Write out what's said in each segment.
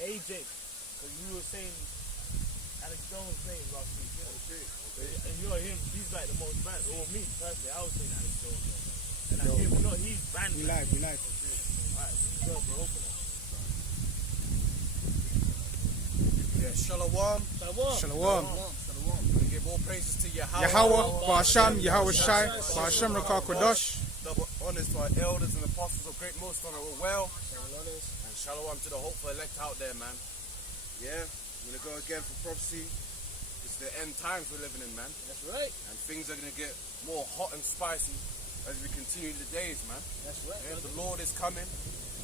AJ, because you were saying Alex Jones' name last week. Yeah. Okay. And you know him, he's like the most banned. Or me personally, I was saying Alex Jones. And I him, you know, he's banned. We live. Alright, go, bro, open up. Yeah, Shalom. Shalom. We give all praises to Yahweh. Yahweh, Ba'asham, Yahweh Shai, Ba'asham Rakah Kodosh. Double honors to our elders and apostles of great most honorable well. And shalom to the hopeful elect out there, man. Yeah, I'm going to go again for prophecy. It's the end times we're living in, man. That's right. And things are going to get more hot and spicy as we continue the days, man. That's right. Yeah, the Lord is coming.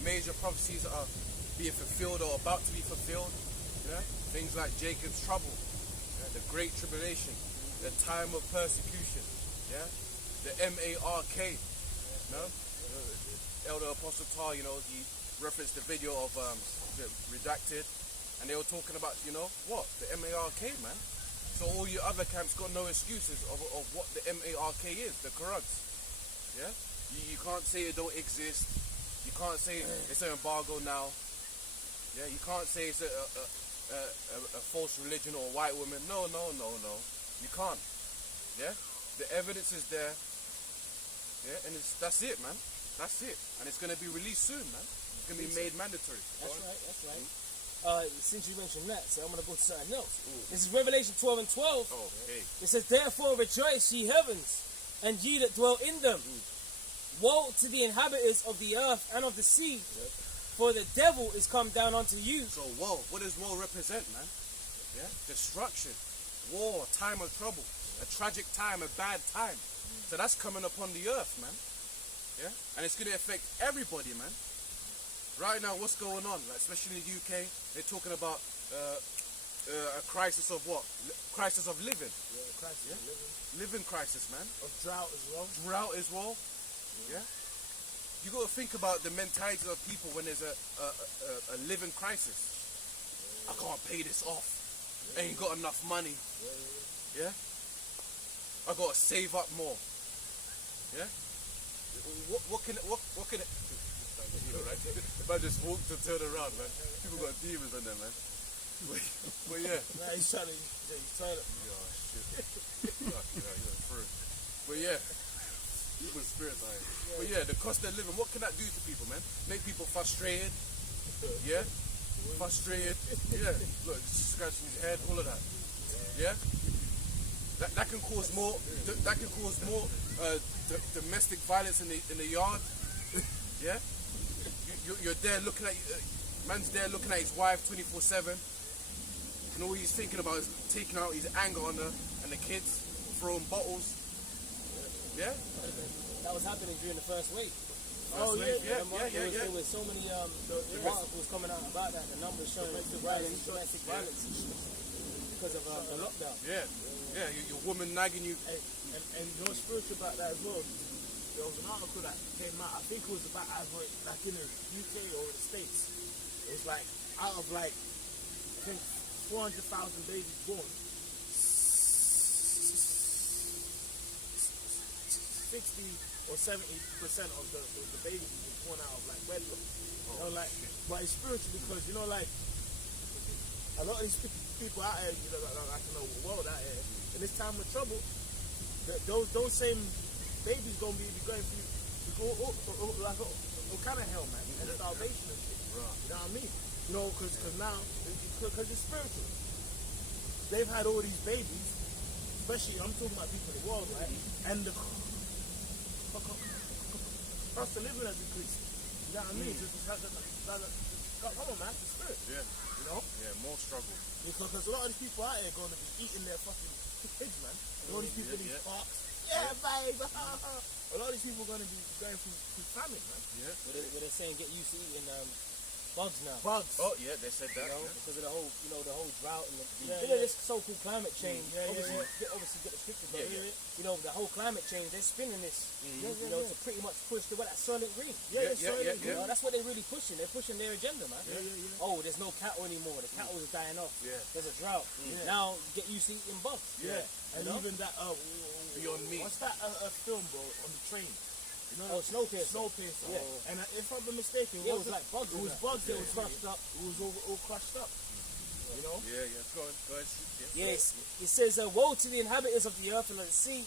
Major prophecies are being fulfilled or about to be fulfilled. Yeah? Things like Jacob's trouble, yeah? The great tribulation, the time of persecution, yeah? The M-A-R-K, no? Elder Apostle Tar, you know, he referenced the video of the Redacted, and they were talking about, you know, what? The M-A-R-K, man. So all your other camps got no excuses of what the M-A-R-K is, the Quran's, yeah? You can't say it don't exist. You can't say it's an embargo now. Yeah, you can't say it's a false religion or a white woman. No. You can't. Yeah? The evidence is there. Yeah, and that's it, man. That's it. And it's going to be released soon, man. It's going to be made mandatory. That's right. Since you mentioned that, so I'm going to go to something else. This is Revelation 12 and 12. Oh, hey. It says, therefore rejoice, ye heavens, and ye that dwell in them. Woe to the inhabitants of the earth and of the sea, for the devil is come down unto you. So woe, what does woe represent, man? Yeah? Destruction, war, time of trouble, a tragic time, a bad time. So that's coming upon the earth, man. Yeah? And it's going to affect everybody, man. Right now, what's going on? Like, especially in the UK, they're talking about a crisis of what? Crisis of living. Yeah, crisis of living. Living crisis, man. Of drought as well. Drought as well. Yeah. You got to think about the mentality of people when there's a living crisis. I can't pay this off. Ain't got enough money. Yeah. I got to save up more. Yeah. What can it? You know, right? Man just walked and turned around, man. People got demons on them, man. But yeah. Nah, he's trying to. Yeah, shit. You're through. But yeah. Evil spirits, But yeah, the cost of living, what can that do to people, man? Make people frustrated. Yeah? Frustrated. Yeah. Look, scratching his head, all of that. Yeah? That can cause more domestic violence in the yard. Yeah? You're there looking at man's there looking at his wife 24/7, and all he's thinking about is taking out his anger on her and the kids, throwing bottles. Yeah? That was happening during the first wave. Yeah. There was so many articles coming out about that. The numbers showing domestic violence because of the lockdown. Yeah. Your woman nagging you. And you know what's spiritual about that as well? There was an article that came out. I think it was about either like in the UK or the States. It was like out of like I think 400,000 babies born. 60 or 70% of the babies is born out of like wedlock. You know, like, but it's spiritual because you know, like a lot of these people out here, you know, like in the world out here, in this time of trouble, those same babies gonna be going through like all kind of hell, man, and starvation and shit. Right. You know what I mean? You know, because now, because it's spiritual. They've had all these babies, especially I'm talking about people in the world, right? And the cost of living has increased. You know what I mean? Come on, man, it's the spirit. Yeah. You know? Yeah, more struggle. Because a lot of these people out here are going to be eating their fucking pigs, man. All these people in these parks. Yeah, babe. A lot of these people are going to be going through famine, man. Yeah. Where they're saying get used to eating bugs now. Bugs. Oh yeah, they said that. Because of the whole drought and this so-called climate change. Obviously get the scripture, but you know the whole climate change. They're spinning this, to pretty much push the Soylent Green. Soylent Green. That's what they're really pushing. They're pushing their agenda, man. Oh, there's no cattle anymore. The cattle is dying off. Yeah. There's a drought. Now get used to eating bugs. And even that Beyond Meat. What's that film, bro? On the train. Oh, Snowpiercer. Snowpiercer. Yeah. And if I'm not mistaken, Yeah, it was like bugs. It was in bugs. that. It was crushed up. It was all crushed up. You know. Yeah. Go ahead. Yes. It says, "Woe to the inhabitants of the earth and of the sea,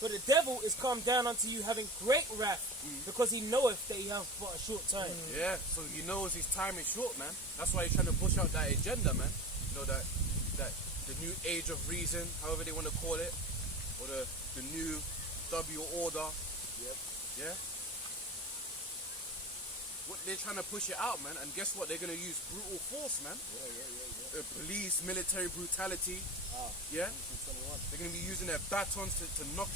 for the devil is come down unto you, having great wrath, because he knoweth that he hath but a short time." Yeah, so he knows his time is short, man. That's why he's trying to push out that agenda, man. You know, that the new age of reason, however they want to call it, or the new W order. Yep. Yeah. What they're trying to push it out, man. And guess what? They're gonna use brutal force, man. Police, military brutality. Yeah. They're gonna be using their batons to knock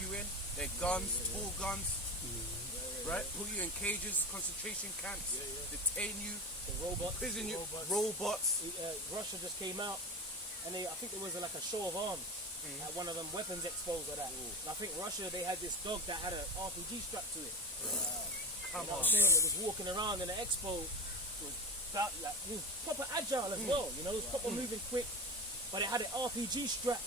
you in. Their guns, tool guns. Right? Put you in cages, concentration camps, detain you, The robots. prison you, robots. Russia just came out, and I think there was like a show of arms at one of them weapons expos or that. And I think Russia, they had this dog that had an RPG strapped to it. Come You know on. what I'm saying? It was walking around in the expo. It was about, like, it was proper agile as well. You know, it was proper moving quick, but it had an RPG strapped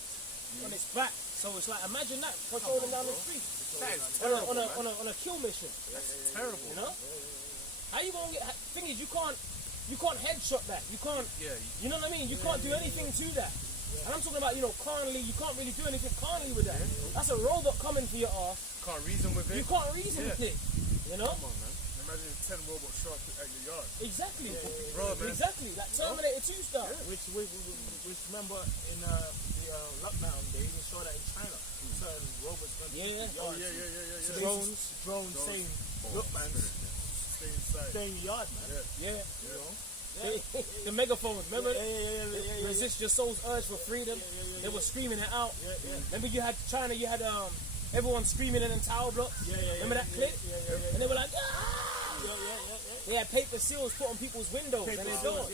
on its back. So it's like, imagine that patrolling down the street That is terrible, man. on a kill mission. Terrible. You know? How you gonna get? Thing is, you can't headshot that. You can't. Yeah. You know what I mean? You can't do anything to that. And I'm talking about, carnally. You can't really do anything carnally with that. That's a robot coming for your ass. Can't reason with it. You can't reason with it. You know? Come on, man. Imagine 10 robots show up at your yard. Exactly. Bro, man. Exactly. Like Terminator 2 style. Which remember in the lockdown, they even saw that in China. Certain robots went to Yeah. yards. Yeah. Drones saying, look, man, Stay inside. stay in your yard, man. Yeah. You know? The megaphones, remember? Yeah. Resist your soul's urge for freedom. They were screaming it out. Yeah. Remember you had China, you had everyone screaming in tower blocks. Remember that clip? And they were like, ah! They had paper seals put on people's windows and their doors.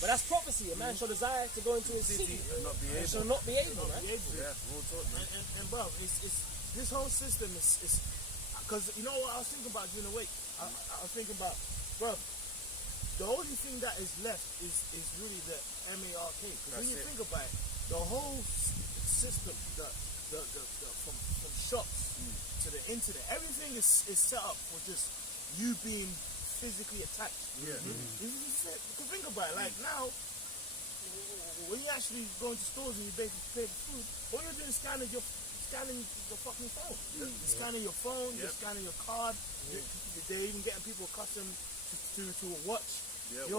But that's prophecy. A man shall desire to go into his city and shall not be able, man. And bro, it's this whole system is because you know what I was thinking about during the week. I was thinking about, bro, the only thing that is left is really the MARK. Because when you think about it, the whole system, the from shops to the internet, everything is set up for just you being physically attached. You can think about it. Like now, when you actually go into stores and you pay for food, all you're doing is scanning your fucking phone. You're scanning your phone, you're scanning your card. They're even getting people accustomed to a watch.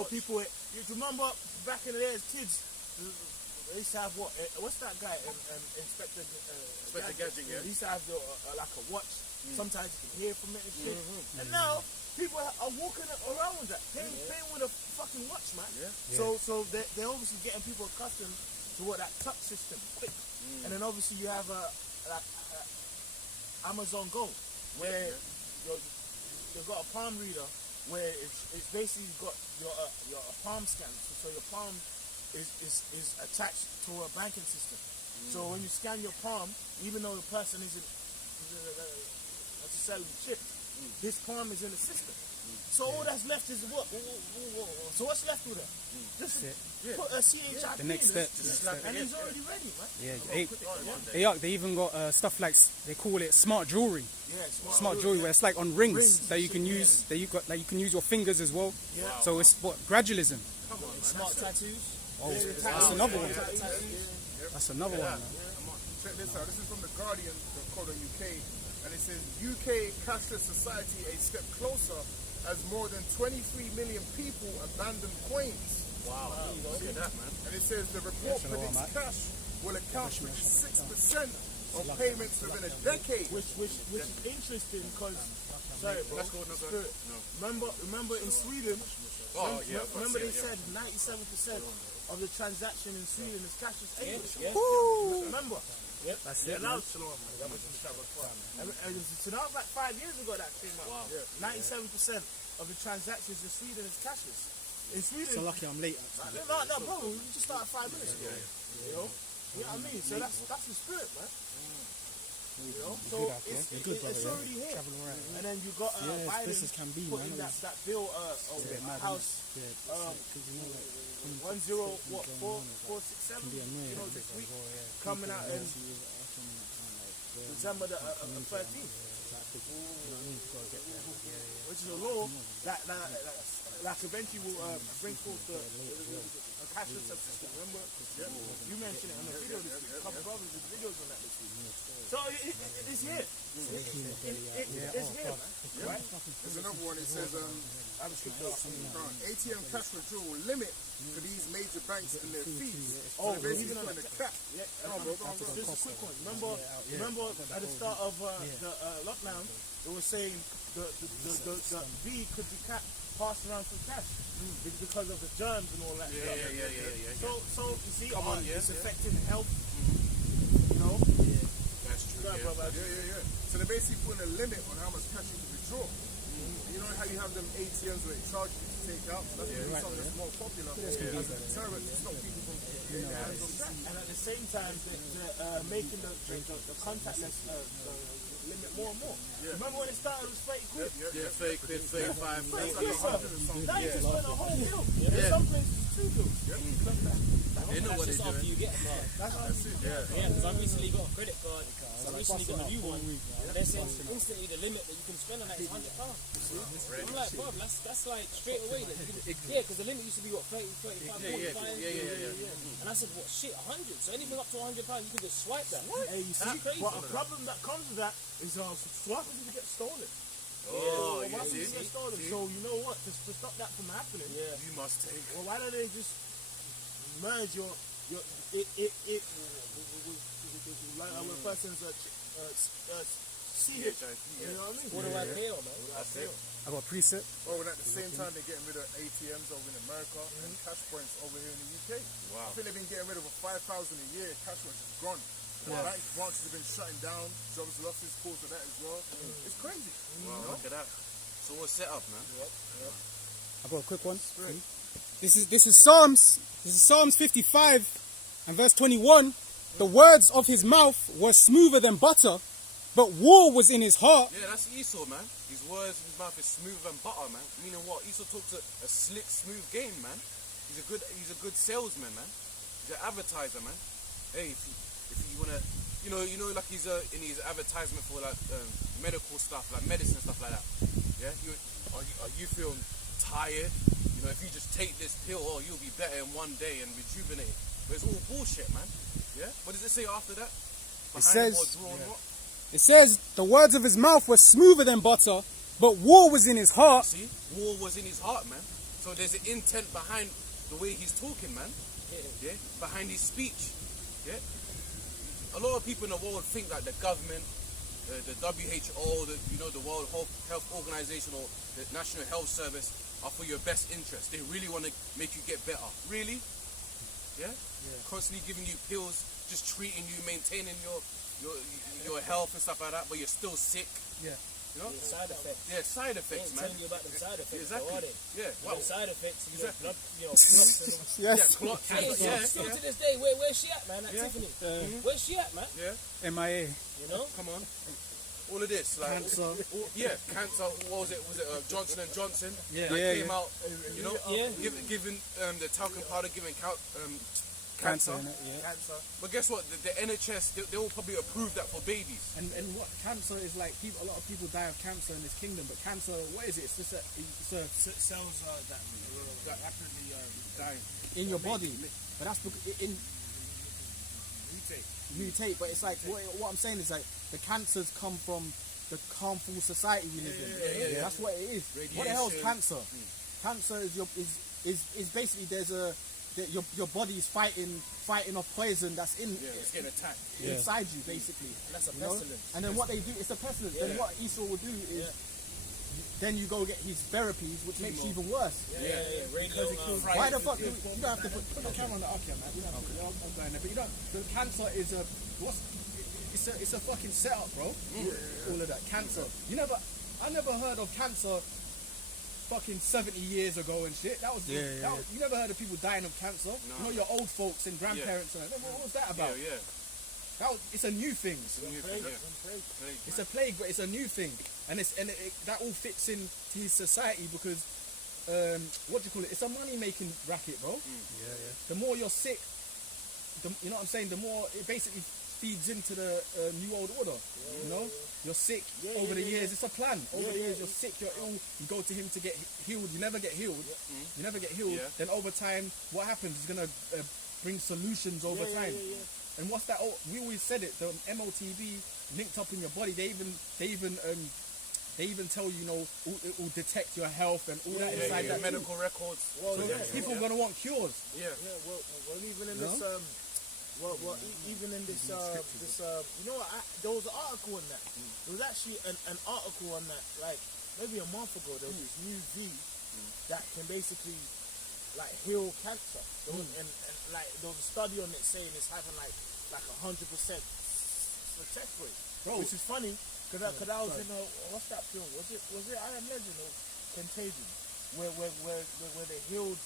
People. You remember back in the day as kids, they used to have what's that guy? Inspector Gadget, yeah. He used to have like a watch. Sometimes you can hear from it and shit. And now people are walking around with that, playing with a fucking watch, man. So they're obviously getting people accustomed to what that touch system, quick. And then obviously you have Amazon Go, where you've got a palm reader where it's basically got your palm scan. So your palm is attached to a banking system. So when you scan your palm, even though the person isn't necessarily chipped, his palm is in the system. So all that's left is what? So what's left with it? Just put a CHIP The next step. and he's already ready, man. They even got stuff like, they call it smart jewelry. Yeah, Smart jewelry where it's like on rings that you can use. That you can use your fingers as well. So it's what, gradualism. Smart tattoos. Oh, that's another one. That's another one. Man. Check this out. This is from The Guardian, the Coda UK. And it says, UK cashless society a step closer as more than 23 million people abandon coins. Wow. Look at that, man. And it says the report predicts cash will account for 6% of payments within a decade. Which is interesting because, sorry bro, Spirit. Remember in Sweden, remember they said 97% of the transaction in Sweden is cashless payments. Remember? That's it. So that was like 5 years ago that came out. 97% of the transactions in Sweden is cashless. In Sweden, So lucky I'm late. no, bro, we just started 5 minutes ago. You know what I mean? So that's the spirit, man. You know, so it's already here. And then you got Biden putting that bill House 467. You know, this week coming out in December the 13th. 'cause, you know what I mean? You've got to get there. which is a law that eventually will bring forth a cashless system. Remember, you mentioned it on the video this week. A couple brothers did videos on that this week. So it's here. It's here, man. Right? There's another one. It says ATM cash withdrawal will limit for these major banks and their fees. Oh, So basically even on putting a cap. Yeah, just a quick one. Remember at the start of the lockdown, it was saying the V could be passed around through cash because of the germs and all that stuff. Yeah. So you see, it's affecting health. You know. That's true. Yeah, brother. Yeah. So they're basically putting a limit on how much cash you can withdraw. You know how you have them ATMs where it charges you to take out? So that's something that's more popular as a deterrent to stop people from getting their hands on cash. And at the same time, they're making the contactless limit more and more. Remember when it started, it was 30 quid. Yeah, 30 quid, 35 30 quid. quid, sir. Now you just spend a whole bill. In some places, it's 2 bills. They know what That's they're just after doing. you get a card. That's it. Yeah, because I recently got a credit card. So I recently got a new one. And they're saying instantly the limit that you can spend on that is £100. I'm like, bro, that's like straight away. Yeah, because the limit used to be what, 30, 35, 45. And I said, what, shit, 100? So anything up to £100, you can just swipe that. Hey, you see, crazy. but a problem that comes with that is what happens if you get stolen? Oh, What you happens if you see? get stolen? So you know what? To stop that from happening, You must take. well, why don't they just merge your like when a person's see it, you know what I mean? What do I pay on, man? That's it. I got a preset. Oh, and at the same time, they're getting rid of ATMs over in America and cash points over here in the UK. Wow. I think they've been getting rid of 5,000 a year. Cash points is gone. Bank branches have been shutting down. Jobs losses caused for that as well. It's crazy. Wow, look at that. So what's set up, man? I got a quick one. This is Psalms 55 and verse 21. The words of his mouth were smoother than butter, but war was in his heart. Yeah, that's Esau, man. His words in his mouth is smoother than butter, man. Meaning what? Esau talks a slick, smooth game, man. He's a good salesman, man. He's an advertiser, man. Hey, if you wanna, you know, like he's in his advertisement for like medical stuff, like medicine stuff like that. Yeah, are you feeling tired? You know, if you just take this pill, you'll be better in one day and rejuvenate. But it's all bullshit, man. Yeah. What does it say after that? It says the words of his mouth were smoother than butter, but war was in his heart. See, war was in his heart, man. So there's an intent behind the way he's talking, man. Yeah, behind his speech. Yeah. A lot of people in the world think that the government, the WHO, the World Health Organization or the National Health Service are for your best interest. They really want to make you get better. Really? Yeah? Constantly giving you pills, just treating you, maintaining your health and stuff like that, but you're still sick. Yeah. You know? Side effects. Yeah, side They effects, ain't man. telling you about them side effects, Exactly. though, are they? Yeah. You Well, know, side effects, you know, Exactly. clots and all. Yes. yeah, clots. Hey, still to this day, where's she at, man? At Tiffany. Where's she at, man? Yeah. MIA. You know? Come on. All of this, like Cancer. Cancer. What was it? Was it Johnson and Johnson? Yeah. That Yeah, came yeah. out. You know, giving the talcum powder, giving cancer. innit? Yeah. Cancer. But guess what? The NHS they will probably approve that for babies. And what cancer is like? A lot of people die of cancer in this kingdom, but cancer, what is it? It's just Cells that rapidly dying. in your body, but that's in mutate. But it's like what I'm saying is like the cancers come from the harmful society we live in. That's what it is. What the hell is cancer? Cancer is basically your body is fighting off poison that's It's getting attacked. inside you, basically. And that's a You know? pestilence. And then what they do, it's a pestilence. Then what Esau will do is, then you go get his therapies, which makes you even worse. Radio, Why the fuck do you don't have to put the camera on the up here, man? You don't have to, I'm going there. But you don't. The cancer is it's a fucking setup, bro. All of that cancer. I never heard of cancer. Fucking 70 years ago and shit. That was you never heard of people dying of cancer. No. You know, your old folks and grandparents and that. What was that about? Yeah. It's a new thing. It's a plague, but it's a new thing, and that all fits in to his society because what do you call it? It's a money making racket, bro. The more you're sick, you know what I'm saying. The more it basically feeds into the new world order. You know, you're sick over the years. It's a plan. Over the years, you're sick, you're ill. You go to him to get healed. You never get healed. You never get healed. Yeah. Then over time, what happens is gonna bring solutions over time. And what's that? Oh, we always said it. The MOTB linked up in your body. They even tell you, it will detect your health and all that inside that medical records. Well, So people are gonna want cures. Yeah. Well, even in this, even in this, you know, there was an article on that. There was actually an article on that, like maybe a month ago. There was this new V that can basically like heal cancer. There was, and like there was a study on it saying it's having like 100% success rate, Bro. which is funny. Cause I was in what's that film? Was it I Am Legend or Contagion, where they healed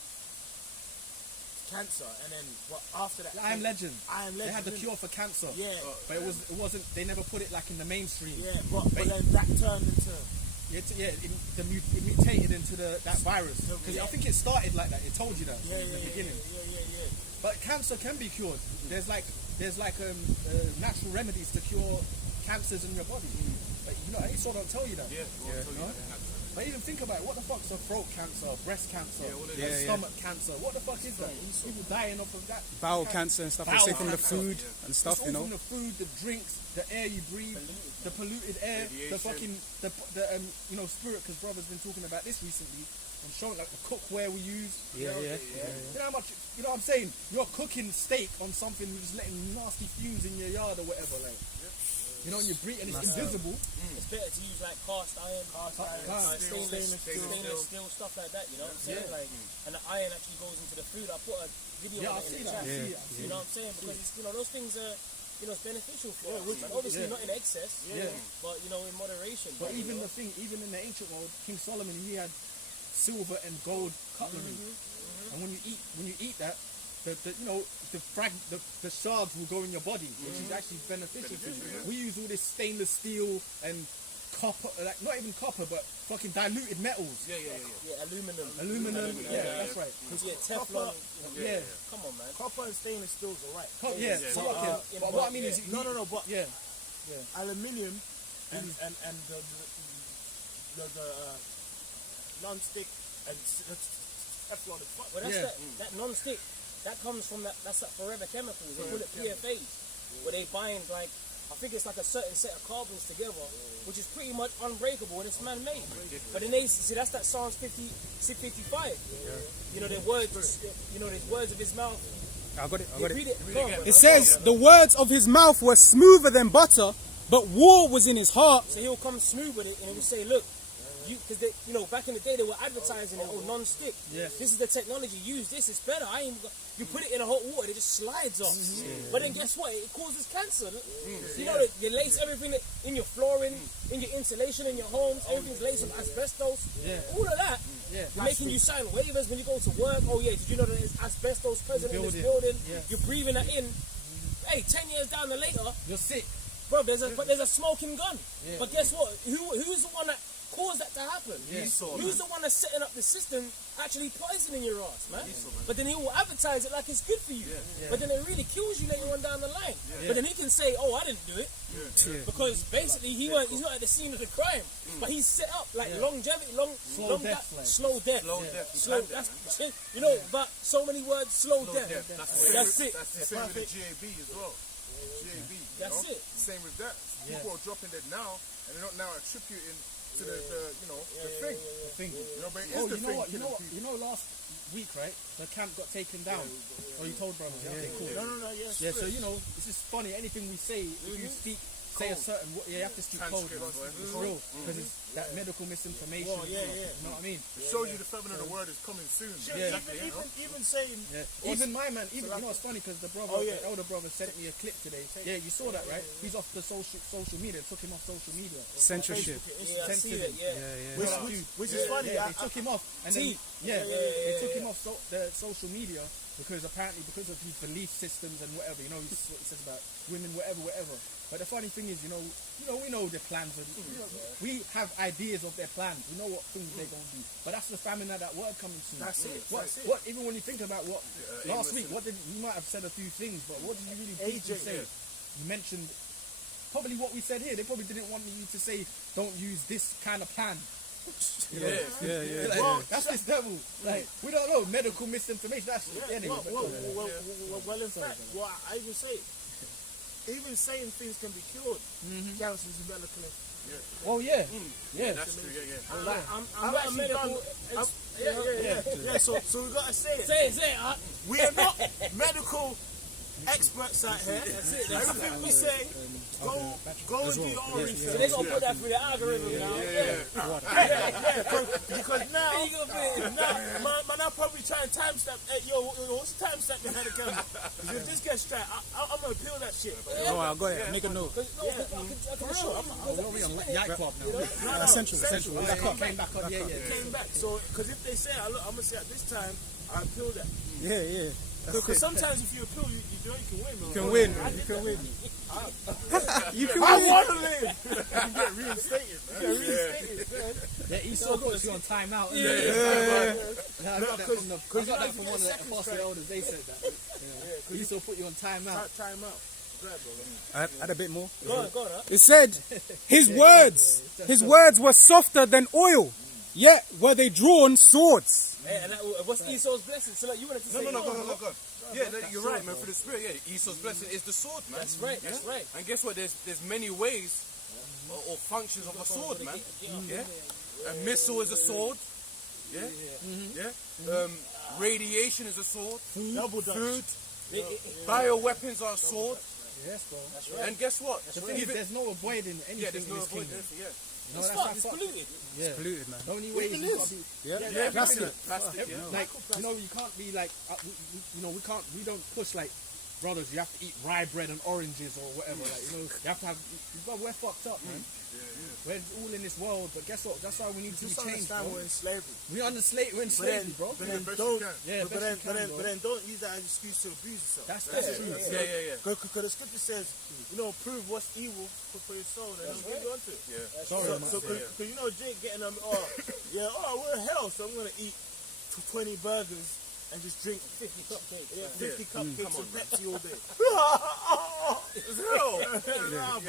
cancer and then after that I Am Legend. They They had the cure for cancer. Yeah, But it wasn't. They never put it like in the mainstream. yeah, but then that turned into It mutated into that virus. Because I think it started like that. It told you that in the beginning. Yeah. But cancer can be cured. There's natural remedies to cure cancers in your body. But ASO don't tell you that. Yeah. But even think about it, what the fuck's a throat cancer, breast cancer, stomach cancer? What the fuck is that? People dying off of that. Bowel cancer and stuff. They say from the food and stuff, It's all from the food, the drinks, the air you breathe, the polluted air, the fucking, the spirit, because brother's been talking about this recently, and showing like the cookware we use. You know how much, you know what I'm saying? You're cooking steak on something, you're just letting nasty fumes in your yard or whatever, like. You know, and you breathe, and it's invisible. It's better to use like cast iron, stainless steel, stuff like that. You know what I'm saying? Like, and the iron actually goes into the food. I put a video on it in the chat. You know what I'm saying? Because it's, those things are, it's beneficial for us. And obviously not in excess, but in moderation. But even the thing, even in the ancient world, King Solomon, he had silver and gold cutlery, and when you eat that, the shards will go in your body, which is actually beneficial for you. We use all this stainless steel and copper, like not even copper, but fucking diluted metals. Aluminum. That's right. Teflon. Come on, man. Copper and stainless steels are right. But what I mean is, but aluminium and the non-stick and Teflon is fuck. Well, that non-stick. That comes from that's like forever chemicals. They call it PFAs, where they bind like, I think it's like a certain set of carbons together, which is pretty much unbreakable and it's man-made. But then they see that's that Psalms 55. The words, the words of his mouth. I got it. Read it. It says the words of his mouth were smoother than butter, but war was in his heart. So he'll come smooth with it and he'll say, look. Because back in the day they were advertising it, non-stick. This is the technology. Use this. It's better. You put it in a hot water, it just slides off. But then guess what? It causes cancer. You lace everything in your flooring, in your insulation in your homes. Everything's laced with asbestos. All of that. Making you sign waivers when you go to work. Oh yeah, did you know that there's asbestos present in this building? You're breathing that in. Hey, 10 years down the later, you're sick, bro. There's a smoking gun. But guess what? Who's the one that caused that to happen? Who's the one that's setting up the system actually poisoning your ass, man? But then he will advertise it like it's good for you. But then it really kills you later on down the line. But then he can say, oh, I didn't do it. Because basically he's not at the scene of the crime. But he's set up like longevity, slow death. But so many words, slow death. That's it. That's the same with the GAB as well. GAB. That's it. Same with that. People are dropping that now, and they're not now attributing to the thing. But it is the thing. You know, last week, right? The camp got taken down. You told brothers. Okay, cool. No, yes. Yeah, so it's just funny. Anything we say, if you say a certain, you have to speak code. It's real because it's that medical misinformation. You know what I mean? It shows you the feminine of the word is coming soon. Even saying. Even my man. Even it's funny because the elder brother sent me a clip today. Yeah, you saw that, right? He's off the social media. Took him off social media. Censorship. Censorship. Which is funny. Yeah, they took him off, and then they took him off the social media because apparently because of his belief systems and whatever. He says about women, whatever. But the funny thing is, we know their plans. And, we have ideas of their plans. We know what things they're going to do. But that's the famine of that word coming soon. That's it. What? Even when you think about what last week, you might have said a few things, but what did you really say? You mentioned probably what we said here. They probably didn't want you to say, don't use this kind of plan. You know? Yeah. Like, Well, that's this devil. Like, we don't know. Medical misinformation. That's anyway. Well, in fact, well, I even say, even saying things can be cured. Cancer is medical. Oh yeah. Yeah, that's true. Yeah. Like, I'm I've not a actually medical. Yeah. So we gotta say it. Say it. We are not medical experts out here. Everything we say, go and do your own So research. they gonna put that through the algorithm now. Because now, man, I'll probably try and timestamp. Yo, what's the timestamp behind the camera? Because if this gets straight, I'm gonna appeal that shit. Oh, I'll go ahead. Make a note. We're on Yacht Club now. Essential. Came back on. Yeah. Came back. So, because if they say, I'm gonna say at this time, I appeal that. Yeah. Because sometimes if you appeal, you know you can win. You can win. You can I win. want to live. You get reinstated, man. Yeah, Esau puts you on timeout. I got that from one of the apostle elders. They said that. Esau put you on timeout. Time out. Add a bit more. Go on, huh? It said, his words were softer than oil, yet were they drawn swords. Hey, and what's Esau's blessing? So like, you wanted to say No. Yeah, you're right, man. For the spirit, Esau's blessing is the sword, man. That's right. And guess what? There's many ways or functions of a sword, man. Yeah. A missile is a sword. Yeah. Radiation is a sword. Food. Bioweapons are a sword. Yes, bro. And guess what? The thing is, there's no avoiding anything. Yeah, there's in no this avoid kingdom. this. Yeah. No, it's that's fucked, how it's fucked. polluted. Yeah. It's polluted, man. The only way is plastic. Yeah, Plastic. Plastic. Yeah. Like, you know, you can't be like, we don't push like, brothers, you have to eat rye bread and oranges or whatever. Like, you know, you have to have, we're fucked up, man. We're all in this world, but guess what? That's why we need to be changed, bro. We're in slavery. We're in slavery, bro. But then don't use that as an excuse to abuse yourself. That's true. Yeah. Because the scripture says, prove what's evil for your soul, and don't give on to it. Yeah. Sorry, man. So, because Jake getting we're in hell, so I'm gonna eat 20 burgers and just drink 50 cupcakes. Yeah, 50 cupcakes and Pepsi all day. No, you can't do that,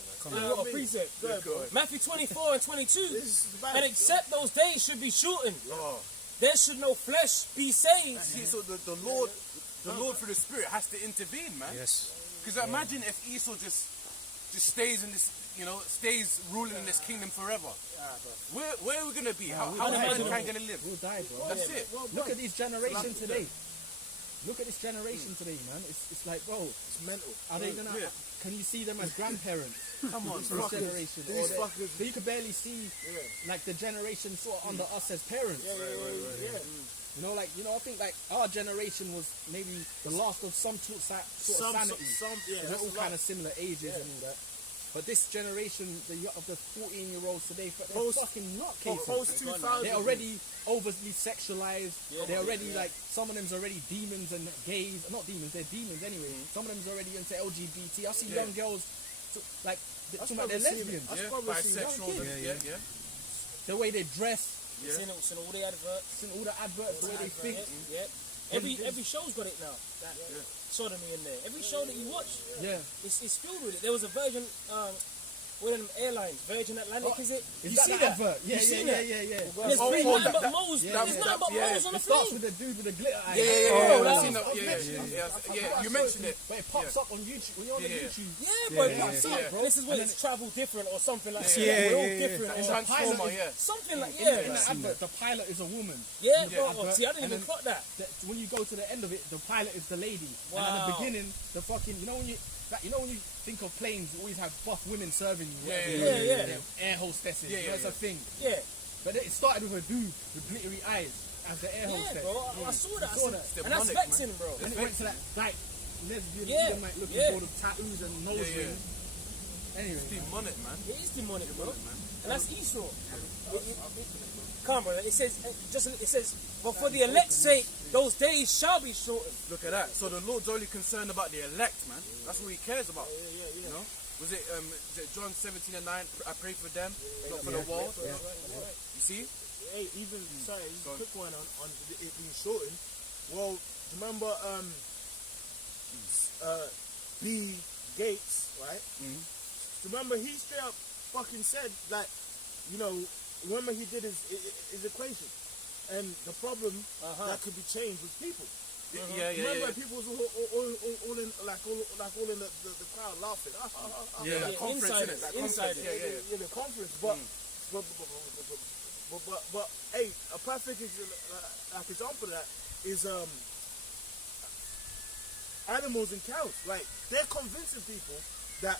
man. You got a precept. Matthew 24 and 22. And except those days should be shortened, there should no flesh be saved. See, so the Lord through the Spirit has to intervene, man. Yes. Because imagine if Esau just stays in this, stays ruling in this kingdom forever. Where are we gonna be? How is mankind gonna live? We'll die, bro. That's it. Look at this generation today. Look at this generation today, man. It's like, bro, It's mental. are they gonna? Can you see them as grandparents? Come on, For this generation, These or fuckers. you could barely see like the generation sort of under us as parents. Yeah. I think like our generation was maybe the last of some sort of sanity. They're all kind of similar ages and all that. But this generation, of the 14-year-olds today, they're fucking nutcases. Post-2000. They're already overly sexualized. They're already like, some of them's already demons and gays. Not demons, they're demons anyway. Some of them's already into LGBT. I see young girls, like, talking about they're lesbians. Bisexual. Yeah. The way they dress, Seen all the adverts. all the adverts, the way they think. Every show's got it now. Sodomy in there. Every show that you watch, it's filled with it. There was a Virgin, one of them airlines, Virgin Atlantic, is it? Is that the advert? Yeah. There's nothing but moles. There's nothing but moles on the It starts plane. with the dude with the glitter eyes. You mentioned it. But it pops up on YouTube. When you're on the YouTube. Yeah, bro, it pops up. bro. This is when it's travel different or something like that. Yeah, We're all yeah, different. And or the pilot is, something like, in the advert, the pilot is a woman. Yeah, bro. advert, See, I didn't and even then- clock that. When you go to the end of it, the pilot is the lady. And at Wow. the beginning, the fucking, when you think of planes, you always have buff women serving you. Yeah. They're air hostesses. That's a thing. Yeah. But it started with a dude with glittery eyes as the air Yeah, hostess. bro. I saw that. saw that. And that's Demonic, vexing, bro. And it went to that like lesbian, Yeah, like looking yeah. for the tattoos and nose rings. Anyway, Demonic, man. It is demonic, bro. And that's Esau. Come on, brother. It says, but for the elect's sake, those days shall be shortened. Look at that. So the Lord's only concerned about the elect, man. That's what he cares about. You know? Was it John 17:9? I pray for them, not for the world. You see? Hey, even sorry, just a quick one on it being shortened. Well, do you remember Gates, right? So remember, he straight up fucking said that, you know, remember he did his equation, and the problem that could be changed was people. Remember, people was all in all in the crowd laughing. Yeah, insiders. Yeah, the conference. But hey, a perfect example of that is animals and cows. Like, they're convincing people that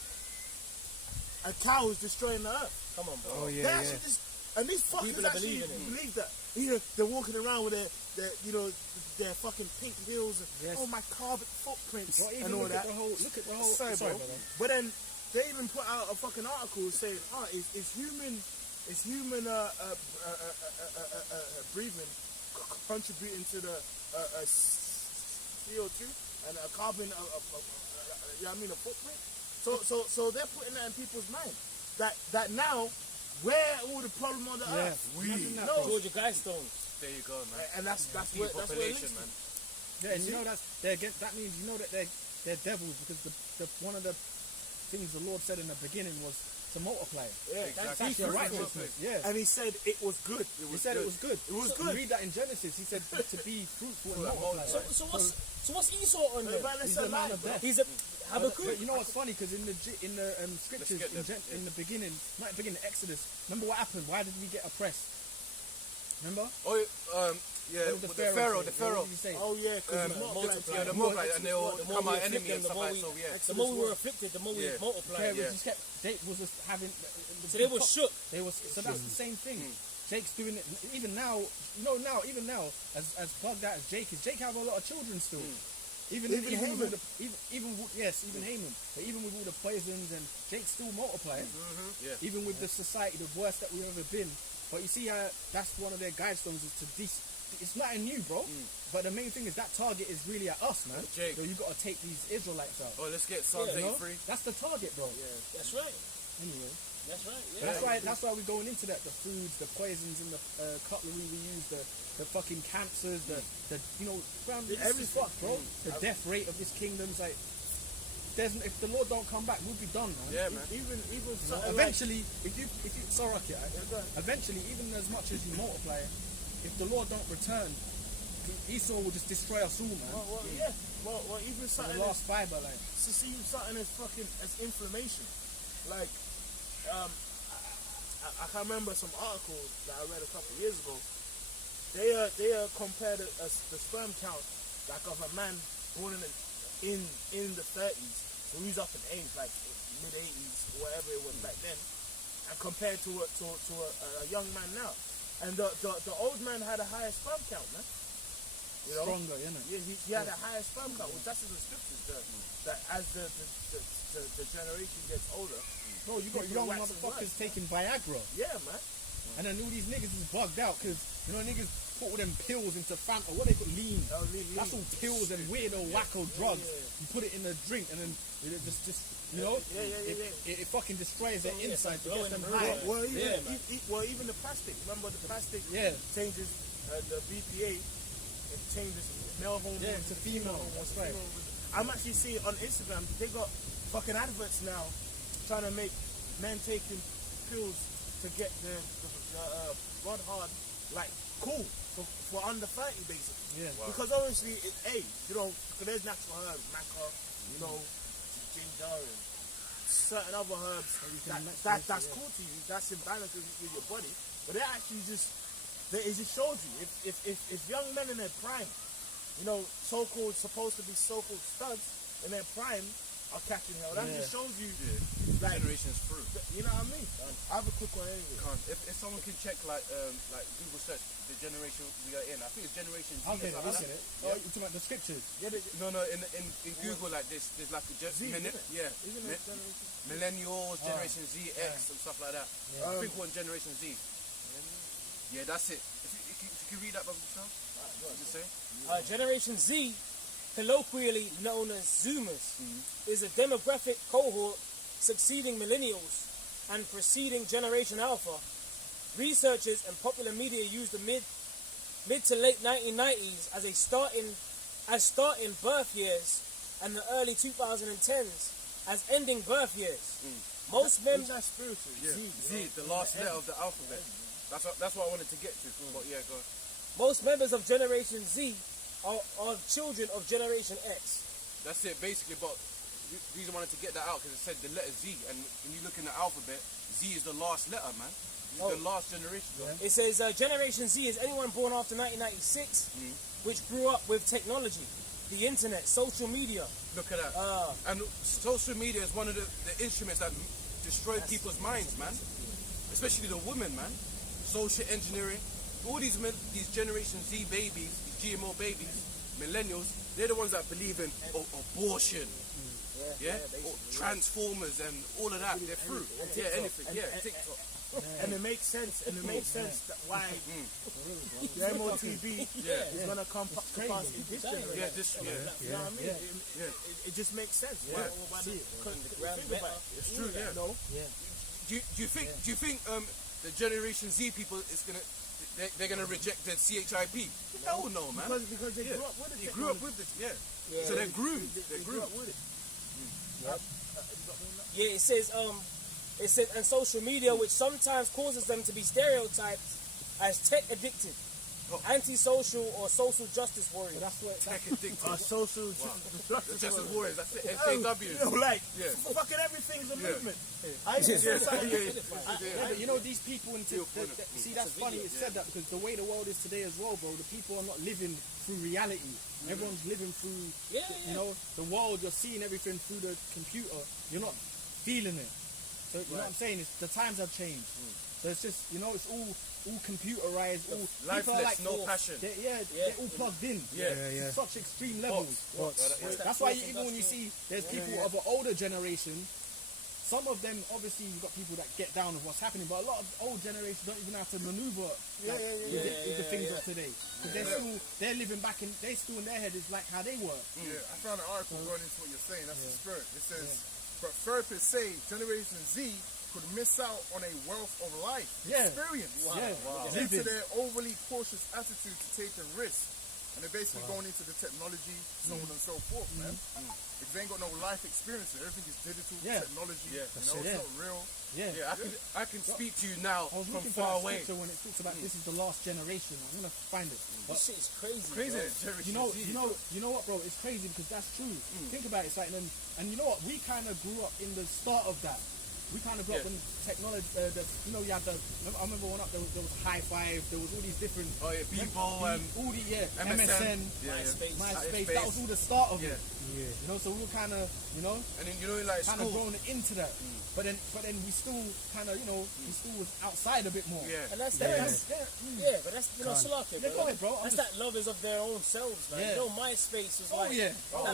a cow is destroying the earth. Come on, bro. Oh They yeah, actually yeah. just, and these fuckers People are actually believing it. believe that. You know, they're walking around with their you know, their fucking pink heels and Yes. oh, my carbon footprints Well, even and all look that. at the whole. Look at the whole. Sorry, Sorry, bro. brother. But then they even put out a fucking article saying, is human breathing contributing to the CO2 and a carbon, you know what I mean, a footprint. So they're putting that in people's mind that now where all the problem on the earth. Imagine that, No. bro. Georgia Guidestones. There you go, man. And that's where it Population, links to. man. Yeah, and you know that means you know that they're devils because the one of the things the Lord said in the beginning was to multiply. Yeah, That's your righteousness. Yeah. And he said it was good. He said it was good. It was So good. Read that in Genesis. He said to be fruitful and multiply. So what's Esau on there? Man, He's it's a the man lie, of bro. death. He's a But Habakkuk. you know what's funny? Because in the scriptures, get them. in the beginning, not in the beginning, Exodus. Remember what happened? Why did we get oppressed? Remember? Oh, yeah, What with did the Pharaoh. say? What did he say? Oh yeah, because Yeah, the multiply, and they'll The become more our we enemy afflict and them, stuff like so, yeah. the more we were afflicted, the more we Yeah. multiplied. Yeah, Jake was just having. So they were shook. So that's the same thing. Jake's doing it even now. Even now, as bugged out as Jake is, Jake have a lot of children still. Even Haman. with even Haman. But even with all the poisons and Jake's still multiplying. Yeah. Even with the society, the worst that we've ever been. But you see how that's one of their guidestones is to it's nothing new, bro. But the main thing is that target is really at us, man. Jake. So you got to take these Israelites out. Oh, let's get Psalms You know? 83. That's the target, bro. That's right. Anyway. That's right. Yeah. That's why we're going into that. The foods, the poisons, and the cutlery we use, the fucking cancers, the you know, every fuck, bro. The death rate of this kingdom's like. If the Lord don't come back, we'll be done, man. Yeah, man. Even You know, something eventually, if you sorry, go ahead. eventually, even as much as you multiply, if the Lord don't return, Esau will just destroy us all, man. well, yeah. Well, even For something the last fiber, like. to see something as fucking as inflammation. Like, I can remember some articles that I read a couple of years ago. They compared the sperm count like of a man born in the 30s, so he's up in age, like mid 80s, whatever it was back then, and compared to a young man now. And the old man had a higher sperm count, man. You know? Stronger, you know. Yeah, he had a higher sperm count, which that's in the scriptures. That as the generation gets older, Bro, you got people young wax and motherfuckers wax. taking Viagra. Yeah, man. And then all these niggas is bugged out because, you know, niggas put all them pills into Fanta. What they call lean. Oh, lean. That's all pills and weirdo wacko drugs. You put it in a drink and then it just you know, it fucking destroys their insides to get them high. Well, even, man. even the plastic. Remember the plastic Yeah. changes the BPA. It changes male hormone Yeah, to female. That's right. I'm actually seeing on Instagram they got fucking adverts now trying to make men taking pills to get the rod hard like cool for under 30 basically. Yeah. Because obviously you know, there's natural herbs, maca, you know, ginger and certain other herbs that's cool to you, that's in balance with your body. But it actually it just shows you if young men in their prime, you know, supposed to be so-called studs in their prime are catching hell. That just shows you like Generations through. you know what I mean? I have a quick one anyway. If someone can check like Google search the generation we are in, I think it's generation Z. I'll get it, or I'll something get like it. Oh, you're talking about the scriptures. No, in Google like this, there's like a Z, isn't it? Isn't it generation? millennials, Generation Z, X, and stuff like that. I think one Generation Z. Yeah, that's it. If you can read that, Brother Michelle, what does it say? Generation Z, colloquially known as Zoomers, is a demographic cohort succeeding millennials and preceding Generation Alpha. Researchers and popular media used the mid to late 1990s as starting birth years and the early 2010s as ending birth years. Most members. That's spiritual. Yeah. Z, the last letter of the alphabet. That's what I wanted to get to. But yeah, go on. Most members of Generation Z are children of Generation X. That's it, basically. But the reason I wanted to get that out because it said the letter Z, and when you look in the alphabet, Z is the last letter, man. It's the last generation. It says Generation Z is anyone born after 1996, which grew up with technology, the internet, social media. Look at that. And social media is one of the instruments that destroy people's minds, man. Especially the women, man. Social engineering. All these Generation Z babies, these GMO babies, millennials, they're the ones that believe in abortion. Yeah? Or transformers and all of that. They're through. Yeah, anything. Yeah, TikTok. And it makes sense. And it makes sense that why the MOTB is gonna come to pass in this generation. Yeah, this. Yeah. You know what I mean? It just makes sense. Why think about it. It's true. Yeah. No. Do you think the Generation Z people is gonna they're gonna reject the CHIP? Hell no, man. Because they grew up with it. They grew up with it. Yeah. So they're groomed. They're grew groomed. up with it. Yeah, it says and social media, which sometimes causes them to be stereotyped as tech addicted, antisocial or social justice warriors. That's what. Tech addicted. Social Justice warriors. That's it. SJW. Fucking everything's a movement. But you know these people see that's funny it said that because the way the world is today as well, bro, the people are not living through reality. Everyone's living through you know, the world, you're seeing everything through the computer, you're not feeling it. So you know what I'm saying? The times have changed. So it's just, you know, it's all computerized, all people are Lifeless, like, no passion. They're all plugged in. To such extreme levels. That's why even when you see there's people of an older generation, some of them, obviously, you've got people that get down with what's happening, but a lot of old generations don't even have to maneuver with the things of today. Because they're living back in, they still in their head is like how they were. Yeah, I found an article going into what you're saying. That's the spirit. It says, but therapists say Generation Z could miss out on a wealth of life experience due to their overly cautious attitude to taking risks. And they're basically going into the technology, so on and so forth, man. If they ain't got no life experience, everything is digital, technology, it's not real. I can speak to you now I was from looking for far that away. scripture when it talks about this is the last generation. I'm gonna find it. This shit is crazy. Crazy. Bro. You know what, bro? It's crazy because that's true. Think about it. It's like, and you know what? We kind of grew up in the start of that. We kind of grew up when technology, you know, you had I remember there was High Five, there was all these different... Bebo and... All the, MSN. MySpace. That was all the start of it. You know, so we were kind of, you know... And then, you know, like kind of grown into that. But then we still kind of, you know, we still was outside a bit more. And that's but that's, you know, Salake, go ahead, bro. That's that lovers of their own selves, man. You know, MySpace is like...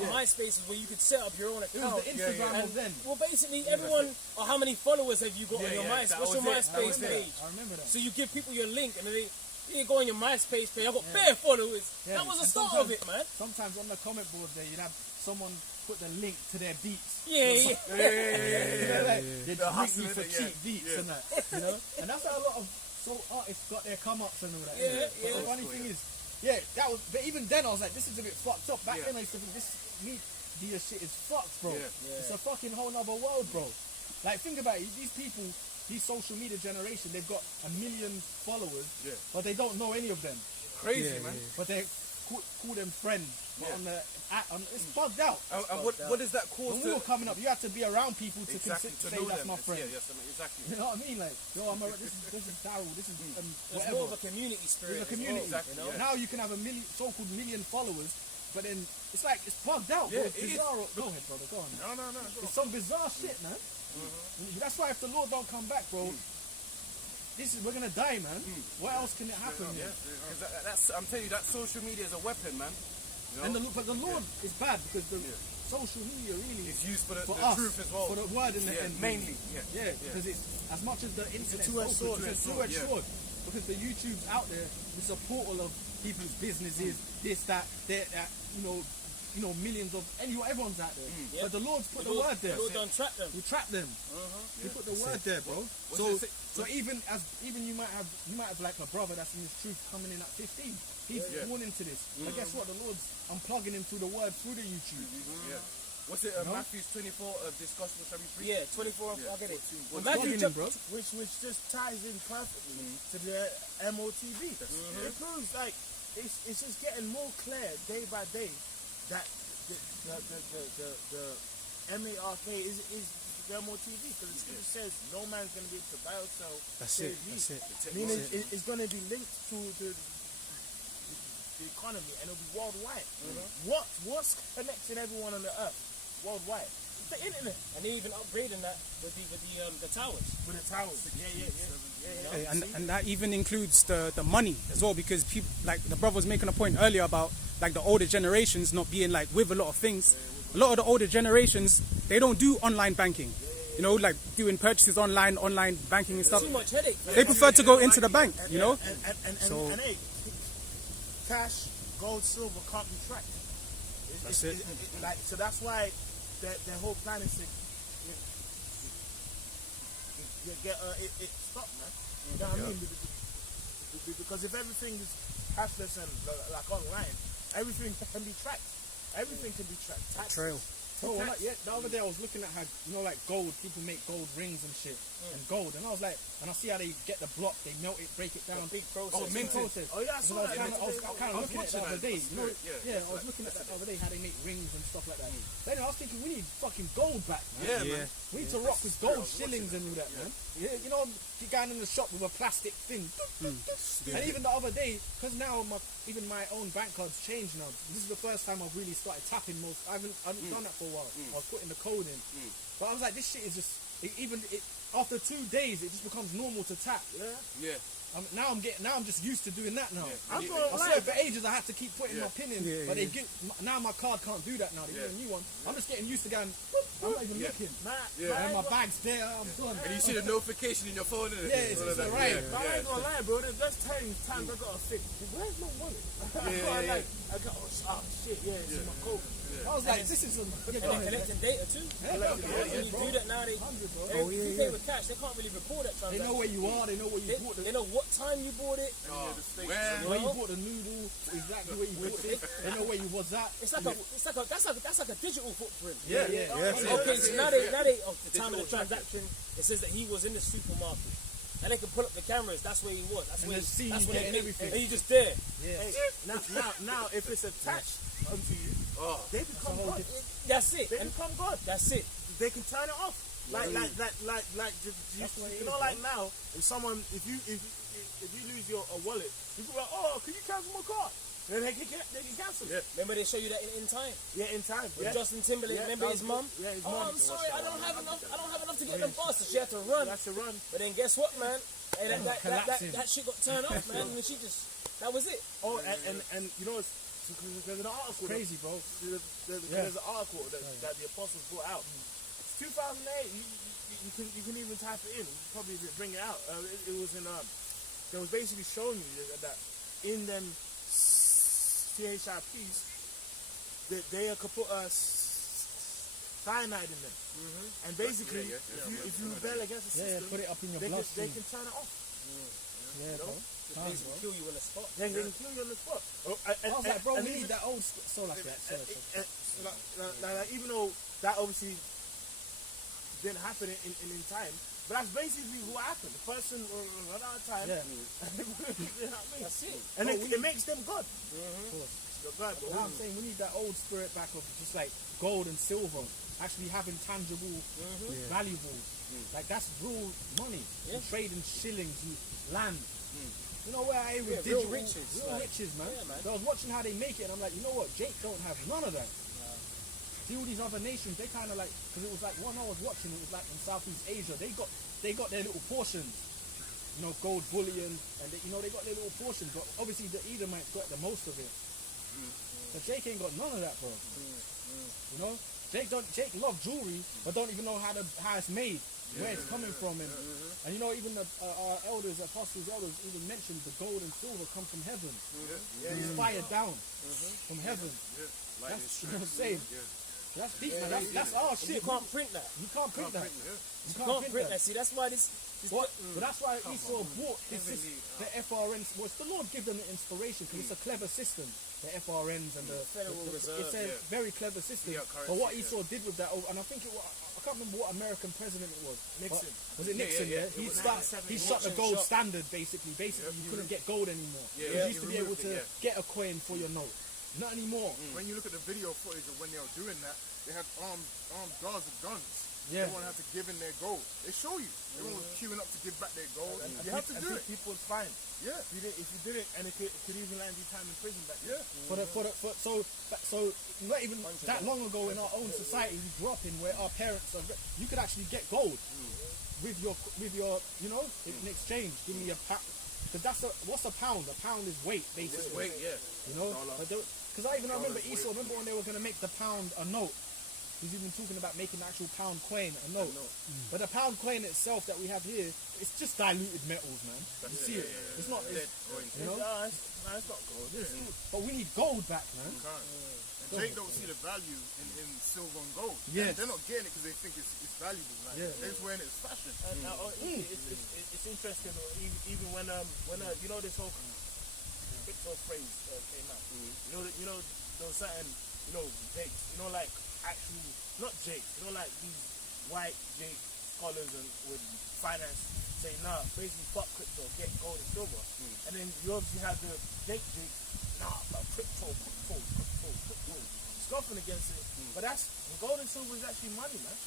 MySpace is where you could set up your own account. It was the Instagram of then. Well, basically, everyone... Or how many followers have you got on your MySpace? What's your MySpace page? I remember that. So you give people your link and then you go on your MySpace page. I've got bare followers. That was the start of it, man. Sometimes on the comment board there, you'd have someone put the link to their beats. They'd link me for cheap beats and that, you know. And that's how a lot of artists got their come ups and all that. But the funny thing is, that was. But even then, I was like, this is a bit fucked up. Back then, I used to think this media shit is fucked, bro. It's a fucking whole nother world, bro. Like, think about it. These people, these social media generation, they've got 1 million followers, but they don't know any of them. Crazy, man. But they call them friends. But it's bugged out. And what is that cause? When we were coming up, you had to be around people to say that's my friend. Exactly. You know what I mean? Like, this is Daryl. This is It's whatever. more of a community spirit. It's a community. Exactly, you know? Now you can have a so-called million followers, but then it's like it's bugged out. Yeah, bro. It's bizarre. Go ahead, brother. Go on. No. It's some bizarre shit, man. That's why if the Lord don't come back, bro, we're gonna die, man. What else can it happen? That's I'm telling you, that social media is a weapon, man. You know? But the Lord is bad because the social media really is used for the us, truth as well. for the word in the end. Mainly. Because it's as much as the internet. It's a two-edged sword. It's a two-edged sword. Because the YouTube's out there, it's a portal of people's businesses, this, that, you know, millions of everyone's out there. But the Lord's put the word there. The Lord don't trap them. We trap them. We put the word there, bro. So even you might have like a brother that's in his truth coming in at 15. He's born into this. But guess what? The Lord's unplugging him through the word, through the YouTube. What's it? Matthew 24, this gospel shall be preached? Yeah, 24. I get it. Well, Matthew Fucking him, bro. which just ties in perfectly to the MOTV. It proves like it's just getting more clear day by day that the MARK is the MOTV, because the scripture says no man's going to be able to buy or sell. That's save it. me. That's it. Meaning it's going to be linked to the economy, and it'll be worldwide. What's connecting everyone on the earth worldwide? It's the internet. And they're even upgrading that with the towers. With the towers. Yeah. Hey, and that even includes the money as well, because people, like the brother was making a point earlier about like the older generations not being like with a lot of things. A lot of the older generations, they don't do online banking. You know, like doing purchases online banking and stuff. Too much headache. They prefer to go into the bank, you know. And hey, cash, gold, silver can't be tracked. That's it. So that's why their whole plan is to get it stopped, man. You know what I mean? Because if everything is cashless and like online, everything can be tracked. Everything can be tracked. Taxes. Trail. Bro, the other day I was looking at how, you know, like gold, people make gold rings and shit, and gold, and I was like, and I see how they get the block, they melt it, break it down. Big process. Oh, big process. Oh yeah, I saw that. I was kind of looking at it the other day. You know, Yeah. I was looking at that the other day, how they make rings and stuff like that. Then I was thinking, we need fucking gold back, man. Yeah, man. We need to rock with gold shillings and all that, man. Yeah, you know, you're going in the shop with a plastic thing. And even the other day, because now even my own bank card's changed now. This is the first time I've really started tapping most. I haven't done that for a while. I was putting the code in. But I was like, this shit is just, after 2 days, it just becomes normal to tap. Yeah. Now I'm just used to doing that now. I'm I gonna swear lie. for ages I had to keep putting my pin in, but they give now my card can't do that now. They give a new one. I'm just getting used to going. I'm not even looking. And my bag's there. I'm done. And you see the notification in your phone, innit? Yeah, it's alright. But I ain't gonna lie, bro. There's times I gotta think, where's my wallet? I got, oh shit, it's in my coat. I was like, this is some. And they're collecting data too. When you do that now, if you pay with cash, they can't really record that They transaction. know where you are. They know where you bought They know what time you bought it. where you bought the noodle, exactly where you bought it. They know where you was at. That's like a digital footprint. Yeah. Okay, so now they at the time of the transaction, it says that he was in the supermarket. And they can pull up the cameras. That's where he was. That's And where they see that's you where getting everything. And you just there. Yeah. Now, if it's attached onto you, they become God. That's it. They And become God. that's it. They can turn it off. Like, you know, like now, if you lose your wallet, you go like, oh, can you cancel my card? Then they can cancel it. Remember they show you that in time. Yeah, in time. With Justin Timberlake, remember his mum? Yeah, his Oh, mum. I'm sorry, I don't have enough to get the bus. So she had to run. That's a run. But then guess what, man? Hey, collapsing. that shit got turned off, man. And that was it. Oh, and you know, there's an article. Crazy, bro. There's an article that the apostles brought out. It's 2008. You can even type it in. Probably bring it out. It was in They was basically showing you that in them CHIPs, they could put cyanide in them, and basically, if you rebel against the system, put it up in your they bloodstream. can turn it off. Yeah, bro. They can kill you on the spot. They can kill you on the spot. I was like, bro, and we even- need that old soul like that. Sorry. like, even though that obviously didn't happen in time, but that's basically what happened. The person ran out of time. Yeah. You know what I mean? That's it. And it makes them God. Of God, but Now I'm saying we need that old spirit back of just like gold and silver, actually having tangible valuables. Like that's real money. You trade in shillings, you land. You know where I with real digital riches, real like- riches, man. Yeah, man. So I was watching how they make it, and I'm like, you know what? Jake don't have none of that. See all these other nations, they kind of like, because it was like one I was watching, it was like in Southeast Asia, they got their little portions. You know, gold bullion, and they got their little portions. But obviously the Edomites got the most of it. But Jake ain't got none of that, bro. You know, Jake love jewelry, but don't even know how it's made, where it's coming from, and you know, even our elders, apostles, elders, even mentioned the gold and silver come from heaven. It's fired down from heaven. That's, you know what I'm saying. That's deep, man. That's our shit. You can't print that. You can't print that. You can't print that. See, that's why this But that's why Esau bought the FRNs. Was the Lord give them the inspiration because it's a clever system. The FRNs and the Federal Reserve. It's a very clever system. But what Esau did with that, and I think I can't remember what American president it was. Nixon. Was it Nixon? Yeah. He shut the gold standard basically. You couldn't get gold anymore. You used to be able to get a coin for your note. Not anymore. When you look at the video footage of when they were doing that, they had armed guards with guns. Yeah. Everyone had to give in their gold. They show you. Everyone was queuing up to give back their gold. And you have to do it. People was fine. Yeah. If you did it, and it could even land you time in prison back then. Yeah. So not even that long ago in our own society we grew up in, where our parents are, you could actually get gold with your in exchange. Give me a pound. Because what's a pound? A pound is weight, basically. Weight, yeah. You know, because I remember Esau. Remember when they were going to make the pound a note? He's even talking about making the actual pound coin a note. But the pound coin itself that we have here, it's just diluted metals, man. You see it? It's not. You know? It's not gold. But we need gold back, man. And Jake don't see the value in silver and gold. Yes. They're not getting it because they think it's valuable. Like, they're just wearing it as fashion. It's interesting. Even when you know this whole crypto phrase came out. You know there was certain Jakes. Like actual not Jakes. Like these white Jake scholars and with finance say nah, basically fuck crypto, get gold and silver. And then you obviously have the Jakes, nah, but crypto, scoffing against it. But that's gold and silver is actually money, man.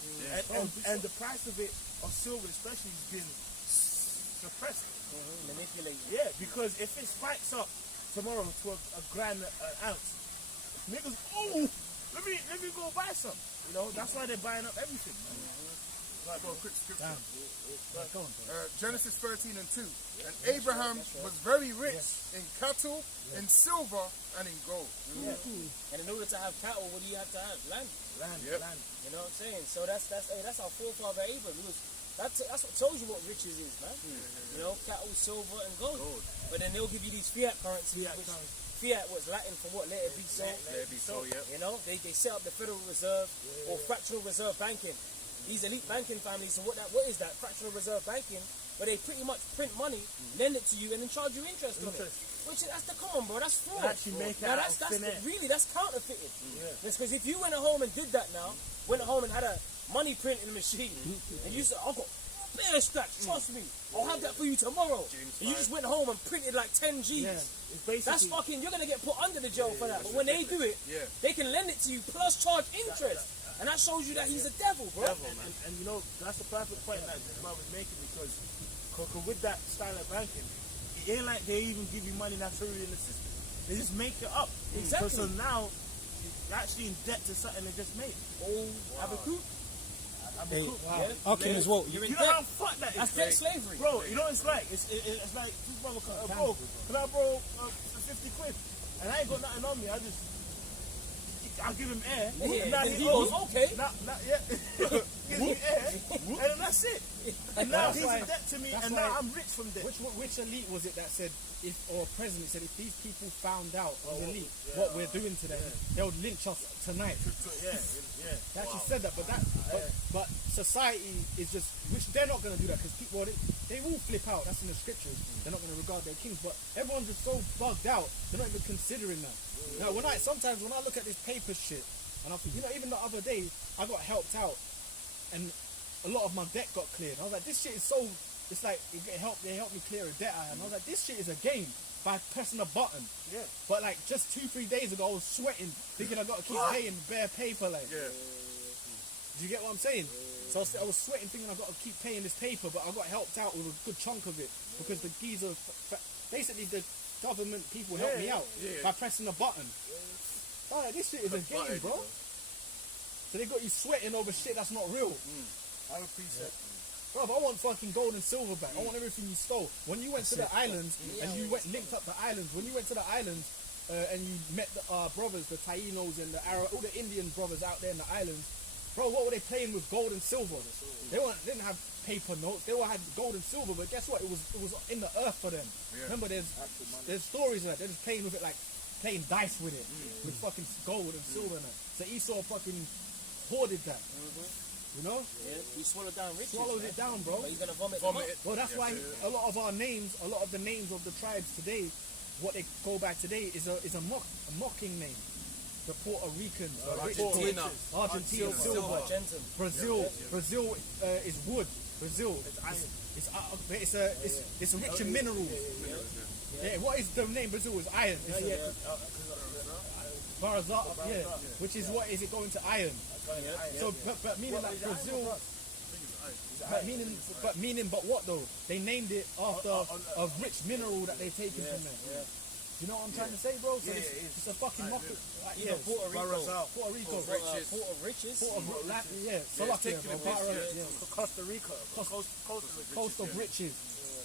And the price of it, of silver especially, has been suppressed. Manipulated. Yeah, because if it spikes up tomorrow to a grand an ounce, niggas, let me go buy some. That's why they're buying up everything, man. Right, bro, quick scripture. Genesis 13 and 2. And Abraham was very rich in cattle, in silver, and in gold. Yeah. And in order to have cattle, what do you have to have? Land. Land. You know what I'm saying? So that's our forefather Abraham. That's what tells you what riches is, man. Cattle, silver, and gold. But then they'll give you these fiat currencies. Fiat was Latin for what? Let it be so. Let it be so, yeah. They set up the Federal Reserve or fractional reserve banking. These elite banking families. So what is that? Fractional reserve banking, where they pretty much print money, lend it to you, and then charge you interest on it. Come on, bro. That's fraud. Actually make it out of thin air. That's counterfeited. It's because if you went at home and did that now, went at home and had a money printing machine, and you said, I've got bare stacks, trust me, I'll have that for you tomorrow. And you just went home and printed like 10 G's. That's fucking, you're going to get put under the jail for that. But when they do it, they can lend it to you plus charge interest. And that shows you that he's a devil, bro. And that's the perfect point that I was making, because with that style of banking, it ain't like they even give you money that's already in the system. They just make it up. Exactly. So now, you're actually in debt to something they just made. Have a coup. Okay, as well. You know how fucked that is? That's debt slavery. Bro, you know what it's like? It's like, this brother, bro, can I borrow 50 quid? And I ain't got nothing on me. I'll give him air. Now he goes, okay. Not yet. Give him air. And then that's it. And now he's in debt to me, and now I'm rich from debt. Which elite was it that said, or president said, if these people found out, elite, what we're doing to them, they would lynch us tonight. Yeah. They actually said that, but society is just, which they're not going to do that, because people, they will flip out. That's in the scriptures. They're not going to regard their kings, but everyone's just so bugged out, they're not even considering that. Now, sometimes when I look at this paper shit, and I think, even the other day, I got helped out, and a lot of my debt got cleared. I was like, this shit is so, it's like, they helped me clear a debt I had. And I was like, this shit is a game by pressing a button. Yeah. But like, just 2-3 days ago, I was sweating, thinking I got to keep paying bare paper, like. Yeah. Do you get what I'm saying? So I was sweating, thinking I got to keep paying this paper, but I got helped out with a good chunk of it, because the geezer, basically the government people helped me out by pressing a button. Oh, like, this shit is a game, bro. So they got you sweating over shit that's not real. I appreciate it. Bro, I want fucking gold and silver back. I want everything you stole. When you went to the islands and you linked up the islands, when you went to the islands and you met the brothers, the Tainos and all the Indian brothers out there in the islands, bro, what were they playing with? Gold and silver. They didn't have paper notes. They all had gold and silver, but guess what? It was in the earth for them. Yeah. Remember, there's stories of that. They're just playing with it, like playing dice with it, with fucking gold and silver in it. So Esau fucking hoarded that. You know, Yeah, he swallowed down riches. swallows it down, bro. But he's gonna vomit Vomit them it. up. Well, that's why a lot of the names of the tribes today, what they go by today is a mocking name. The Puerto Ricans, Argentina. Argentina, silver. Argentin. Brazil is wood. Brazil, it's rich in minerals. Yeah, what is the name? Brazil is iron. Barazat, yeah, which is what is it going to iron? So, but meaning like Brazil. But what though? They named it after a rich mineral that they taken from there. You know what I'm trying to say, bro? So it's a fucking mockery. Puerto Rico. Puerto Rico. Port of riches. Costa Rica, Coast of riches.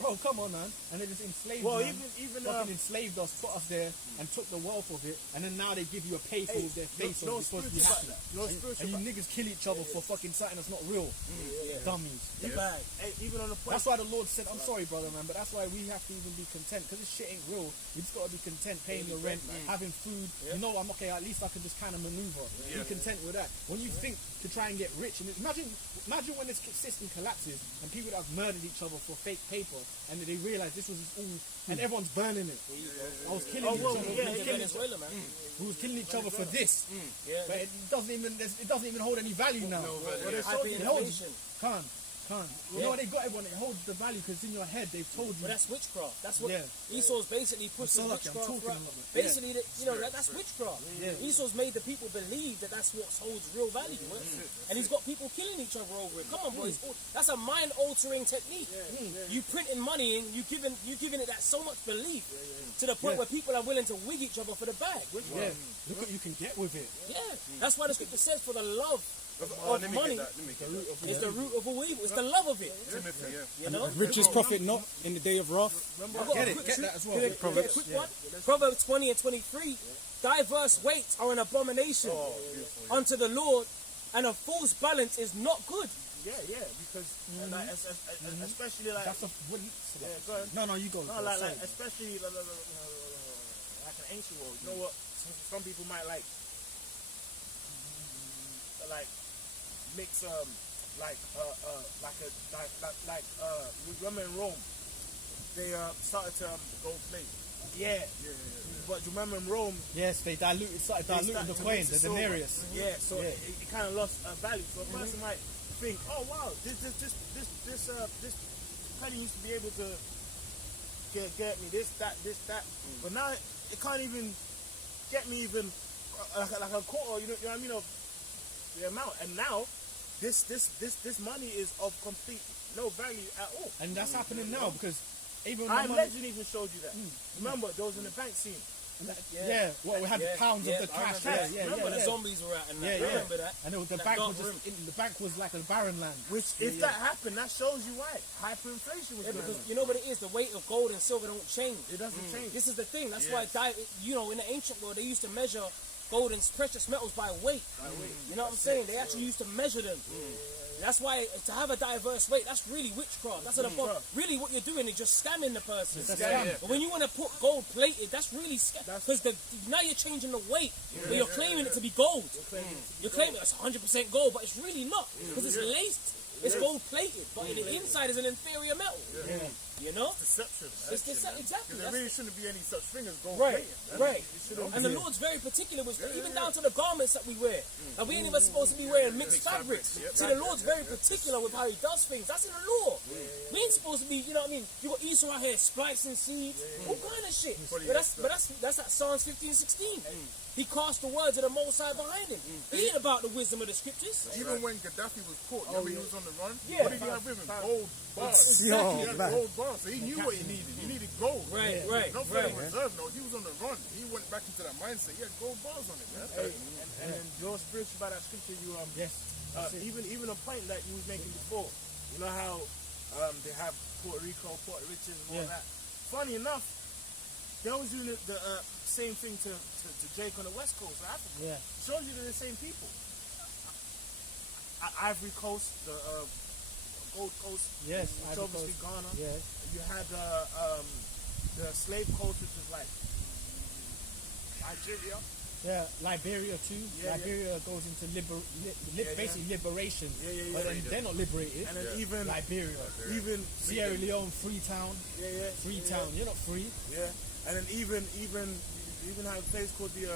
Bro, come on, man. And they just enslaved Well, man. even fucking enslaved us, put us there, and took the wealth of it, and then now they give you a pay for with their face on because you happy. And you niggas kill each other for fucking something that's not real. Dummies. Hey, even on the point. That's why the Lord said, I'm sorry, brother, man, but that's why we have to even be content, because this shit ain't real. We just gotta be content, paying the rent, having food. You know, I'm okay, at least I can just kind of maneuver. Be content with that. When you think to try and get rich, and imagine when this system collapses, and people that have murdered each other for fake paper, and they realize this was all, and everyone's burning it. I was killing each other. Venezuela, man. We was killing each other for this, Yeah. but it doesn't even hold any value now. Hyperinflation. Can't. You know what they got everyone? It holds the value because in your head they've told you. But that's witchcraft. That's what Yeah. Esau's basically pushing so lucky, I'm witchcraft. talking Right? a lot, man. Basically, that's witchcraft. Esau's made the people believe that that's what holds real value, right? And he's got people killing each other over it. Come on, boys. That's a mind-altering technique. You printing money and you giving it that so much belief to the point where people are willing to wig each other for the bag. Yeah, look what you can get with it. Yeah, that's why the scripture says, for the love Let me money get that. is the root of all evil. It's the love of it. Timothy, You know? Riches profit not in the day of wrath. I've got Get a it, quick get trick- that as well. Can I get a quick one? Proverbs 20 and 23. Diverse weights are an abomination unto the Lord, and a false balance is not good. Yeah, because like, especially like That's a go ahead. no, you go. No, like especially like an ancient world. You know what? Some people might like mix remember in Rome they started to go plate. Yeah. But you remember in Rome, Yes, they started diluting the coin, the denarius. so it kind of lost value. So a person might think, oh wow, this penny used to be able to get me this, that, but now it can't even get me even like a quarter. You know what I mean? Of the amount, and now this money is of complete no value at all. And that's happening now because even I the money, Legend even showed you that. Remember those in the bank scene? we had pounds of the cash. Remember the zombies were at and that. Remember that? And it was, the That bank dark was just the bank was like a barren land. Which, if that happened, that shows you why hyperinflation was going Because on. you know what it is, the weight of gold and silver don't change. It doesn't change. This is the thing. That's why, in the ancient world, they used to measure gold and precious metals by weight. You know what I'm saying? They actually used to measure them. That's why to have a diverse weight, that's really witchcraft. That's really what you're doing is just scamming the person. But when you want to put gold plated, that's really because now you're changing the weight, but you're claiming it to be gold. You're claiming it's 100% gold, but it's really not because it's laced. It's gold plated, but in the inside is an inferior metal. You know? Deception. It's exactly. There really shouldn't be any such thing as gold Right, plating. right. And the Lord's very particular with even down to the garments that we wear. And we ain't even supposed to be wearing mixed fabrics. See, the Lord's very particular with how he does things. That's in the law. We ain't supposed to be, you know what I mean? You got Esau out here splicing seeds, all kind of shit. But that's at Psalms 15:16. He cast the words of the Most High behind him. He ain't about the wisdom of the scriptures. Even when Gaddafi was caught, he was on the run. Yeah. What did he have with him? Gold bars. Yo, He had man. gold bars, so he knew what he needed. He needed gold. Right. Not Federal Reserve, no. He was on the run. He went back into that mindset. He had gold bars on it, man. And then your spiritual about that scripture, you even a point that you was making before. You know how they have Puerto Rico, Puerto Riches, and all that. Funny enough, they always doing the same thing to Jake on the west coast of Africa. Yeah. Shows you they're the same people. Ivory Coast, the Gold Coast, Yes, which Ivory obviously Ghana. Yeah. You had the slave coast, which is like Nigeria. Yeah, Liberia too. Yeah, Liberia goes into basically liberation. But then they're not liberated. And then even Liberia. even Sierra Leone, Freetown. Freetown, you're not free. Yeah, and then even have a place called the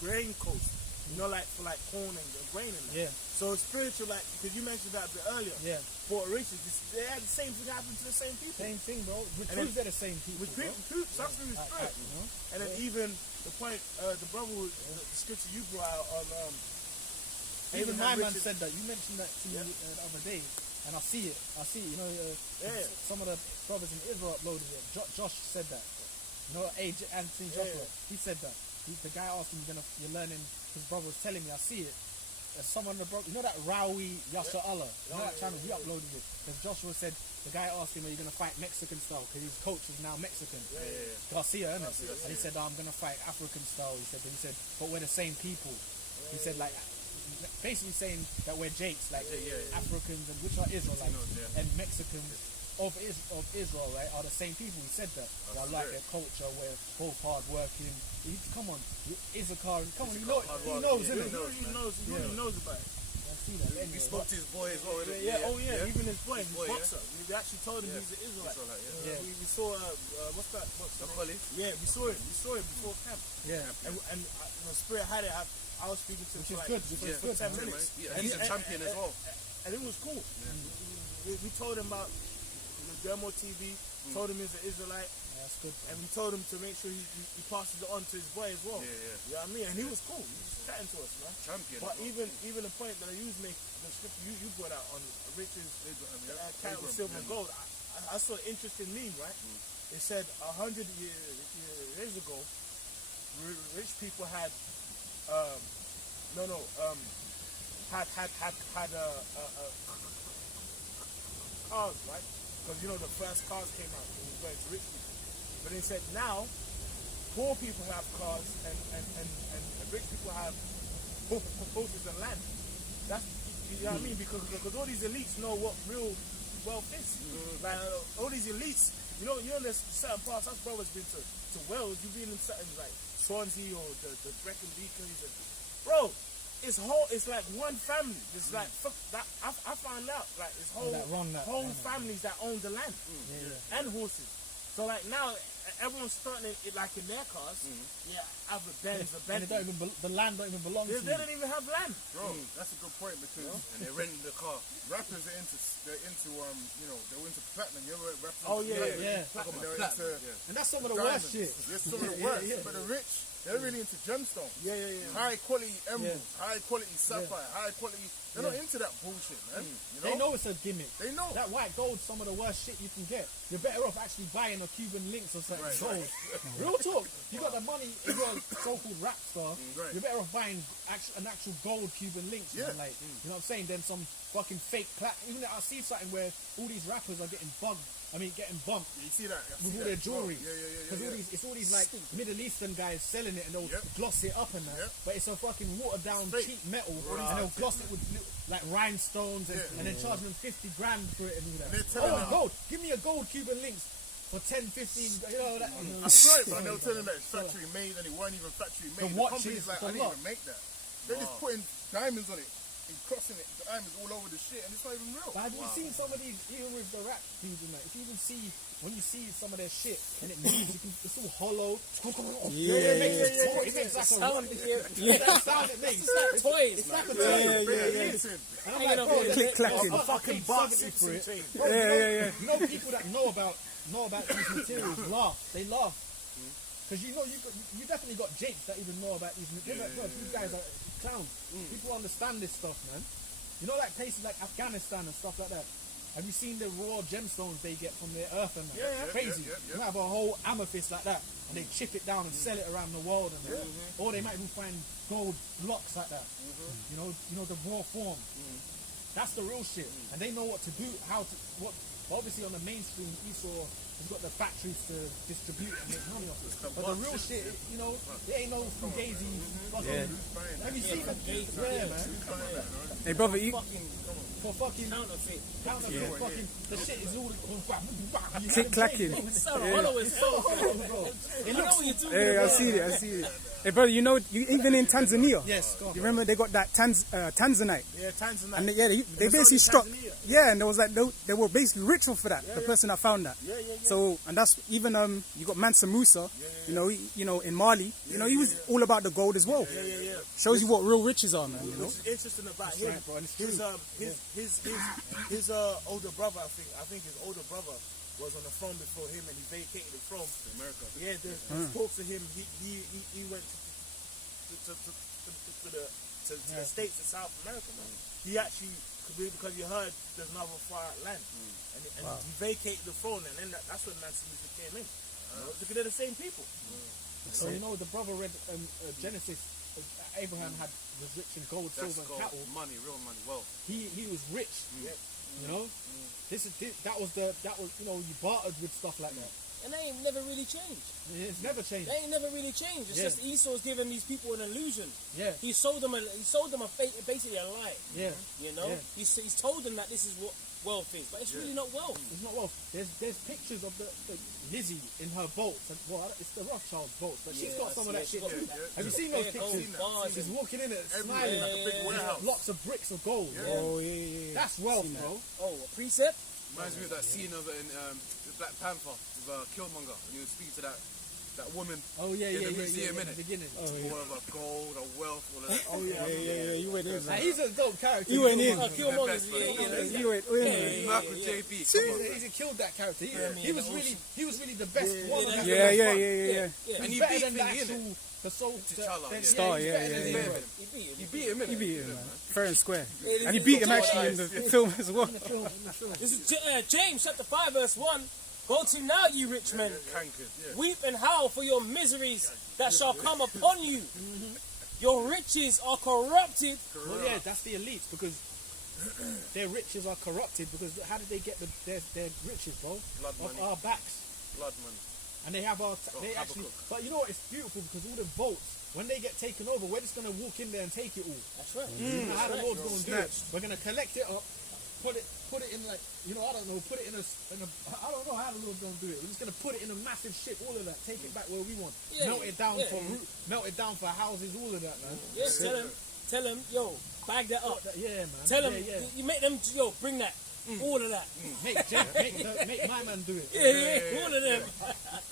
grain coast. You know, like for like corn and grain and that. Yeah. So it's spiritual, like because you mentioned that a bit earlier. Yeah. Puerto Rico, they had the same thing happen to the same people. Same thing, bro. Which And then- proves they're the same people. Which bro. proves something is spirit. You know? And then even the point, the brother, the scripture you brought out on Even Abraham my man Richard- said that. You mentioned that to me the other day, and I see it. You know, some of the brothers in Israel uploaded it. Josh said that. You know, Anthony Joshua. He said that. The guy asked him, "You're learning." His brother was telling me, "I see it." Someone the brother, you know that Rawi Yasser Allah. You know that channel? He uploaded it. Because Joshua said the guy asked him, "Are you gonna fight Mexican style?" Because his coach is now Mexican. Garcia, isn't it? And he said, "I'm gonna fight African style." He said, "But we're the same people." He said, like, basically saying that we're Jakes, like Africans and which are Israelites and Mexicans of Israel, right, are the same people. He said that. I like their culture. We're both hard working. Come on, Issachar. Come on, he knows, isn't it? He knows about it. I see that. We Anyway, spoke to his boy as well. Even his boy, his boy, boxer. We actually told him he's an Israelite. We saw what's that? Yeah, we saw it before camp. yeah. And Spirit had it. I was speaking to him Which is for good, like which is for good, 10 man. minutes. Yeah, he's a champion as well. And it was cool. We told him about Dermo TV, told him he's an Israelite, That's good. and we told him to make sure he passes it on to his boy as well. Yeah. You know what I mean? And he was cool. He was chatting to us, man. Champion. But even the point that I used make, the scripture you brought out on riches, cattle, silver, and gold, I saw an interesting meme, right? It said 100 years ago, rich people had cars, right? Because you know the first cars came out when we went to rich people. But they said now poor people have cars and rich people have horses and land. That's, you know what I mean? Because all these elites know what real wealth is. Like all these elites, you know there's certain parts. Us brothers been to Wales. You've been in certain like Swansea or the Brecon Beacons. Bro, it's like one family. It's like fuck that. I found out like it's whole families that own the land and horses. So like now everyone's starting it like in their cars. Have a Benz, a And Bentley. the land don't even belong They to you. don't even have land. Bro, that's a good point because And they're renting the car. rappers are into they're into platinum. You ever rappers? Oh yeah. And Talking they're about into platinum, And that's some of the worst shit. That's some of the worst. But the rich, they're really into gemstones. Yeah. High quality emeralds, high quality sapphire, high quality. They're not into that bullshit, man. You know? They know it's a gimmick. They know. That white gold's some of the worst shit you can get. You're better off actually buying a Cuban Links or something. Gold. Real talk. You got the money if you're a so-called rap star. Right. You're better off buying an actual gold Cuban Links. Yeah. Man, like, you know what I'm saying? Than some fucking fake Even I see something where all these rappers are getting bumped. Getting bumped You see that? I with see all their that as well. jewelry. Because it's all these like Middle Eastern guys selling it and they'll gloss it up and that. But it's a fucking watered down fake. cheap metal and they'll gloss it with like rhinestones and then charge them 50 grand for it and all that. they're telling them- Gold. Give me a gold Cuban Links for 10, 15, you know that. I swear it, man. They were telling that it's factory made and it weren't even factory made. The watches, company's like, the I didn't lot. even make that. They're just putting diamonds on it and crossing it, diamonds all over the shit, and it's not even real. But have you seen some of these, even with the rap dudes and that, if you even see, when you see some of their shit and it moves, it's all hollow. It makes like a Sound here. that sound it makes. It's like toys, It's man. like a toy. And I'm like, bro, Click, clacking. a fucking box for it. Bro, you know people that know about these materials laugh. They laugh. Because you definitely got Jakes that even know about these materials. These guys are clowns. People understand this stuff, man. You know, like places like Afghanistan and stuff like that. Have you seen the raw gemstones they get from their earth and that? Crazy. You might have a whole amethyst like that, and they chip it down and sell it around the world, and that. Or they might even find gold blocks like that. You know the raw form. That's the real shit, and they know what to do, But obviously on the mainstream, Esau has got the factories to distribute and make money off it. But the real shit, you know, there ain't no fugazi. Have you seen that? Yeah, man. Hey, brother, you For fucking Counterfeit. fucking the shit is all click clacking. Follow us. It You know looks what you're doing. Hey, I see it. Hey, brother, you know, even in Tanzania, yes, go on. you remember they got that Tanzanite, Yeah, Tanzanite. and they was basically only stopped. Tanzania. Yeah, and there was like they were basically ritual for that. The person that found that. Yeah. So, and that's even you got Mansa Musa, you know, in Mali, you know, he was all about the gold as well. Yeah. Shows you what real riches are, man. You know. What's interesting about him, right, bro, and it's his older brother, I think his older brother was on the throne before him, and he vacated the throne. America. Yeah, there's talks to him. He went to the States and South America, man. He actually, because you heard there's another far out land, and he vacated the throne, and then that's when Mansa Musa came in. Because they're the same people. So you know the brother read Genesis. Abraham was rich in gold, silver, and cattle. Money, real money, wealth. He was rich. You know, that was you know, you bartered with stuff like that. And they ain't never really changed. It's never changed. They ain't never really changed. It's just Esau's giving these people an illusion. Yeah. He sold them basically a lie. Yeah. You know? Yeah. He's told them that this is what wealth is, but it's really not wealth. It's not wealth. There's pictures of the Lizzie in her boats. And, well, it's the Rothschild boats, but she's got some of that shit too. Have you seen those pictures? She's walking in it, smiling like a big warehouse. Blocks of bricks of gold. Oh yeah. That's wealth, bro. Oh, a precept? Reminds me of that scene of it in Black Panther with Killmonger, when he was speaking to that woman Oh yeah, in yeah, the yeah, museum, yeah, innit? in the beginning. All of her gold, her wealth, all of that. Oh yeah. You went in, man. He's a dope character. You went in. Killmonger's, You went in. Michael JB, come on. He's killed that character. He was really the best one. of Yeah. And he better beat than the Thingy, actual innit? the soul T'Challa, Star, he's yeah, better than yeah. Hero. He beat him, innit? He beat him, man. Fair and square. Yeah, And he beat him actually in the film as well. This is James chapter 5 verse 1. Go to now, you rich men. Weep and howl for your miseries that shall come upon you. Your riches are corrupted. Well, yeah, that's the elites because their riches are corrupted. Because how did they get their riches, bro? Blood Off money. our backs. Blood money. And they have they actually. But you know what? It's beautiful because all the votes, when they get taken over, we're just gonna walk in there and take it all. That's right. You know how the Lord's gonna do it? We're gonna collect it up, put it in like, you know, I don't know, put it in a I don't know how the Lord's gonna do it. We're just gonna put it in a massive ship, all of that, take it back where we want, Yeah, melt it down yeah. melt it down for houses, all of that, man. Yeah, tell them, yo, bag that up. Yeah, man. Tell them, yeah. you make them, yo, bring that. All of that. Make my man do it. Yeah, all of them.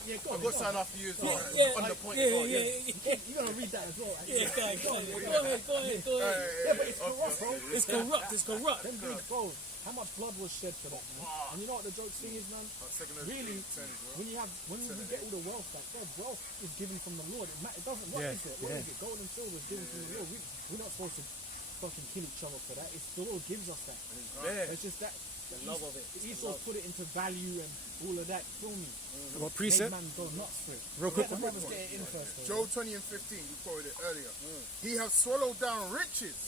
Yeah, go on. I've got to sign off for you as well. Yeah, On the point yeah, as well, yeah. You're gonna read that as well. Yeah, go ahead. Yeah, but it's corrupt, bro. It's corrupt. Them big bro, how much blood was shed for that, man? And you know what the joke thing is, man? Really, when we get all the wealth back, wealth is given from the Lord. It doesn't. What is it? What is it? Gold and silver is given from the Lord. We're not supposed to fucking kill each other for that. It's the Lord gives us that. It's just that. The love of it. Esau put it into value and all of that. Feel me? What Made precept? man go nuts for it. Real quick Let the one. brothers get it in first. Though. Job 20 and 15, you quoted it earlier. He has swallowed down riches,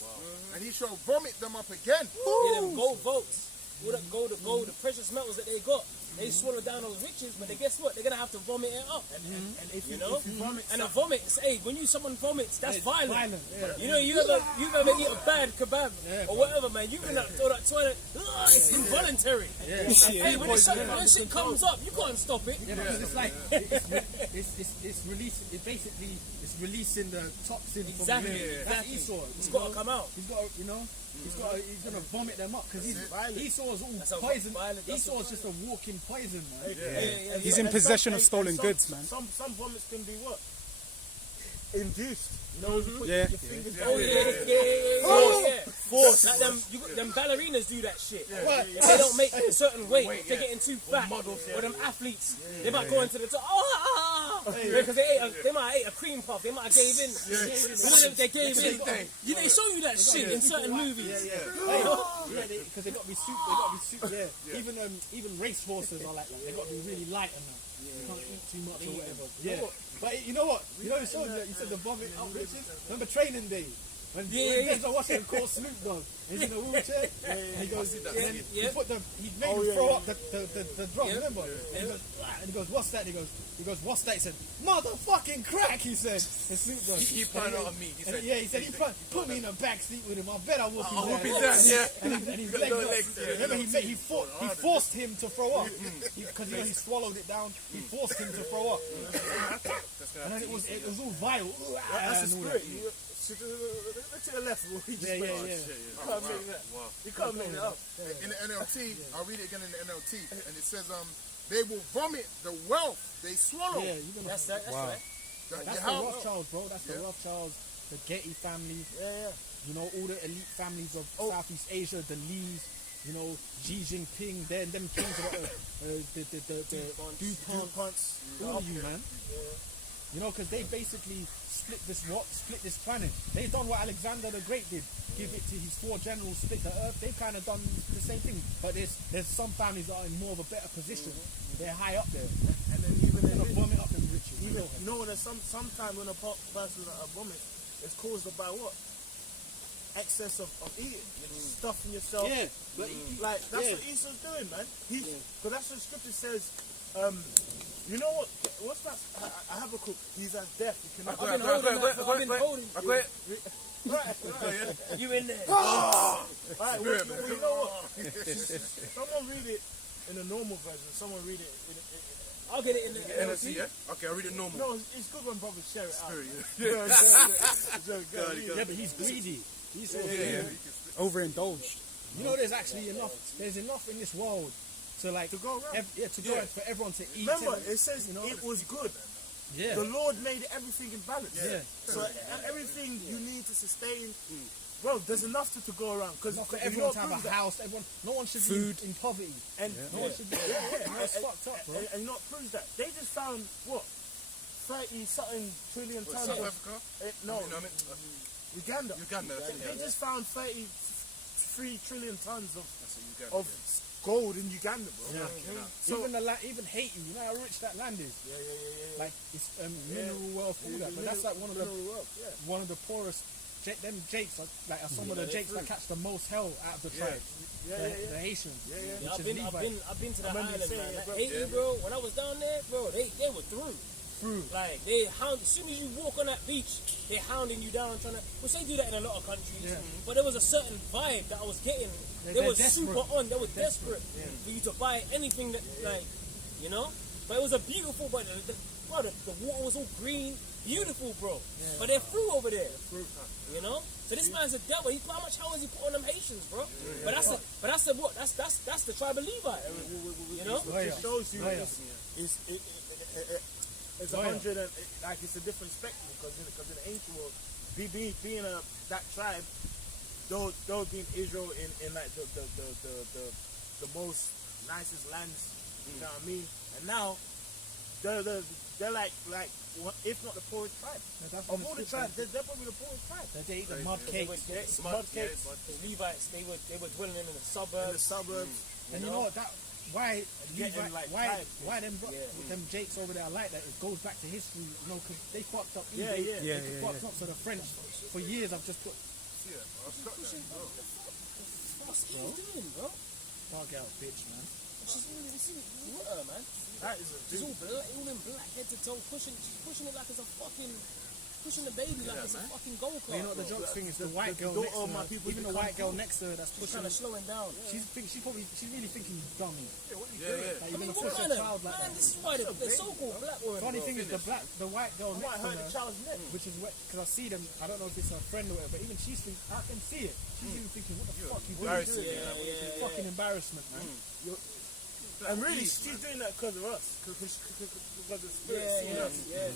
and he shall vomit them up again. Yeah, them gold votes. All that gold, the precious metals that they got. They swallow down those riches, but guess what? They're gonna have to vomit it up. And if You know? if you vomit, And a vomit, hey, when someone vomits, that's violent. Yeah. You know, you ever eat a bad kebab or whatever, man. You've been up to that toilet. It's involuntary. Hey, when shit comes up, you can't stop it. Yeah, because it's like it's releasing. It basically it's releasing the toxin Exactly. from him. That's Esau. It's got to come out. He's got, you know, he's gonna vomit them up because Esau's That's all how poison. violent- that's Esau's just a walking poison, man. Yeah. He's in possession of stolen goods, man. Some vomits can be what? Induced. You know, you put Yeah. your fingers Oh yeah. Force. Like them ballerinas do that shit. If they don't make a certain weight, if they're getting too fat, or them athletes, they might go into the top. Because they might have ate a cream puff. They might have gave in. They gave in. They show you that shit in certain movies. Because they got to be super. Yeah. Even race horses are like that. They got to be really light on them. You can't eat too much or whatever. Yeah. But you know what? You said the vomit out riches. Remember Training Day? When Denzel Washington called Snoop Dogg. He's in a wheelchair. And he goes, that and then scene. he made him throw up the drum, remember? And he goes, "Ah," and he goes, what's that? He goes, what's that? He said, motherfucking crack, he said. And Snoop Dogg. He planned on me. He And said, he said, put me in the back seat with him. I bet I whoop I'll whoop his his ass. ass, yeah. And his Got legs no up. legs, yeah. Remember, he forced him to throw up. Because he swallowed it down. He forced him to throw up. And then it was all viral. That's a And all spirit. that. Look to the left. What he just Yeah, said. yeah. You can't make that. You can't make that up. In the NLT, I'll read it again in the NLT, and it says, they will vomit the wealth they swallow. Yeah, you're gonna. That's right. That's the Rothschilds, bro. That's the Rothschilds, the Getty family. Yeah. You know, all the elite families of Southeast Asia, the Lees. You know, Xi Jinping. Them kings of the DuPonts. All of you, man. You know, because they basically split this planet. They done what Alexander the Great did. Give it to his 4 generals, split the earth. They've kind of done the same thing. But there's some families that are in more of a better position. They're high up there. And then even They're gonna vomit up them riches. you know when there's sometimes when a person vomits, it's caused by what? Excess of eating, stuffing yourself. Yeah, but Like that's what Esau's doing, man. But that's what scripture says. You know what? What's that? I have a cook. He's as deaf. He cannot. I've been holding. Right. You in there? Right. Well, you know what? Someone read it in the normal version. Someone read it. I'll get it in the NLT, yeah? Okay, I'll read it normal. No, it's good when brothers share it out. yeah, but he's greedy. He's so Overindulged. You know, there's actually enough. There's enough in this world to go around. For everyone to eat. Remember, it says it was good. Yeah. The Lord made everything in balance. Yeah. So everything you need to sustain, bro, there's enough to go around. Because Not for everyone to have a house. No one should be in poverty. And No one should be. That's fucked up, bro. And not prove that. They just found what? 30-something trillion tons South of... Africa? No, You know what I mean? Uganda. Uganda, that's it, They yeah. just found 33 trillion tons That's in Uganda, of gold in Uganda, bro. Yeah. So, Even Haiti, you know how rich that land is. yeah. Like it's mineral wealth, all that. But that's like one of the poorest. Them Jakes are some of the Jakes that catch the most hell out of the tribe. The Haitians. Yeah, Which is Levites. I've been to that remember island, you man. saying it, Like, bro. Haiti, bro. When I was down there, bro, they were through. Like they hound. As soon as you walk on that beach, they're hounding you down, trying to. Which they do that in a lot of countries. Yeah. But there was a certain vibe that I was getting. They They're were desperate. super on. They were desperate for you to buy anything that, like, you know. But it was a beautiful. But the water was all green, beautiful, bro. Yeah. But they're through over there. You know. So this man's a devil. How much hell has he put on them Haitians, bro? But that's the tribe of Levi. You know. It shows you it's 100 and like it's a different spectrum because in the ancient world, being that tribe, those being Israel in like the most nicest lands, you know what I mean? And now they're like if not the poorest tribe. Of all the tribes, they're probably the poorest tribe. They eat the mud cakes. Mud cakes. The Levites, they were dwelling in the suburbs. And you know what? Why Getting, like, them Jakes over there like that? It goes back to history, you know, because they fucked up. They fucked up. So the French, for years, I've just put. What's he doing, bro? Bug out, bitch, man. She's water, man. That is She's all in black head to toe, pushing it like it's a fucking. Pushing the baby like it's a fucking go kart. You know what the joke thing is? The white girl next to her, even the white girl next to her that's pushing. Trying to slow him down. She's really thinking dummy. Yeah. Like, you're gonna push a child like that. This is why the so-called black woman. Funny thing is the white girl next to hurt the her, child's neck. which is because I see them. I don't know if it's her friend or whatever, but even she's thinking, I can see it. She's even thinking, what the fuck you doing? It's fucking embarrassment, man. And really, she's doing that because of us, because the spirit.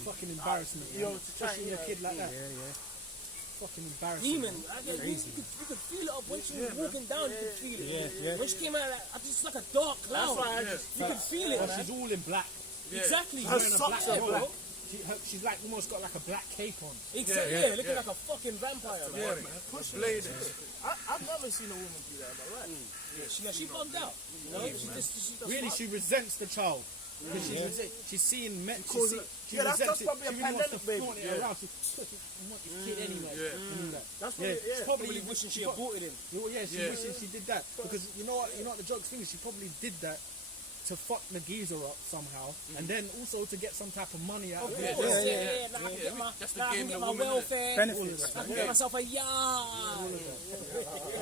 Fucking embarrassment. You know, to try Pushing your kid like that. Fucking embarrassing. Demon. You could feel it up when she was walking down. You could feel it. When she came out, it's like a dark cloud. You could feel it. She's all in black. Exactly. Her socks are black. She's like almost got like a black cape on. Exactly. Looking like a fucking vampire. Yeah, man. Blade. I've never seen a woman do that, but right. She bugged out. You know, she Really, she resents the child. Because she's seeing men. That's probably a pandemic, baby. She around. She want this kid anyway. That's probably, She's probably wishing she aborted him. She wishing she did that because you know what the joke thing is. She probably did that to fuck the geezer up somehow, and then also to get some type of money out of it. Now I can get my welfare. Benefits. I can get myself a yard.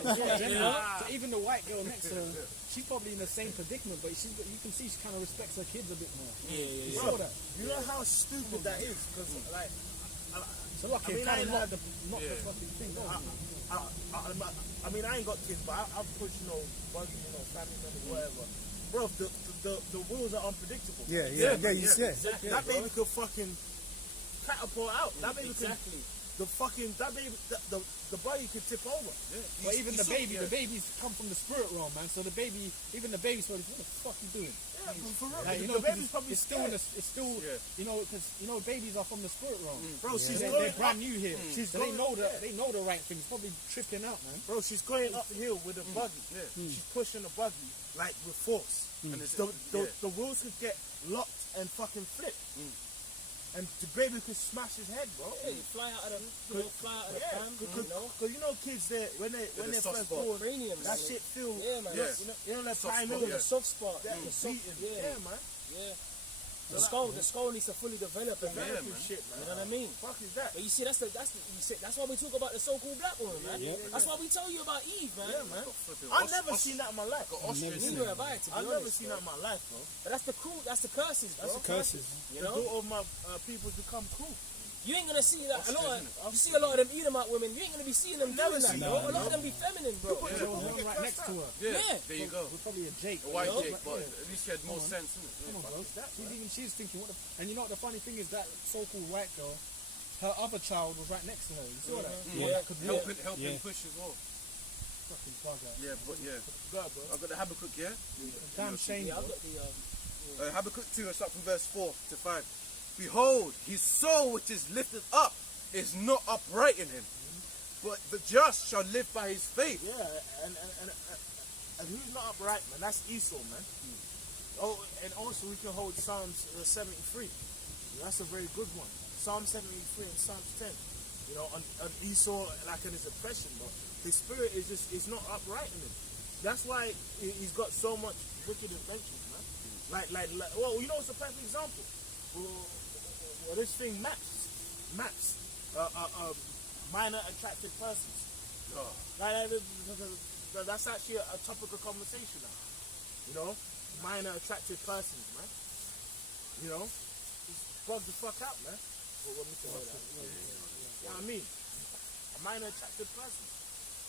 So even the white girl next to her, she's probably in the same predicament, but you can see she kind of respects her kids a bit more. You saw that. You know how stupid that is? Because, like, So lucky, I mean, not the fucking thing. I mean, I ain't got kids, but I've pushed, buggy, family members, whatever. Bro, the rules are unpredictable. That baby could fucking catapult out. That baby could, the buggy could tip over. But even the babies come from the spirit realm, man. So the baby's probably, what the fuck you doing? For real. Like, The baby's probably because babies are from the spirit realm. Bro, They're brand new here. So they know the right things. Probably tripping out, man. Bro, she's going uphill with a buggy. She's pushing the buggy like with force. And the wheels could get locked and fucking flipped. And the baby could smash his head, bro. Yeah, you fly out of the pram, Because kids, when they're first born, that shit feels. Yeah, man. You know that prime The soft spot. Yeah, man. Yeah. The skull needs to fully develop, man. Shit, man. You know what I mean? Fuck is that? But you see, that's why we talk about the so-called black woman, man. That's why we tell you about Eve, man. Yeah, man. I've never seen that in my life. Neither have I, to be I've honest, never seen that in my life, bro. But that's the curses, bro. You The know? daughter of my people become cool. You ain't gonna see that. You see a lot of them Edomite women. You ain't gonna be seeing them doing that, bro. A lot of them be feminine, bro. There was one right next to her. Yeah. There you go. Probably a Jake. A white Jake, but at least she had more sense, innit? Come on, bro. She's thinking, and you know what the funny thing is, that so-called white girl, her other child was right next to her. You saw that? Helping push as well. Fucking bugger. Yeah, but I've got the Habakkuk, yeah? Damn shame, Yeah, I've bro. got the Habakkuk 2, I start from verse 4 to 5. Behold, his soul which is lifted up is not upright in him, but the just shall live by his faith. Yeah, and who's not upright, man? That's Esau, man. Oh, and also we can hold Psalms 73. That's a very good one. Psalm 73 and Psalms 10. On Esau, like in his oppression, but his spirit is not upright in him. That's why he's got so much wicked inventions, man. Like, it's a perfect example. Well, this thing maps minor attracted persons. That's actually a topic of conversation now. Minor attracted persons, man. Just bug the fuck out, man. You know what I mean? A minor attracted person.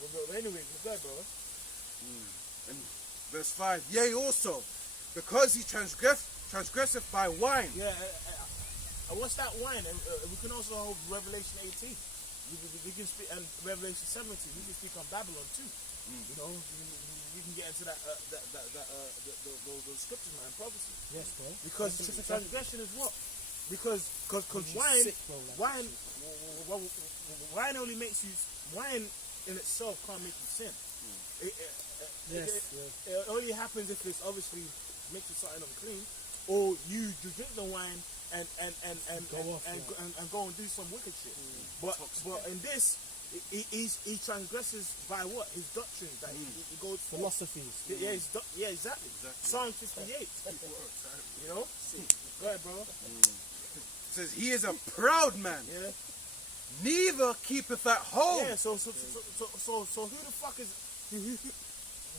But anyway, we're good, bro. And verse 5, yea also, because he transgresseth by wine. Yeah, what's that wine? And we can also hold Revelation 18. We can speak, and Revelation 17. We can speak on Babylon too. You can get into those scriptures, man, prophecy. Yes, bro. Because transgression is what? Because wine only makes you. Wine in itself can't make you sin. It only happens if it's obviously makes you something unclean, or you drink the wine and go and do some wicked shit. But in this, he transgresses by what? His doctrine that he goes for. Philosophies. Yeah, exactly. Psalm 58. Go ahead, bro. It says he is a proud man. Yeah. Neither keepeth at home. Yeah. So who the fuck is?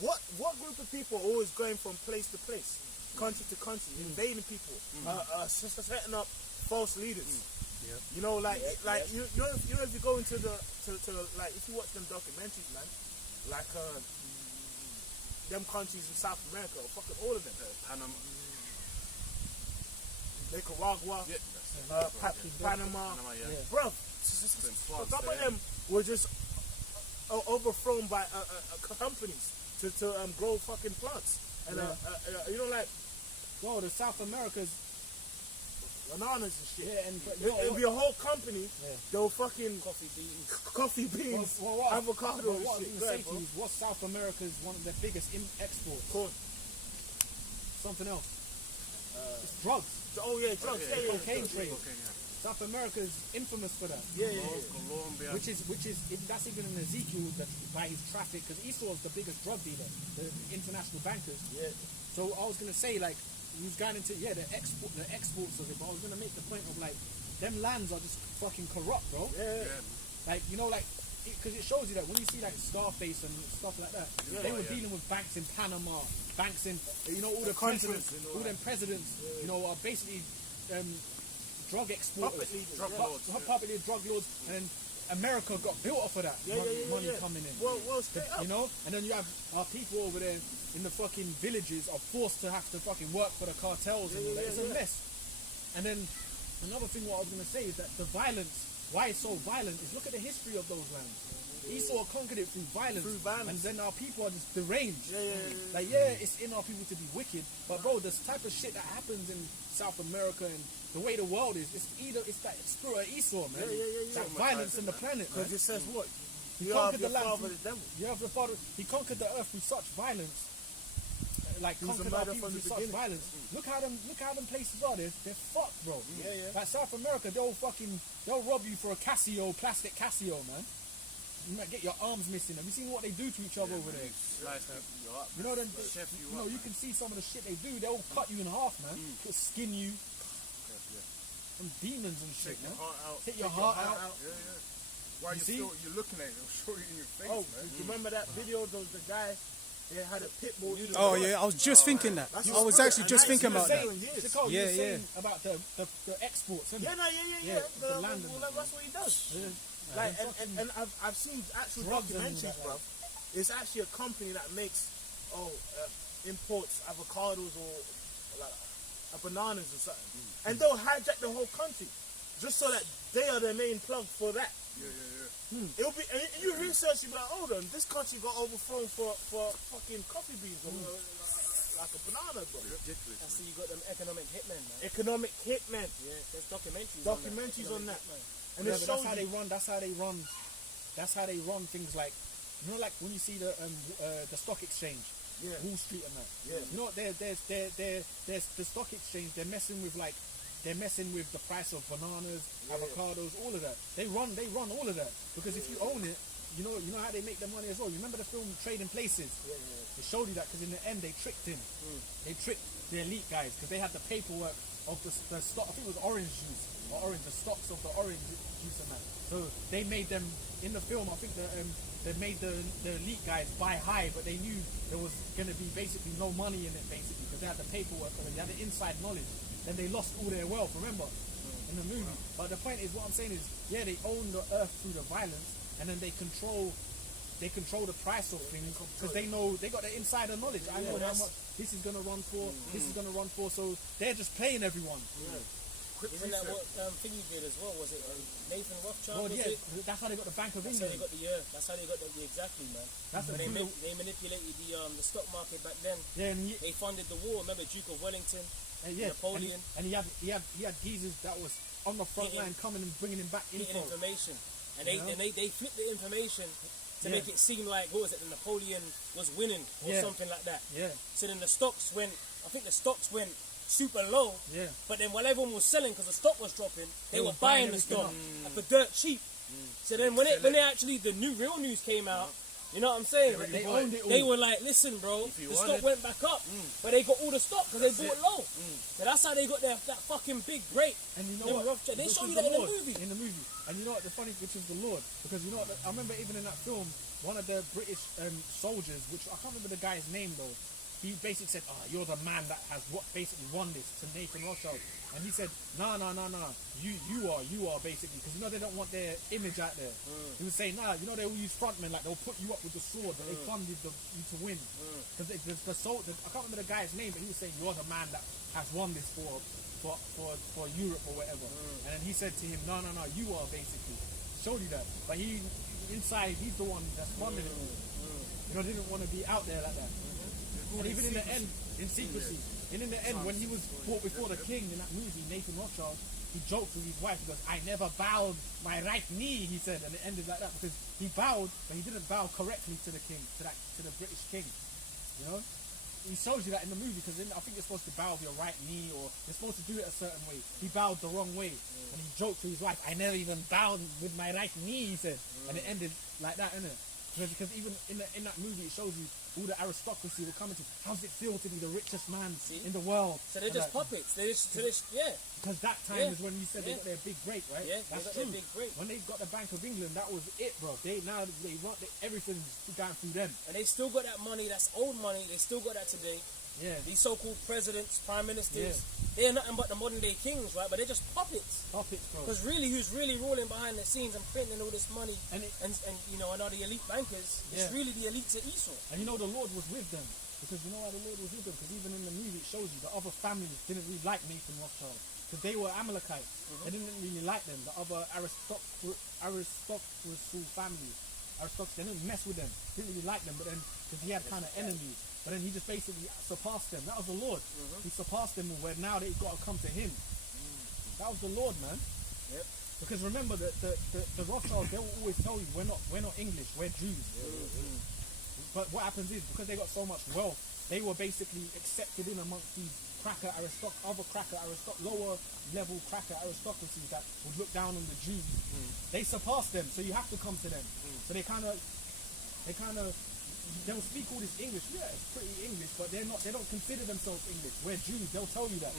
What group of people are always going from place to place, country to country, invading people, setting up false leaders? Yeah. You know if you go into the like, if you watch them documentaries, man, like them countries in South America, or fucking all of them, Panama, Nicaragua, Panama, yeah. bro. Some of them were just overthrown by companies to grow fucking plants, and the South America's bananas and shit. Yeah, and it'll be a whole company. Yeah. They'll fucking coffee beans, avocado. What I was going to say to you is, what's South America's one of their biggest exports? Corn. Something else. It's drugs. Oh yeah, drugs. Yeah. Cocaine trade. Okay, yeah. South America is infamous for that. Yeah. Colombia. Which is that's even in Ezekiel that by his traffic, because Esau is the biggest drug dealer, the international bankers. Yeah. So I was gonna say like he was going into the exports of it, but I was gonna make the point of like them lands are just fucking corrupt, bro. Yeah. Like you know like. Because it shows you that when you see like Scarface and stuff like that, they were dealing with banks in Panama, banks in all the presidents, all them presidents, are basically drug exporters, publicly drug lords, and America got built off of that money coming in. Well, straight up. And then you have our people over there in the fucking villages are forced to have to fucking work for the cartels and all that. It's a mess. And then another thing what I was gonna say is that the violence. Why it's so violent is look at the history of those lands. Esau conquered it through violence. And then our people are just deranged. It's in our people to be wicked, but bro, this type of shit that happens in South America and the way the world is, it's that spirit of Esau, man. It's that violence in the planet, man. Because it says what? He conquered the land he conquered the earth through such violence. Conquered our people through such violence. Look how them places are. They're fucked, bro. Like South America, they'll rob you for a plastic Casio, man. You might get your arms missing. Have you seen what they do to each other over there? You can see some of the shit they do. They'll cut you in half, man. Skin you. Some demons and shit, man. Take your heart out. While you're looking at it, it'll show you in your face, man. man. You remember that video? There was the guy. They had a pit bull. Oh yeah, I was just thinking that. I was actually just thinking about that. Yeah. About the exports, isn't it? Yeah. The land. That's what he does. And I've seen actual documentaries, bro. It's actually a company that makes imports avocados or like bananas or something, and they'll hijack the whole country just so that they are the main plug for that. It'll be, and you research, you be like, hold on, this country got overthrown for fucking coffee beans or like a banana, bro. That's so you got them economic hitmen, man. Economic hitmen. Yeah, there's documentaries on that. And that's how they run. That's how they run things like, like when you see the stock exchange, Wall Street and that. There's the stock exchange. They're messing with the price of bananas, avocados, all of that. They run all of that because if you own it, you know how they make their money as well. You remember the film Trading Places? They showed you that because in the end they tricked him. They tricked the elite guys because they had the paperwork of the stock. I think it was orange juice or the stocks of the orange juice and that. So they made them in the film. I think they made the elite guys buy high, but they knew there was going to be basically no money in it basically because they had the paperwork and they had the inside knowledge. Then they lost all their wealth, remember, in the movie. But the point is, what I'm saying is, they own the earth through the violence, and then they control the price of things because they know they got the insider knowledge. I know how much this is gonna run for, this is gonna run for. So they're just playing everyone. Isn't that what Thingy did as well? Was it Nathan Rothschild? That's how they got the Bank of England. That's how they got the exactly, man. That's they manipulated the stock market back then. Yeah, and they funded the war. Remember Duke of Wellington, Napoleon, and he had geezers that was on the front line coming and bringing him back information, and they flipped the information to make it seem like what was it? That Napoleon was winning or something like that. Yeah. So then the stocks went super low, but then while everyone was selling because the stock was dropping, they were buying the stock for dirt cheap. So then when the real news came out, you know what I'm saying? They owned it all. They were like, listen, bro, the stock went back up, but they got all the stock because they bought low. So that's how they got that fucking big break. And you know what? They show you that in the movie. And you know what? The funny which is the Lord, because you know what? I remember even in that film, one of the British soldiers, which I can't remember the guy's name though. He basically said, you're the man that has basically won this to Nathan Rothschild. And he said, no, you are basically, because they don't want their image out there. He was saying, they will use frontmen, like they'll put you up with the sword, but they funded you to win. Because I can't remember the guy's name, but he was saying, you're the man that has won this for Europe or whatever. And then he said to him, no, you are basically. Showed you that. But inside, he's the one that's funded it. Didn't want to be out there like that. And even in the end, in secrecy, and in the end, when he was brought before the king in that movie, Nathan Rothschild, he joked with his wife because I never bowed my right knee, he said, and it ended like that because he bowed, but he didn't bow correctly to the king, to the British king, he shows you that in the movie because I think you're supposed to bow with your right knee or you're supposed to do it a certain way. He bowed the wrong way, and he joked to his wife, "I never even bowed with my right knee," he said, and it ended like that, innit? Because even in that movie, it shows you all the aristocracy were coming to. How's it feel to be the richest man in the world? So they're just puppets. Yeah. Because that time is when you said they got their big break, right? Yeah, that's they got true. their big break. When they got the Bank of England, that was it, bro. They run everything's going through them. And they still got that money. That's old money. They still got that today. Yeah. These so-called presidents, prime ministers, they're nothing but the modern day kings, right? But they're just puppets. Puppets, bro. Because really, who's really ruling behind the scenes and printing all this money and you know, and all the elite bankers, it's really the elites at Esau. And you know the Lord was with them. Because you know why the Lord was with them? Because even in the movie it shows you the other families didn't really like Nathan Rothschild. Because they were Amalekites. They didn't really like them. The other aristocracy families. They didn't mess with them. Didn't really like them. But then, because he had kind of enemies. But then he just basically surpassed them. That was the Lord. He surpassed them where now they've got to come to him. That was the Lord, man. Yep. Because remember, the Rothschilds, they will always tell you, we're not English, we're Jews. But what happens is, because they got so much wealth, they were basically accepted in amongst these lower level cracker aristocracies that would look down on the Jews. They surpassed them, so you have to come to them. So they they'll speak all this English. Yeah, it's pretty English, but they don't consider themselves English. We're Jews. They'll tell you that.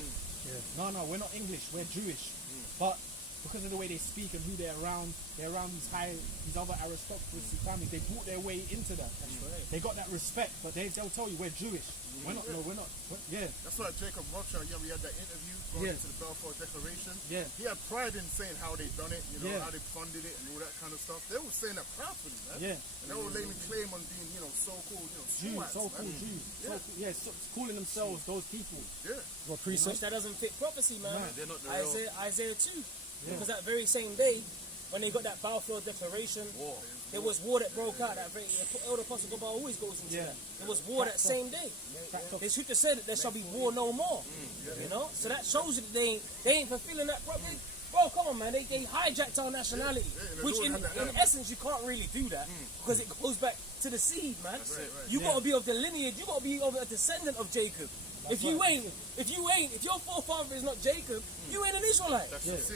No, we're not English. We're Jewish. But because of the way they speak and who they're around these other aristocracy families. They brought their way into that. That's right. They got that respect, but they'll tell you we're Jewish. We're not. Yeah. That's why Jacob Rothschild, we had that interview going into the Balfour Declaration. Yeah. He had pride in saying how they done it, how they funded it and all that kind of stuff. They were saying that proudly, man. Yeah. And they were laying claim on being, so-called, Jews, so-called Jews. Calling themselves those people. Yeah. What Which that doesn't fit prophecy, man. They're not the real. Isaiah 2. Because that very same day, when they got that Balfour Declaration, there was war that broke out. That Elder Apostle Goba always goes into that. There was war that same day. The scripture said that there shall be war no more. You know? So that shows you that they ain't fulfilling that prophecy. Bro, come on, man. They hijacked our nationality. Which in essence, you can't really do that. Because it goes back to the seed, man. You got to be of the lineage. You got to be of a descendant of Jacob. If your forefather is not Jacob, you ain't an Israelite.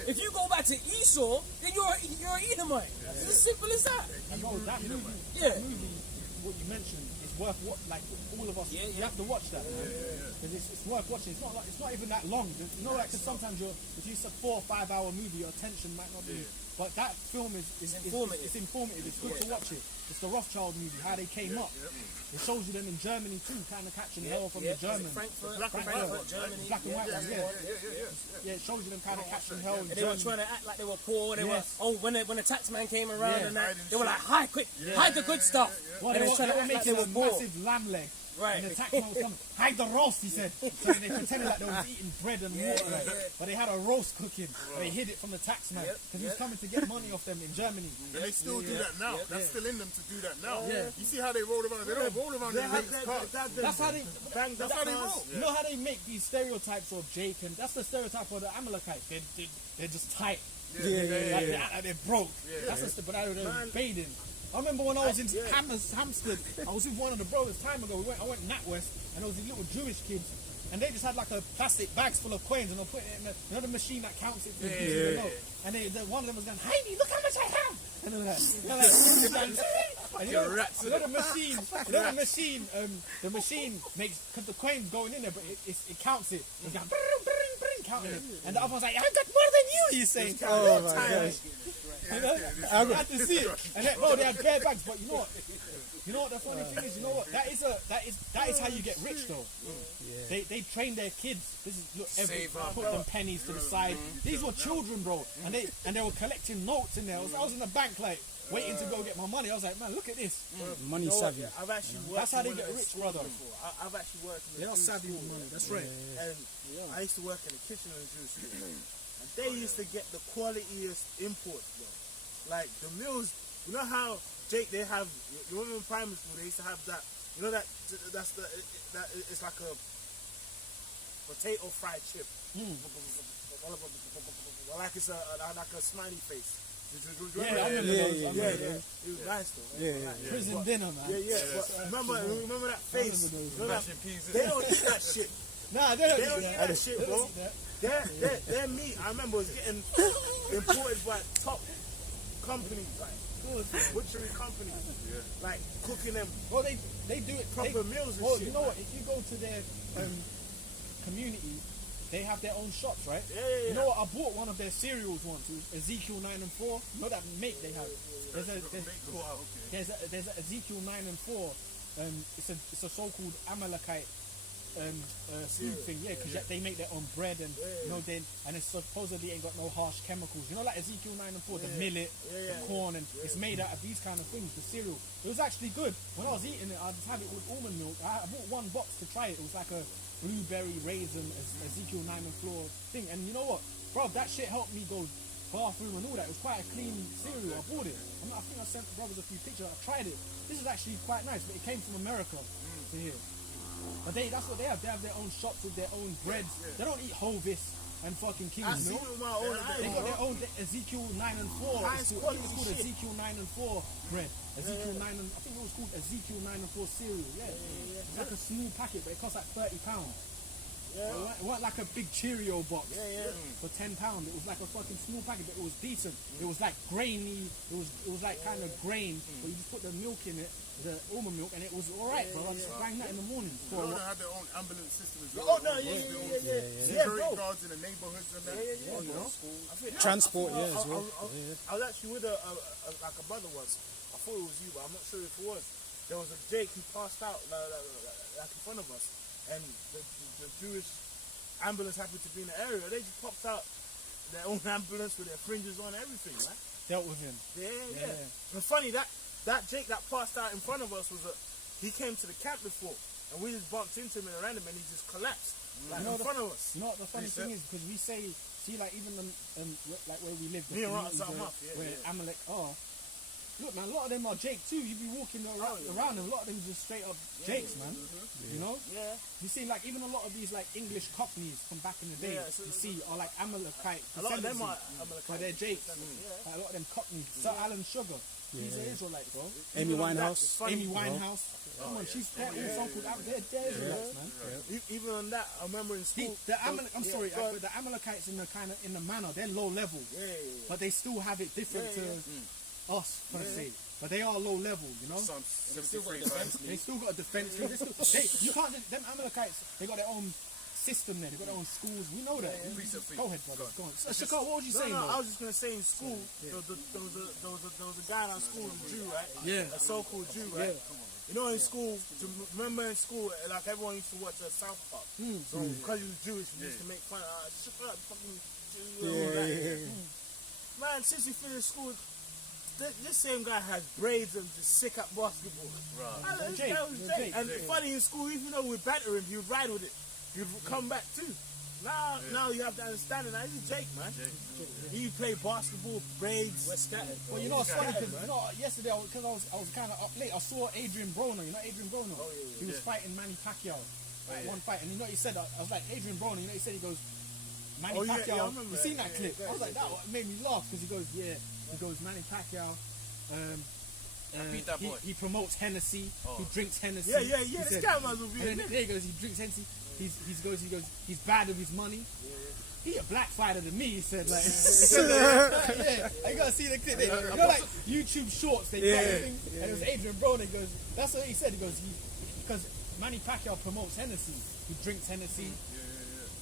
If you go back to Esau, then you're an Edomite. It's as simple as that. That movie, what you mentioned, is worth all of us. You have to watch that, man. It's worth watching. It's not even that long. You know, because sometimes if you say 4 or 5 hour movie, your attention might not be. But that film is informative. It's informative. It's good to watch it. It's the Rothschild movie, how they came up. It shows you them in Germany too, kind of catching hell from the Germans. Frankfurt, Germany. Black and white ones, yeah. It shows you them kind of catching hell in and Germany. they were trying to act like they were poor. They were when the tax man came around and that, they were like, hide the good stuff. Well, and they were trying to act like they were poor. massive lamb leg. Right. And the tax man was coming, hide the roast, he said. So they pretended like they was eating bread and water, but they had a roast cooking. They hid it from the tax man because he was coming to get money off them in Germany. And they still do that now. That's still in them to do that now. You see how they roll around? They don't roll around in latest cars. That's how they roll. Yeah. You know how they make these stereotypes of Jake, and that's the stereotype of the Amalekites. They're just tight. Like they're broke. That's but they're bathing. I remember when I was in Hampstead, I was with one of the brothers time ago. I went NatWest, and there was these little Jewish kids, and they just had like a plastic bags full of coins, and they put it in the machine that counts it for you. And one of them was going, Heidi, look how much I have. And they were like, and the machine makes, because the coin's going in there, but it counts it. It's going, counting it. And the other one's like, I got more than you, he's saying. Oh my gosh. I had to see it. And they had bare bags, but you know what? You know what the funny thing is? You know what? That is how you get rich, though. They train their kids. This is put them pennies to the side. These were children, bro, and they were collecting notes in there. I was in the bank like waiting to go get my money. I was like, man, look at this. Money savvy. I've actually worked. That's how they get rich, brother. I've actually worked. They're not savvy with money. That's right. And I used to work in the kitchen in the Jewish school, and they used to get the qualitiest imports, bro. Like the meals. You know how Jake, they have, you remember in primary school, they used to have that, you know that it's like a potato fried chip. Like it's like a smiley face. Yeah, I remember those. I remember those. It was nice though. Yeah. Prison dinner, man. Yeah. But remember that face? Remember Mashing peas. they don't eat that shit. Nah, they They don't don't eat eat that. that shit, They bro. don't eat that. Their meat, I remember, was getting imported by top companies, like butchery companies, like cooking them Well, they do it proper meals and well, shit. you know what? If you go to their community, they have their own shops, right? Yeah. You know what? I bought one of their cereals once. It was Ezekiel 9 and 4. You know that make they have? There's a Ezekiel 9 and 4. It's a so-called Amalekite food thing, because they make their own bread and you know and it supposedly ain't got no harsh chemicals. You know, like Ezekiel 9 and 4, the millet, the corn, and it's made out of these kind of things. The cereal, it was actually good. When I was eating it, I just had it with almond milk. I bought one box to try it. It was like a blueberry raisin Ezekiel 9 and 4 thing. And you know what, bro, that shit helped me go bathroom and all that. It was quite a clean cereal. I bought it. I think I sent brothers a few pictures. I tried it. This is actually quite nice, but it came from America to here. But that's what they have. They have their own shops with their own breads. They don't eat Hovis and fucking I King's seen Milk. it with my own eyes. They got their bro. own Ezekiel 9 and 4. Highest It's quality called shit. Ezekiel 9 and 4 bread. Ezekiel 9 and I think it was called Ezekiel 9 and 4 cereal. Yeah. It's like a small packet, but it costs like £30. Yeah. It wasn't like a big Cheerio box Yeah. for £10. It was like a fucking small packet, but it was decent. It was like grainy. It was like kind of grain, but you just put the milk in it, the almond milk, and it was alright, bro. I just bang that in the morning. They had their own ambulance system as Oh well. no, yeah. Security Bro. guards in the neighborhoods and that. You know? Transport, yeah, as well. I was actually with like a brother once. I thought it was you, but I'm not sure if it was. There was a Jake who passed out like in front of us, and the Jewish ambulance happened to be in the area. They just popped out their own ambulance with their fringes on, everything, man. Dealt with him. Yeah. And funny that Jake that passed out in front of us he came to the camp before, and we just bumped into him in a random, and he just collapsed like in front of us. You know what the funny thing is, because we say, like even like where we live, the Me and Ron, communities where Amalek are. Look, man, a lot of them are Jake too. You be walking around them, a lot of them just straight up Jakes, man. You know? Yeah. You see, like even a lot of these like English cockneys from back in the day, you see, are like Amalekite. A lot of them are but they're Jakes. Like, a lot of them cockneys. Sir Alan Sugar, he's an Israelite, bro. Amy Winehouse. Amy Winehouse. Come on, she's all so-called they're Israelites, man. Even on that, I remember in school. The Amalekites in the manner, they're low level, but they still have it different to us, per se. But they are low level, you know. They still got a defense. You can't. Them Amalekites, they got their own system there. They got their own schools. We know that. Go ahead, brother. Go on. Shakar, what was you saying? I was just gonna say in school, there was a guy in our school, a Jew, right? Yeah. A so-called Jew, right? You know, in school, remember in school, like everyone used to watch South Park. So because he was Jewish, we used to make fun of shut up, fucking Jew. Man, since he finished school, this same guy has braids and just sick at basketball. Right. Jake. And funny in school, even though we batter him, he would ride with it. He would come back too. Now you have to understand it. Now he's Jake, man. He play basketball, braids. We're scattered. Well, you know what's funny? Because yesterday, because I was kind of up late, I saw Adrian Broner. You know Adrian Broner? He was fighting Manny Pacquiao. One fight, and you know what he said? I was like, Adrian Broner. You know what he said? He goes, Manny Pacquiao. You seen that clip? I was like, that made me laugh because he goes, He goes, Manny Pacquiao. Beat that boy. He promotes Hennessy. He drinks Hennessy. Yeah. This guy might as well be and then there he goes. He drinks Hennessy. He goes. He's bad with his money. He a black fighter to me. He said like, I gotta see the clip. You know, like YouTube Shorts. They got the thing, and it was Adrian Broner. He goes, that's what he said. He goes, because Manny Pacquiao promotes Hennessy. He drinks Hennessy.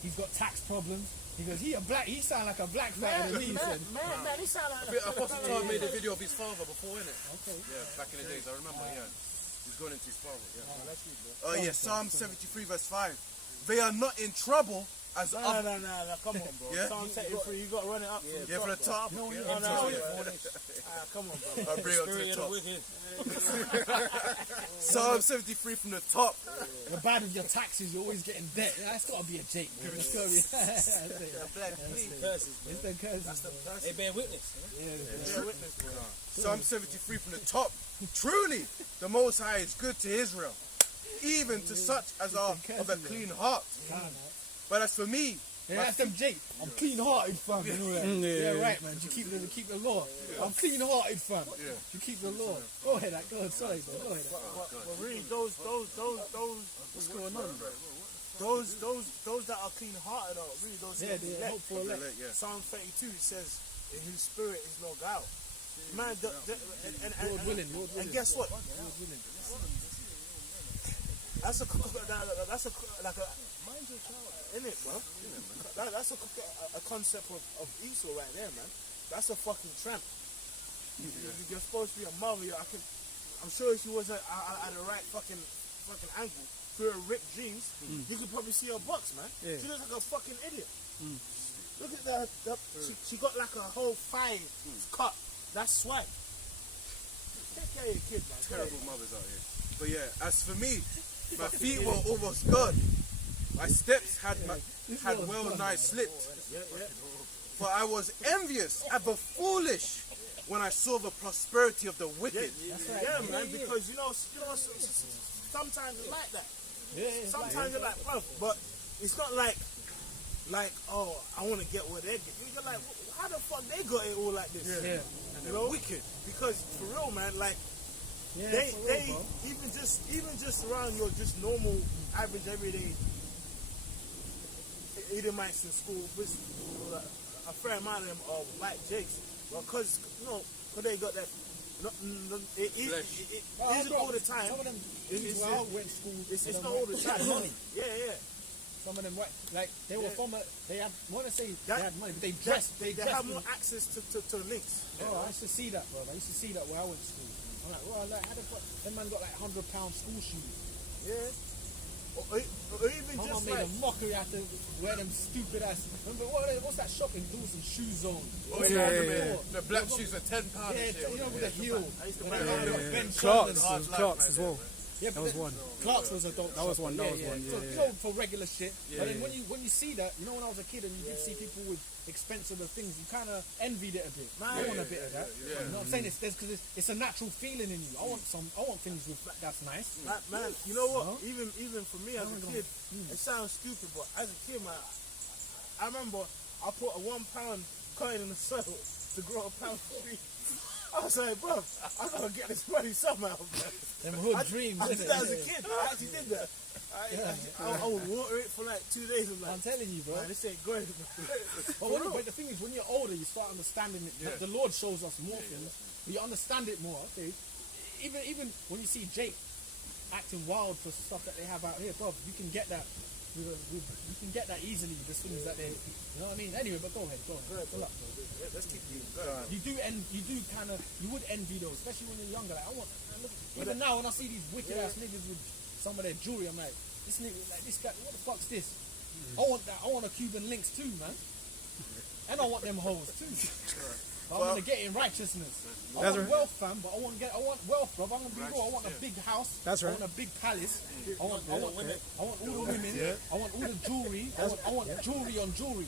He's got tax problems. He goes, he sound like a black fighter to me. He said, man, he sound like Apostle made a video of his father before, innit? Okay. Yeah, back in the days, I remember, He's going into his father, Psalm 73 verse 5. They are not in trouble as No, come on, bro. Yeah? Psalm 73, you got to run it up. Yeah, from the top. No, come on, bro. I'll bring it up to the Spirit of top. wicked. Psalm 73 from the top. you're bad with your taxes. You're always getting debt. That's got to be a Jake. Bro. It's got to be. Curses, It's the curses. they bear witness. Psalm 73 from the top. Truly, the Most High is good to Israel, even to such as are of a clean heart. But as for me, Yeah, that's them Jake. I'm clean-hearted, fam. And all that. Yeah, right, man. You keep the law. I'm clean-hearted, fam. You keep the law. Go ahead, go ahead. Sorry, bro. Go ahead. But really, those What's going on, bro? those that are clean-hearted are really those. Yeah, that they're hopeful elect. Psalm 32 says, "In whose spirit is no guile." Man, Lord willing. and guess what? Lord willing. That's a like a in it, bro. That's a concept of Esau right there, man. That's a fucking tramp. You're supposed to be a mother. I'm sure if she was at the right fucking angle through her ripped jeans, you could probably see her box, man. Yeah. She looks like a fucking idiot. Look at that. She got like a whole thigh cut. That's swag. Take care of your kid, man. Terrible mothers out here. But yeah, as for me, my feet were almost gone. My steps had well nigh slipped. For I was envious and the foolish when I saw the prosperity of the wicked. Yeah, man. Because you know, sometimes it's like that. Sometimes you're like, bro, but it's not like, oh, I want to get what they get. You're like, how the fuck they got it all like this? Yeah. You know, wicked. Because for real, man, like they even just around your just normal, average, everyday Edomites in school, a fair amount of them are white jakes, because they got that. It isn't all the time. Some of them went to school. It's not all the time. Money. Yeah. Some of them, like they were from they had. I want to say That- they had money, but they dressed. They have more access to links. Oh, I used to see that, bro. I used to see that where I went to school. I'm like, well, how the fuck? Them man got like £100 school shoes. Yeah. Or even My just mum made like a mockery out to wear them stupid ass. Remember what's that shop in Dawson? Shoe Zone. Oh, yeah. The black shoes are £10. Yeah, you know with the heel. I used to buy Ben Clarks, Sherman. Clarks as well. Yeah, That was one. Clark's was a dope. That was one, that was one, So, yeah. you know, for regular shit. But then when you see that, you know, when I was a kid and you did see people with expensive things, you kind of envied it a bit. I want a bit of that. You know what I'm saying? It's because it's a natural feeling in you. I want things with that's nice. man, you know what? Even for me as a kid, it sounds stupid, but as a kid, man, I remember I put a £1 coin in the soil to grow a pound tree. I was like, bro, I gotta get this money somehow, man. Them hood dreams. I did innit? that as a kid. I actually did that. I would water it for like 2 days. I'm like, I'm telling you, bro. man, this ain't good. But the thing is, when you're older, you start understanding it. The Lord shows us more things. You understand it more. Okay, even when you see Jake acting wild for stuff that they have out here, bro, you can get that. You can get that easily. The things that they, you know what I mean. Anyway, but go ahead. Pull up, bro. Let's keep you. You would envy those, especially when you're younger. Like, even now when I see these wicked ass niggas with some of their jewelry, I'm like, this nigga, like this guy, what the fuck's this? I want that. I want a Cuban links too, man. And I want them hoes too. But I'm gonna get it in righteousness. I want wealth, fam, but I want wealth, bro. I'm gonna be real. I want a big house. That's right. I want a big palace. I want all the women. I want all the jewelry. I want jewelry on jewelry.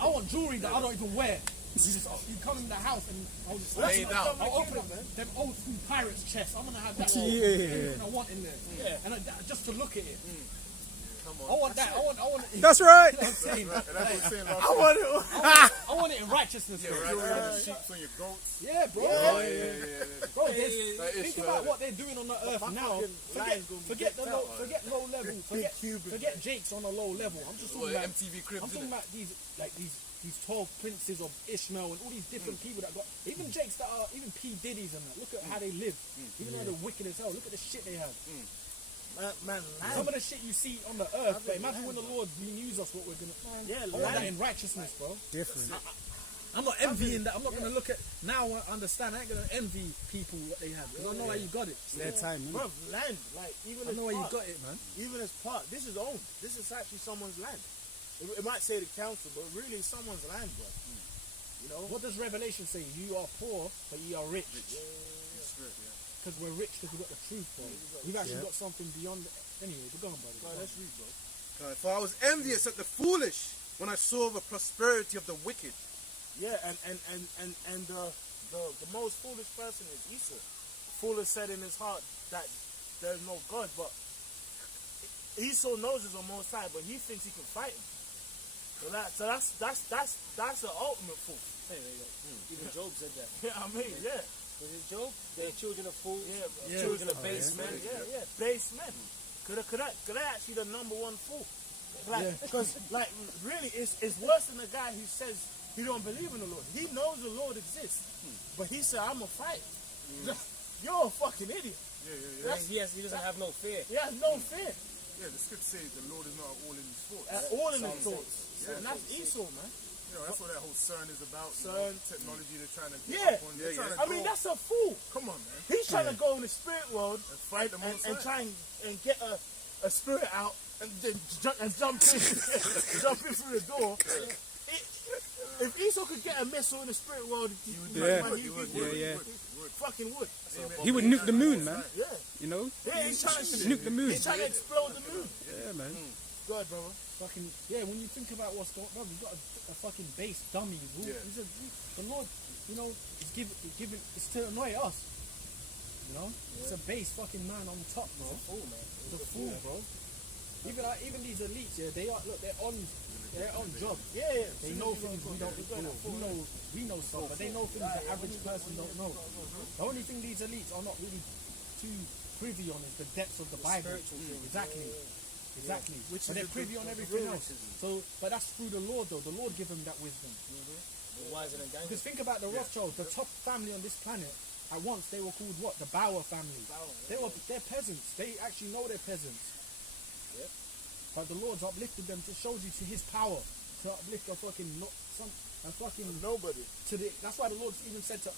I want jewelry that I don't even wear. You come in the house and I'll just Lay it down. I'll open up them old school pirates chests. I'm gonna have that. Yeah. Everything I want in there. And just to look at it. I want that. I want. That's right. You know what I'm saying? And that's what I'm saying about I want it. I want it in righteousness. bro. your sheep on your goats. Yeah, bro. Bro, think about what they're doing on the earth now. Forget low level. Forget Jake's on a low level. I'm just talking about MTV Cribs. I'm talking about these 12 princes of Ishmael and all these different people that got even Jake's that are even P Diddy's and that. Look at how they live. Even though they're wicked as hell. Look at the shit they have. Man, Some of the shit you see on the earth, but imagine when the Lord renews us what we're gonna. I want that in righteousness, bro. Different. I'm not envying that. I'm not gonna look at now. I understand. I ain't gonna envy people what they have because I know how you got it. It's their time, innit? bro, land, like even I know how you as got it, man. even as part, this is owned. This is actually someone's land. It might say the council, but really it's someone's land, bro. You know? What does Revelation say? You are poor, but you are rich. Because we're rich because we've got the truth, bro. We've actually got something beyond. Anyway, we're going, buddy. Let's read, bro. For I was envious at the foolish when I saw the prosperity of the wicked. Yeah, and the most foolish person is Esau. The fool has said in his heart that there's no God, but Esau knows there's a Most High, but he thinks he can fight him. That's the ultimate fool. Hey, there you go. Even Job said that. Yeah, I mean, yeah. Was it Job? They're children of fools. Yeah, Children of base men. Yeah. Base men. Could I actually the number one fool? Like, because really, it's worse than the guy who says he don't believe in the Lord. He knows the Lord exists, but he said, "I'm a fight." You're a fucking idiot. He doesn't have no fear. He has no fear. Yeah, the scripture says the Lord is not all in his thoughts. All in his thoughts. And that's Esau, man. You know, that's what that whole CERN is about. CERN. Technology they're trying to get Yeah. up on. They're trying to I mean, that's a fool. Come on, man. He's trying to go in the spirit world And fight the most and try and get a spirit out and then jump in through the door. If Esau could get a missile in the spirit world, he fucking would. He would nuke the moon, man. Yeah. You know? Yeah, he's trying to Nuke the moon. He's trying to explode the moon. Yeah, man. Go ahead, brother. Fucking when you think about what's going on, you've got a fucking base dummy. The Lord, you know, is given it's to annoy us. You know, it's a base fucking man on top, bro. It's a fool, man. It's a fool, bro. Even these elites, they're on job. Yeah. They know things we don't know. We know stuff, but they know things the average person don't know. The only thing these elites are not really too privy on is the depths of the Bible. Exactly. But they're privy on everything else. So, but that's through the Lord, though. The Lord give them that wisdom. Wiser than Daniel. Because think about the Rothschilds, the top family on this planet. At once they were called what? The Bauer family. They're peasants. They actually know they're peasants. Yep. But the Lord's uplifted them to show you to His power to uplift a fucking nobody. That's why the Lord even said to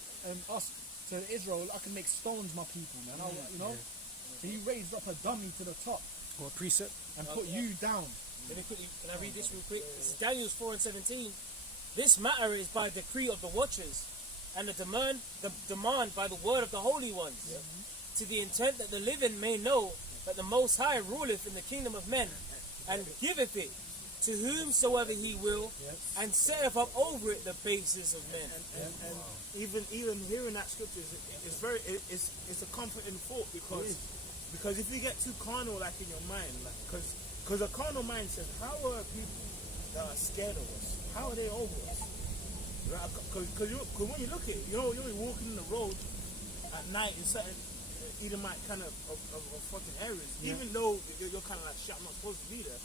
us, to Israel, I can make stones my people, man. You know. So He raised up a dummy to the top. Or a precept. And put you down. Let me quickly, can I read this real quick? This is Daniel 4:17. This matter is by decree of the watchers, and the demand by the word of the holy ones, to the intent that the living may know that the Most High ruleth in the kingdom of men, and giveth it to whomsoever He will, and setteth up over it the bases of men. And even hearing that scripture is a comforting thought because if you get too carnal like in your mind, because a carnal mind says, how are people that are scared of us? How are they over us? Because when you look at it, you're walking in the road at night in certain Edomite kind of fucking areas, even though you're kind of like, shit, I'm not supposed to be there.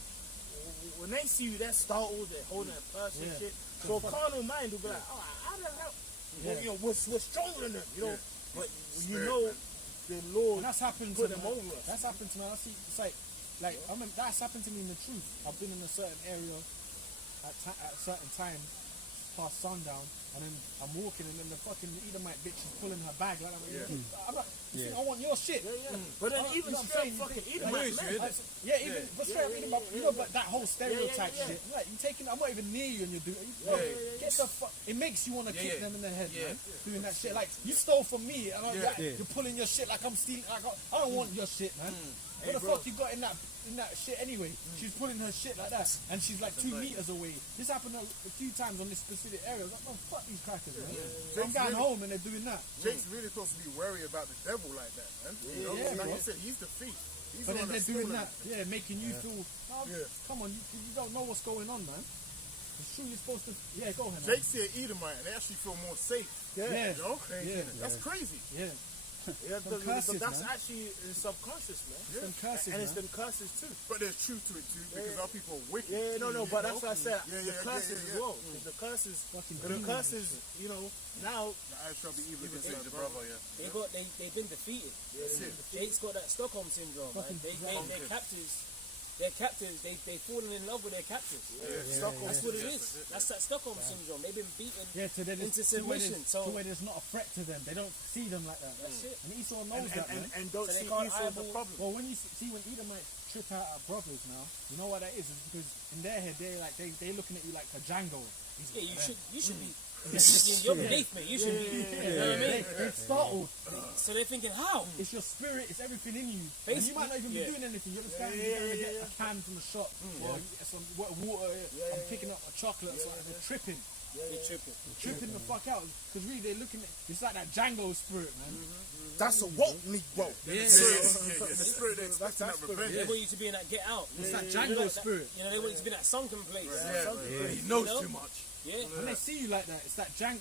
When they see you, they're startled, they're holding their purse and shit. So a carnal mind will be like, oh, how the hell? Well, you know, we're stronger than them, you know. But you know, the Lord and that's happened put to them me. over us. That's happened to me. I see. It's like I remember that's happened to me in the truth. I've been in a certain area at a certain time, past sundown, and then I'm walking, and then the fucking Edomite bitch is pulling her bag like that. I'm like, you think I want your shit. But then even straight fucking Edomite, But straight Edomite, you know, but that whole stereotype shit. Like you taking, I'm not even near you, and you do it. Get the fuck. It makes you want to kick them in the head, man. Doing that shit, like you stole from me, and you're pulling your shit like I'm stealing. Like, I don't want your shit, man. What the fuck you got in that shit anyway? She's pulling her shit like that, and she's like 2 meters away. This happened a few times on this specific area. I was like, oh, fuck these crackers, man. I'm going home and they're doing that. Jake's really supposed to be worried about the devil like that, man. You know? Like you said, he's the thief. He's But the then one they're that's doing stealing. that, making you feel. Come on, you don't know what's going on, man. It's true, you're supposed to. Yeah, go ahead. Jake said Edomite, and they actually feel more safe. Yeah. You know? That's crazy. Yeah. That's actually subconscious, man. Them curses, and it's them curses too. But there's truth to it too, because our people are wicked. But that's what I said. The curses as well. The curses, you know, now The eyes shall be evil against Against your your brother. brother, They've been defeated. That's it. Jake's got that Stockholm syndrome, man. They're captives. They're captives. They've fallen in love with their captives. That's what it is. That's that Stockholm syndrome. They've been beaten into submission. To where there's not a threat to them. They don't see them like that. That's it. And Esau knows that, man. and don't So they see can't Esau as the eyeball- problem. Well, when you see when Edomites trip out at brothers now, you know what that is? It's because in their head they're looking at you like a Django. Yeah, you should be. You're beneath me. You should be. You know what I mean? They're startled. So they're thinking, how? It's your spirit. It's everything in you. And you Basically, might not even be doing anything. You're just going to get a can from the shop or you get some water. I'm picking up a chocolate. So they're tripping. They tripping. tripping the fuck out. Because really, they're looking at it's like that Django spirit, man. That's a woke Negro. Yeah, The spirit they're expecting that revenge. They want you to be in that get out. it's that Django spirit. You know, they want you to be in that sunken place. He knows too much. Yeah. When they see you like that, it's that Django.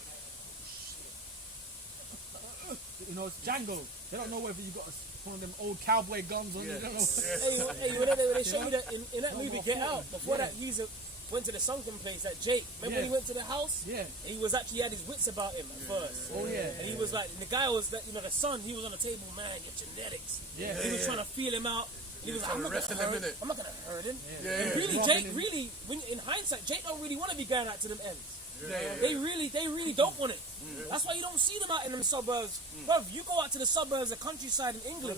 You know, it's Django. They don't know whether you got one of them old cowboy guns on you. They don't know. Hey, when they show you that in that movie Get Out, before that user went to the sunken place, that Jake, remember when he went to the house? Yeah. And he was actually had his wits about him at first. Oh yeah. And he was like, the guy was, that, the son, he was on the table, man, your genetics. Yeah. He was trying to feel him out. And he was like, I'm not going to hurt him. And really, Jake, really, in hindsight, Jake don't really want to be going out to them ends. They really don't want it. That's why you don't see them out in them suburbs. Bro, you go out to the suburbs, the countryside in England,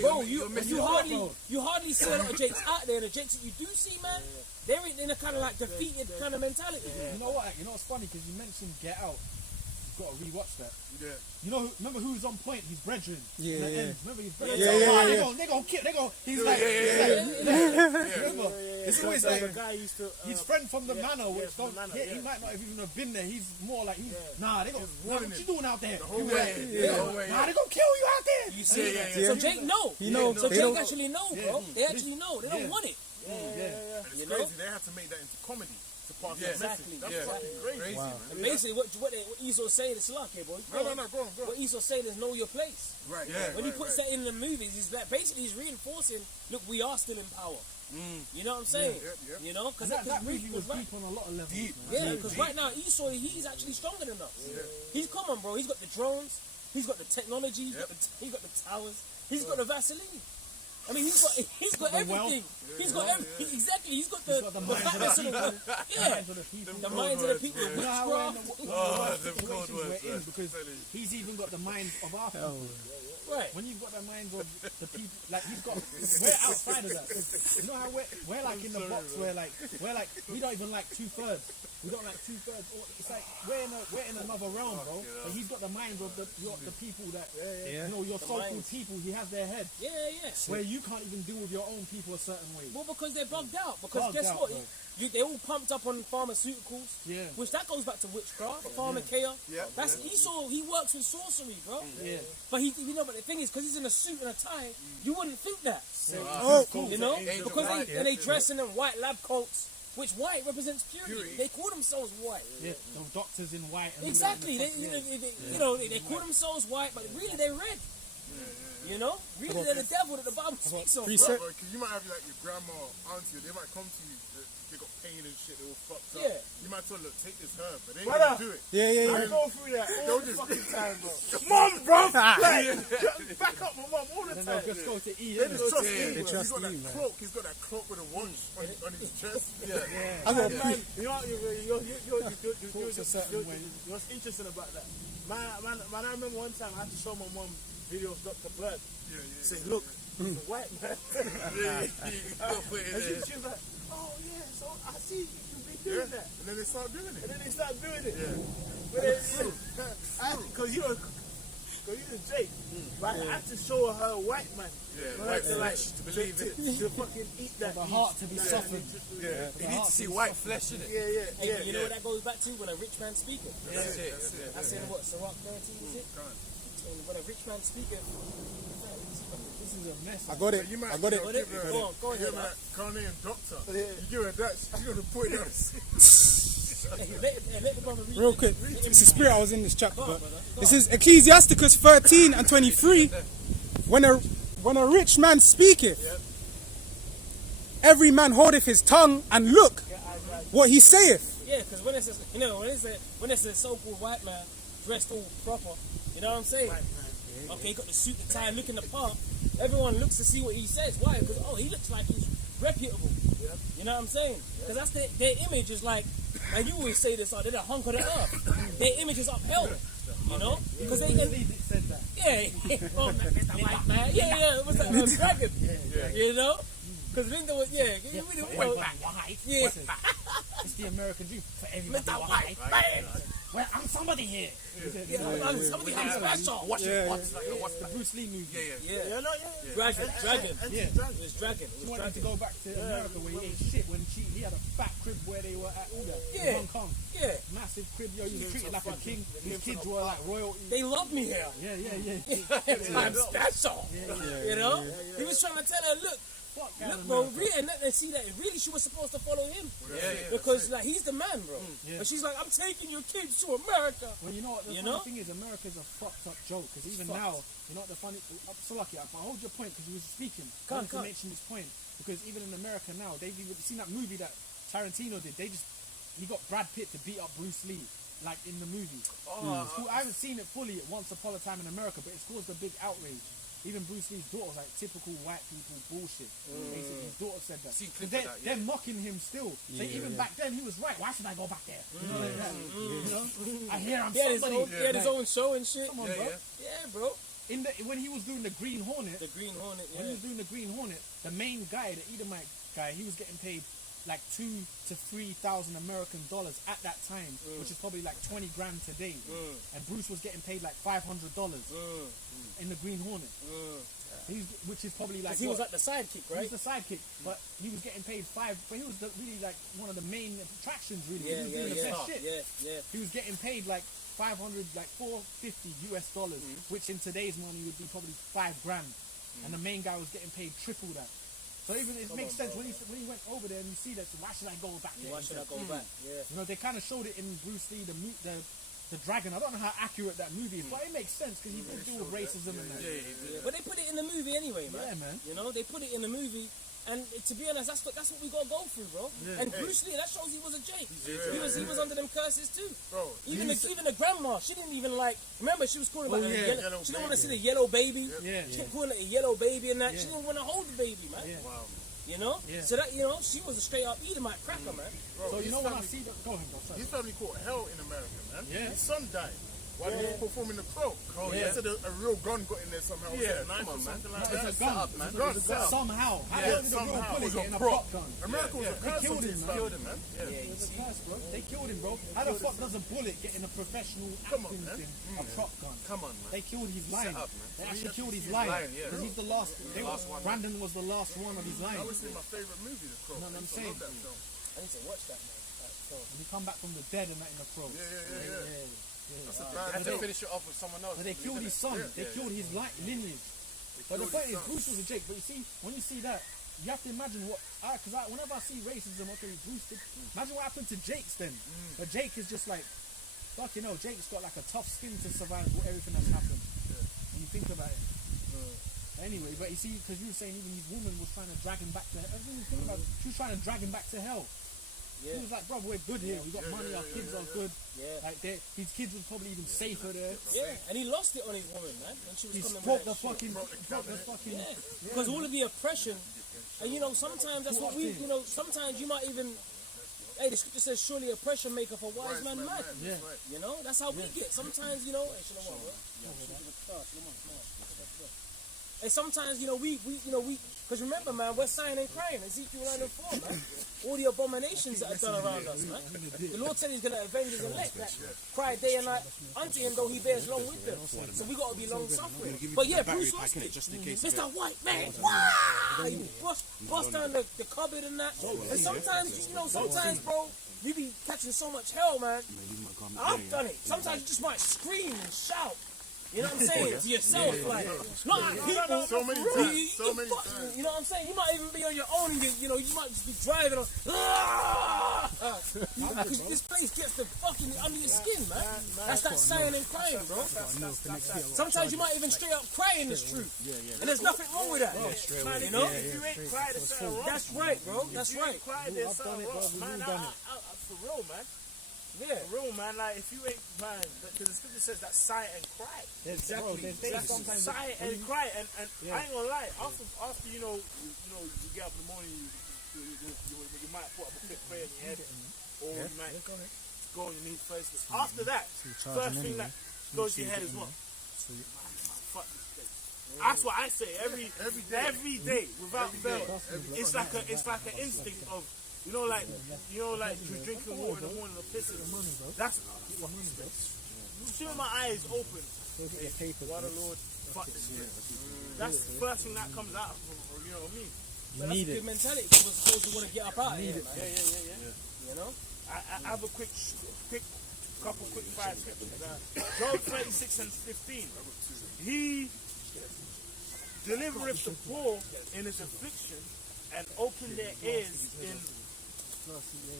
bro, you hardly see a lot of Jakes out there. And the Jakes that you do see, man, they're in a kind of like defeated kind of mentality. You know what? You know what's funny? Because you mentioned Get Out. You've got to rewatch that. Yeah. You know, remember who's on point? His brethren. Yeah, In the yeah. end. Remember his brethren? Yeah. They gonna kill. They gonna. He's like. Remember? It's always like the guy used to. his friend from the manor, which from don't. the manor, He might not have even been there. He's more like nah. They gonna. Nah, warning what you doing out there? The whole way. Nah, they gonna kill you out there. You see, so Jake know. He know. So They Jake don't- actually know, bro. They actually know. They don't want it. It's You know? crazy. They had to make that into comedy to pass that Exactly. message. That's fucking crazy, man. And basically, what Esau's saying is luck here, boy. No, go on. What Esau's saying is know your place. Right. When he puts that in the movies, he's that basically he's reinforcing. Look, we are still in power. You know what I'm saying? Yeah. You know, because That movie was deep on a lot of levels. man. yeah, because right now Esau, he's actually stronger than us. He's come on, bro. He's got the drones. He's got the technology. He's got the towers. He's got the Vaseline. I mean, he's got everything. He's got everything. Exactly. He's got the fatness of the world. Yeah. The minds of the people. You know how we're in them situations cold words, we're in because he's even got the minds of our people. Right. When you've got the minds of the people, like he's got, we're outside of that. 'Cause you know how we're like in the box where we're like we don't even like 2/3. We don't like 2/3. It's like we're in another realm, bro. But he's got the minds of the people that you know your so-called people. He has their head Yeah. where you can't even deal with your own people a certain way. Well, because they're bugged out. Because Bugged guess out, what? bro. They're all pumped up on pharmaceuticals. Yeah. Which that goes back to witchcraft, pharmakeia. Yeah. That's Esau. He works with sorcery, bro. Yeah. But but the thing is, because he's in a suit and a tie, you wouldn't think that. Oh, You know, Angel because white, they dress in them white lab coats, which white represents purity. They call themselves white. Yeah, the doctors in white. And Exactly. They call themselves white, but really they're red. You know, really they're the devil that the Bible speaks of. Reset. bro. Because you might have like your grandma, auntie, they might come to you. They got pain and shit. They all fucked up. Yeah. You might tell them, look, take this herb, but they ain't Brother. gonna do it. Yeah. I go through that all the fucking time, bro. Mom, bro. Back up my mom all the then time. they'll just go to eat. They just trust Yeah, me. they He's trust got you, that man. cloak. He's got that cloak with a watch on his chest. I got Man, you know, Talks a certain way. what's interesting about that? Man, I remember one time I had to show my mom video of Dr. Blood. Say, look, he's a white man. And she was like, oh yeah, so I see you be doing that. And then they start doing it. And then they start doing it. Because you know Jake, but I had to show her a white man. White to like flesh, to believe it. to fucking eat that. The heart to be softened. You need to see white flesh in it. Yeah. Hey, you know what that goes back to? When a rich man speaketh. That's it. That's in what, Sirach 13, is it? And when a rich man speaketh, This is a mess. I got it. You might I got it. give her Go on, give her man. that Ghanaian doctor. You give her that, she's gonna put it on. let the brother read Real it. quick, it's the spirit I was in this chapter. Go on, But brother. this is Ecclesiasticus 13 and 23. When a rich man speaketh, every man holdeth his tongue, and look what he saith. Yeah, because when it's a so-called white man dressed all proper, you know what I'm saying? Okay, he got the suit, the tie, looking the part. Everyone looks to see what he says. Why? Because he looks like he's reputable. You know what I'm saying? Because that's their image is like, and you always say this, they're the hunk of the earth. Their image is upheld. You know? Because they can. It said that. Yeah. Oh, Mr. White Man. Yeah. It was like a dragon. You know? Because Linda was, yeah. White. Yeah. It's the American dream for everybody. Mr. White Man. well, I'm somebody here. I'm special. Watch it. Watch The Bruce Lee movie. Yeah. Yeah. Dragon. Yeah. It was Dragon. He wanted to go back to America where he ate shit when he had a fat crib where they were at all that. Yeah. In Hong Kong. Yeah. Massive crib, yo. He was treated like a king. His kids were like royalty. They love me here. Yeah. I'm special. You know? He was trying to tell her, look, bro, and see that really she was supposed to follow him. Because like he's the man, bro. But she's like, I'm taking your kids to America. Well, you know what the funny thing is, America's a fucked up joke. Because even now, you know what the funny, I'm so lucky. I hold your point because you was speaking. I wanted to mention this point because even in America now, they've even seen that movie that Tarantino did. He got Brad Pitt to beat up Bruce Lee. Like in the movie. I haven't seen it fully Once Upon a Time in America, but it's caused a big outrage. Even Bruce Lee's daughter was like typical white people bullshit. Basically, his daughter said that. They're mocking him still. So even back then, he was right. Why should I go back there? You know, like that. You know? I hear I'm somebody. He had his own show and shit. Come on, bro. Yeah, bro. When he was doing the Green Hornet. When he was doing the Green Hornet, the main guy, the Edomite guy, he was getting paid like $2,000 to $3,000 American dollars at that time, which is probably like 20 grand today. And Bruce was getting paid like $500 in the Green Hornet. Which is probably like he was like the sidekick, right? He was the sidekick, but he was getting paid but he was really like one of the main attractions, really. He was doing the best shit. He was getting paid like $500, like $450 US, which in today's money would be probably $5 grand. And the main guy was getting paid triple that. So even it makes sense when he went over there and you see that. So why should I go back there? Why should I go back? Yeah. You know, they kind of showed it in Bruce Lee, the dragon. I don't know how accurate that movie is, but it makes sense because he did deal with racism and that. But they put it in the movie anyway, man. Yeah, man. You know, they put it in the movie. And to be honest, that's what we gotta go through, bro. And Bruce Lee, that shows he was a Jake. He was under them curses too. Bro, even the grandma, she didn't even like. Remember, she was calling about she didn't want to see the yellow baby. She kept calling it a yellow baby and that. She didn't want to hold the baby, man. Wow. You know, so that she was a straight up Edomite cracker, man. Bro, so you know when I see that, go ahead, bro. His family caught hell in America, man. Yeah. His son died while he was performing the Crow. They said a real gun got in there somehow. Yeah, Come on, man. It's a gun. It's a gun. Somehow. How did the real bullet get in a prop gun? America was a They curse killed him, man. killed him, man. It was a curse, bro. They killed him, bro. How the fuck does a bullet get in a professional acting thing? A prop gun. Come on, man. They killed his line. up, man. They actually killed his line. Because he's the last. Brandon was the last one of his line. That was my favorite movie, The Crow. No, I'm saying. I love that film. I need to watch that, man. When he come back from the dead and that in the Crow. That's a They bad had to film. finish it off with someone else. But they killed his son. They killed his lineage. But the point is, Bruce was a Jake. But you see, when you see that, you have to imagine what. Because whenever I see racism, okay, Bruce did. Imagine what happened to Jake's then. But Jake is just like, fuck, you know, Jake's got like a tough skin to survive everything that's happened. When you think about it. Anyway, but you see, because you were saying even his woman was trying to drag him back to hell. She was trying to drag him back to hell. He was like, bro, we're good here. We got money. Our kids are good. Like his kids was probably even safer there. Yeah, and he lost it on his woman, man. When she was He coming broke back. the fucking. Because all of the oppression, and sometimes that's what we, sometimes you might even. Hey, the scripture says, surely oppression maketh a wise man mad. Yeah. You know, that's how we get. Sometimes, hey, and sometimes, we, because remember, man, we're sighing and crying. Ezekiel 9 and 4, man. All the abominations that are done around us, man. The Lord said he's going to avenge his elect that cry day and night unto him, though he bears long with them. So we got to be long suffering. But yeah, Bruce lost it. Mr. White Man, wow! He bust down the cupboard and that. And sometimes, bro, you be catching so much hell, man. I've done it. Sometimes you just might scream and shout. You know what I'm saying? To yourself, like, not like people. So many times. So many times. You know what I'm saying? You might even be on your own and you might just be driving on. Because this place gets the fucking under your skin, man. That's that sighing and crying, bro. Sometimes you might even straight up cry in this truth. And there's nothing wrong with that. You know? If you ain't cried, there's something wrong. That's right, bro. That's right. Cried, there's something wrong. Man, for real, man. Yeah. For real, man. Like, if you ain't, man, because the scripture says that sigh and cry. Exactly. Sigh and cry. And I ain't gonna lie, after you get up in the morning, you might put up a quick prayer in your head, or you might go on your knees first. After that, first thing that goes to your head is what? Fuck this place. That's what I say every day without fail. It's like an instinct of You know, like drinking water in the morning or pissing. That's shooting my eyes open. Water Lord, fuck this shit. That's the first thing that comes out of, you know what I mean? But that's a good mentality. People are supposed to want to get up out of here, man. Yeah. You know? I have a couple quick fire scriptures. Job 36 and 15. He delivereth the poor in his affliction and open their ears in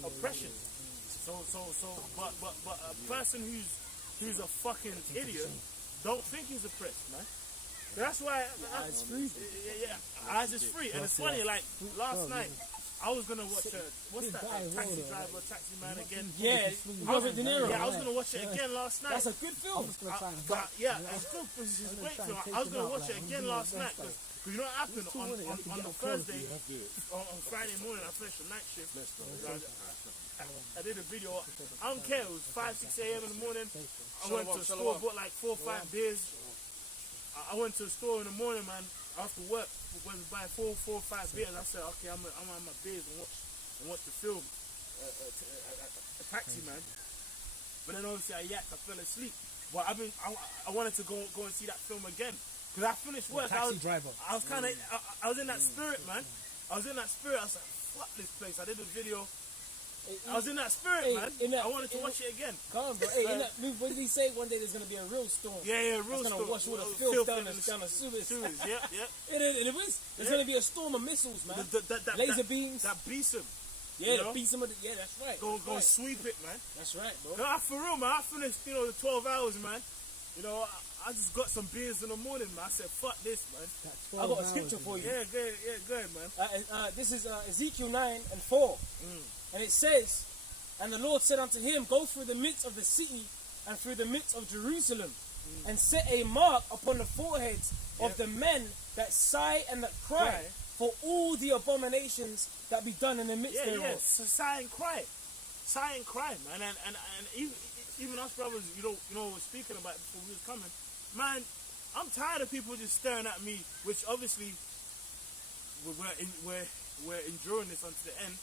oppression. But a person who's a fucking idiot don't think he's oppressed, man. That's why eyes free. Eyes is free. And it's funny, like last night I was gonna watch what's that? Taxi Driver, Taxi Man again. Yeah, Robert De Niro. Yeah, I was gonna watch it again last night. That's a good film. It's good. It's a great film. I was gonna watch it again last night because you know what happened on the Thursday, on Friday morning. I finished the night shift. I did a video. I don't care. It was 5-6 a.m. in the morning. I went to the store, bought like 4 or 5 beers. I went to the store in the morning, man. After work, went to buy 4 or 5 beers. I said, okay, I'm gonna have my beers and watch the film, a Taxi Man. But then obviously I fell asleep. But I wanted to go and see that film again because I finished work. Taxi Driver. I was kind of, I was in that spirit, man. I was in that spirit. I was like, fuck this place. I did a video. I was in that spirit, man. I wanted to watch it again. Come on, bro. Hey, in that movie, what did he say? One day there's gonna be a real storm. Yeah, real storm. It's gonna wash all the filth down the Suez. Yeah. And it was. There's gonna be a storm of missiles, man. Laser beams. That beats him. Yeah, that beats him. Yeah, that's right. Go sweep it, man. That's right, bro. No, for real, man. I finished, the 12 hours, man. You know, I just got some beers in the morning, man. I said, fuck this, man. I got a scripture for you. Yeah, go ahead, man. This is Ezekiel 9:4. And it says, and the Lord said unto him, go through the midst of the city and through the midst of Jerusalem and set a mark upon the foreheads of the men that sigh and that cry for all the abominations that be done in the midst thereof. Yeah, so sigh and cry, man. And even us brothers, you know, we're speaking about it before we was coming, man. I'm tired of people just staring at me, which obviously we're enduring this unto the end,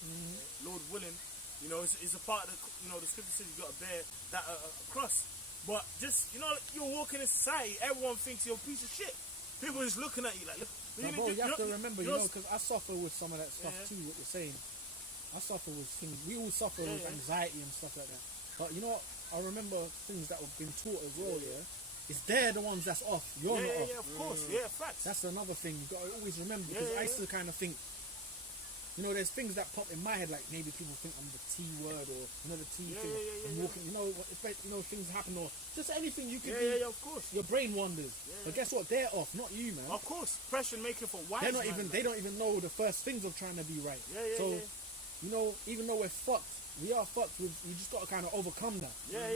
Lord willing. You know, it's a part of the scripture says you got to bear that cross. But just, you're walking in society, everyone thinks you're a piece of shit. People just looking at you like, look. Bro, you have to remember, because I suffer with some of that stuff too, what you're saying. I suffer with things, we all suffer with anxiety and stuff like that. But you know what, I remember things that have been taught as well, It's they're the ones that's off, you're not off. Yeah, of course, facts. That's another thing, you got to always remember, because I used to kind of think, there's things that pop in my head, like maybe people think I'm the T word, or the T thing. I'm walking, things happen, or just anything you can do. Yeah, of course. Your brain wanders. But guess what? They're off, not you, man. Of course, pressure making for wise. They don't even know the first things of trying to be right. Even though we're fucked, we are fucked. We just got to kind of overcome that. Yeah.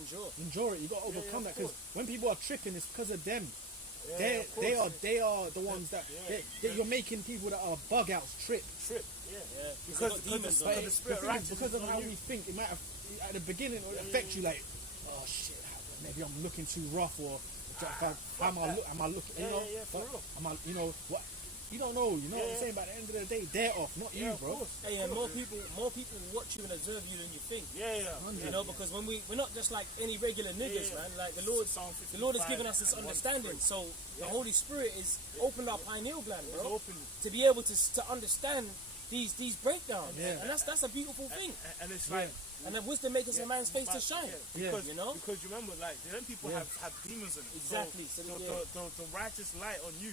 Endure it. You got to overcome that, because when people are tripping, it's because of them. They are the ones that you're making people that are bug outs trip. Because of how we think, it might have at the beginning it affect you like, oh shit, maybe I'm looking too rough, or am I looking? What? You don't know. You know what I'm saying? By the end of the day, they're off, not you, bro. Hey, and more people watch you and observe you than you think. Because when we're not just like any regular niggas, man. Like the Lord has given us this understanding. So the Holy Spirit is opened our pineal gland, bro, to be able to understand these breakdowns. And that's a beautiful thing. And it's like, and the wisdom makes a man's face to shine. Because because you remember, like, then people have demons in it. Exactly. So the righteous light on you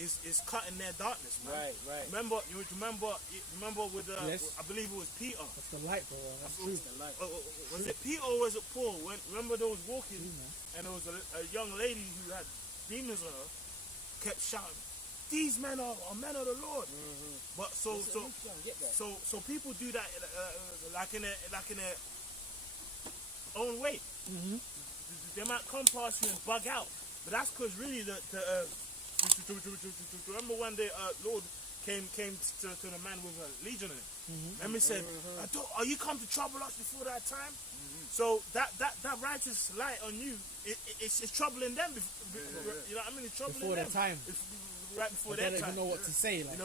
is cutting their darkness, man. Right. Remember with I believe it was Peter. That's the light, bro. That's true. The light. Was it Peter or was it Paul? Remember they was walking and there was a young lady who had demons on her, kept shouting, "These men are men of the Lord." But so people do that like in their own way. They might come past you and bug out, but that's because really remember one day Lord came to the man with a legion in it. And he said, "Are you come to trouble us before that time?" So that righteous light on you, it's troubling them. You know what I mean? It's troubling before them. Their time. Right before they their don't time. even know what to say. Like.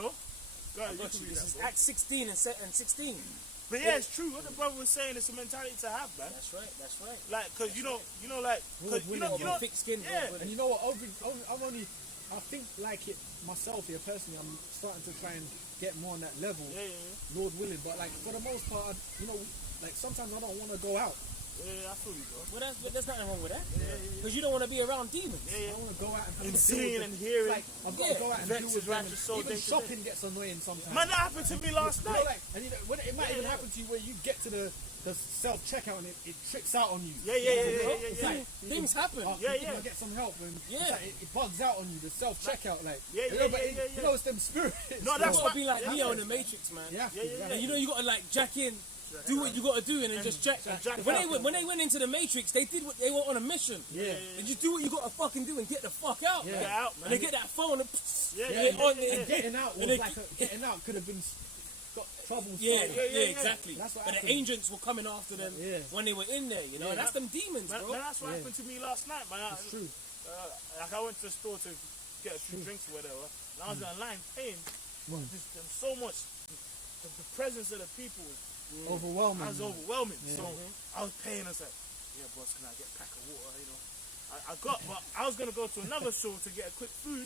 Go ahead, I got you you. can read This that, is bro. Acts 16 and 16. But yeah, it's true. What the brother was saying is a mentality to have, man. That's right. That's right. Like, cause you know, like, cause you know, Thick skin. yeah. And you know what? I think like it myself here personally. I'm starting to try and get more on that level, Yeah. Lord willing. But like for the most part, like sometimes I don't want to go out. Yeah, I feel you, bro. Well, there's nothing wrong with that. Because you don't want to be around demons. I want to go out and have And to deal seeing with and them. hearing. Like I've got to go out and deal Vexes with them. righteous soul Even day to day. shopping gets annoying sometimes. Man, that happened to me last You know, night. like, and you know, when it might even happen to you where you get to the self checkout and it trips out on you. Yeah. It's like Things happen. you can get some help and it's like, it bugs out on you. The self checkout, like Yeah. You know, it's them spirits. No, You that's gotta why. be like Neo in the Matrix, man. Yeah, And you know you gotta like jack in, do what you gotta do, and then just check. jack When they went into the Matrix, they did what they were on a mission. Yeah. And you do what you gotta fucking do and get the fuck out, man. Get out, man. And they get that phone and And getting out And was they- getting out could have been got trouble. Yeah, started. exactly. That's what But the happened. agents were coming after them Yeah. when they were in there, you know. And that's them demons, Man, bro. that's what happened to me last night, man. It's true. Like I went to the store to get a few drinks or whatever, and I was in a line paying. Just there was so much. The presence of the people Overwhelming. was overwhelming. So I was paying. I was like, "Yeah, boss, can I get a pack of water?" You know, but I was gonna go to another store to get a quick food.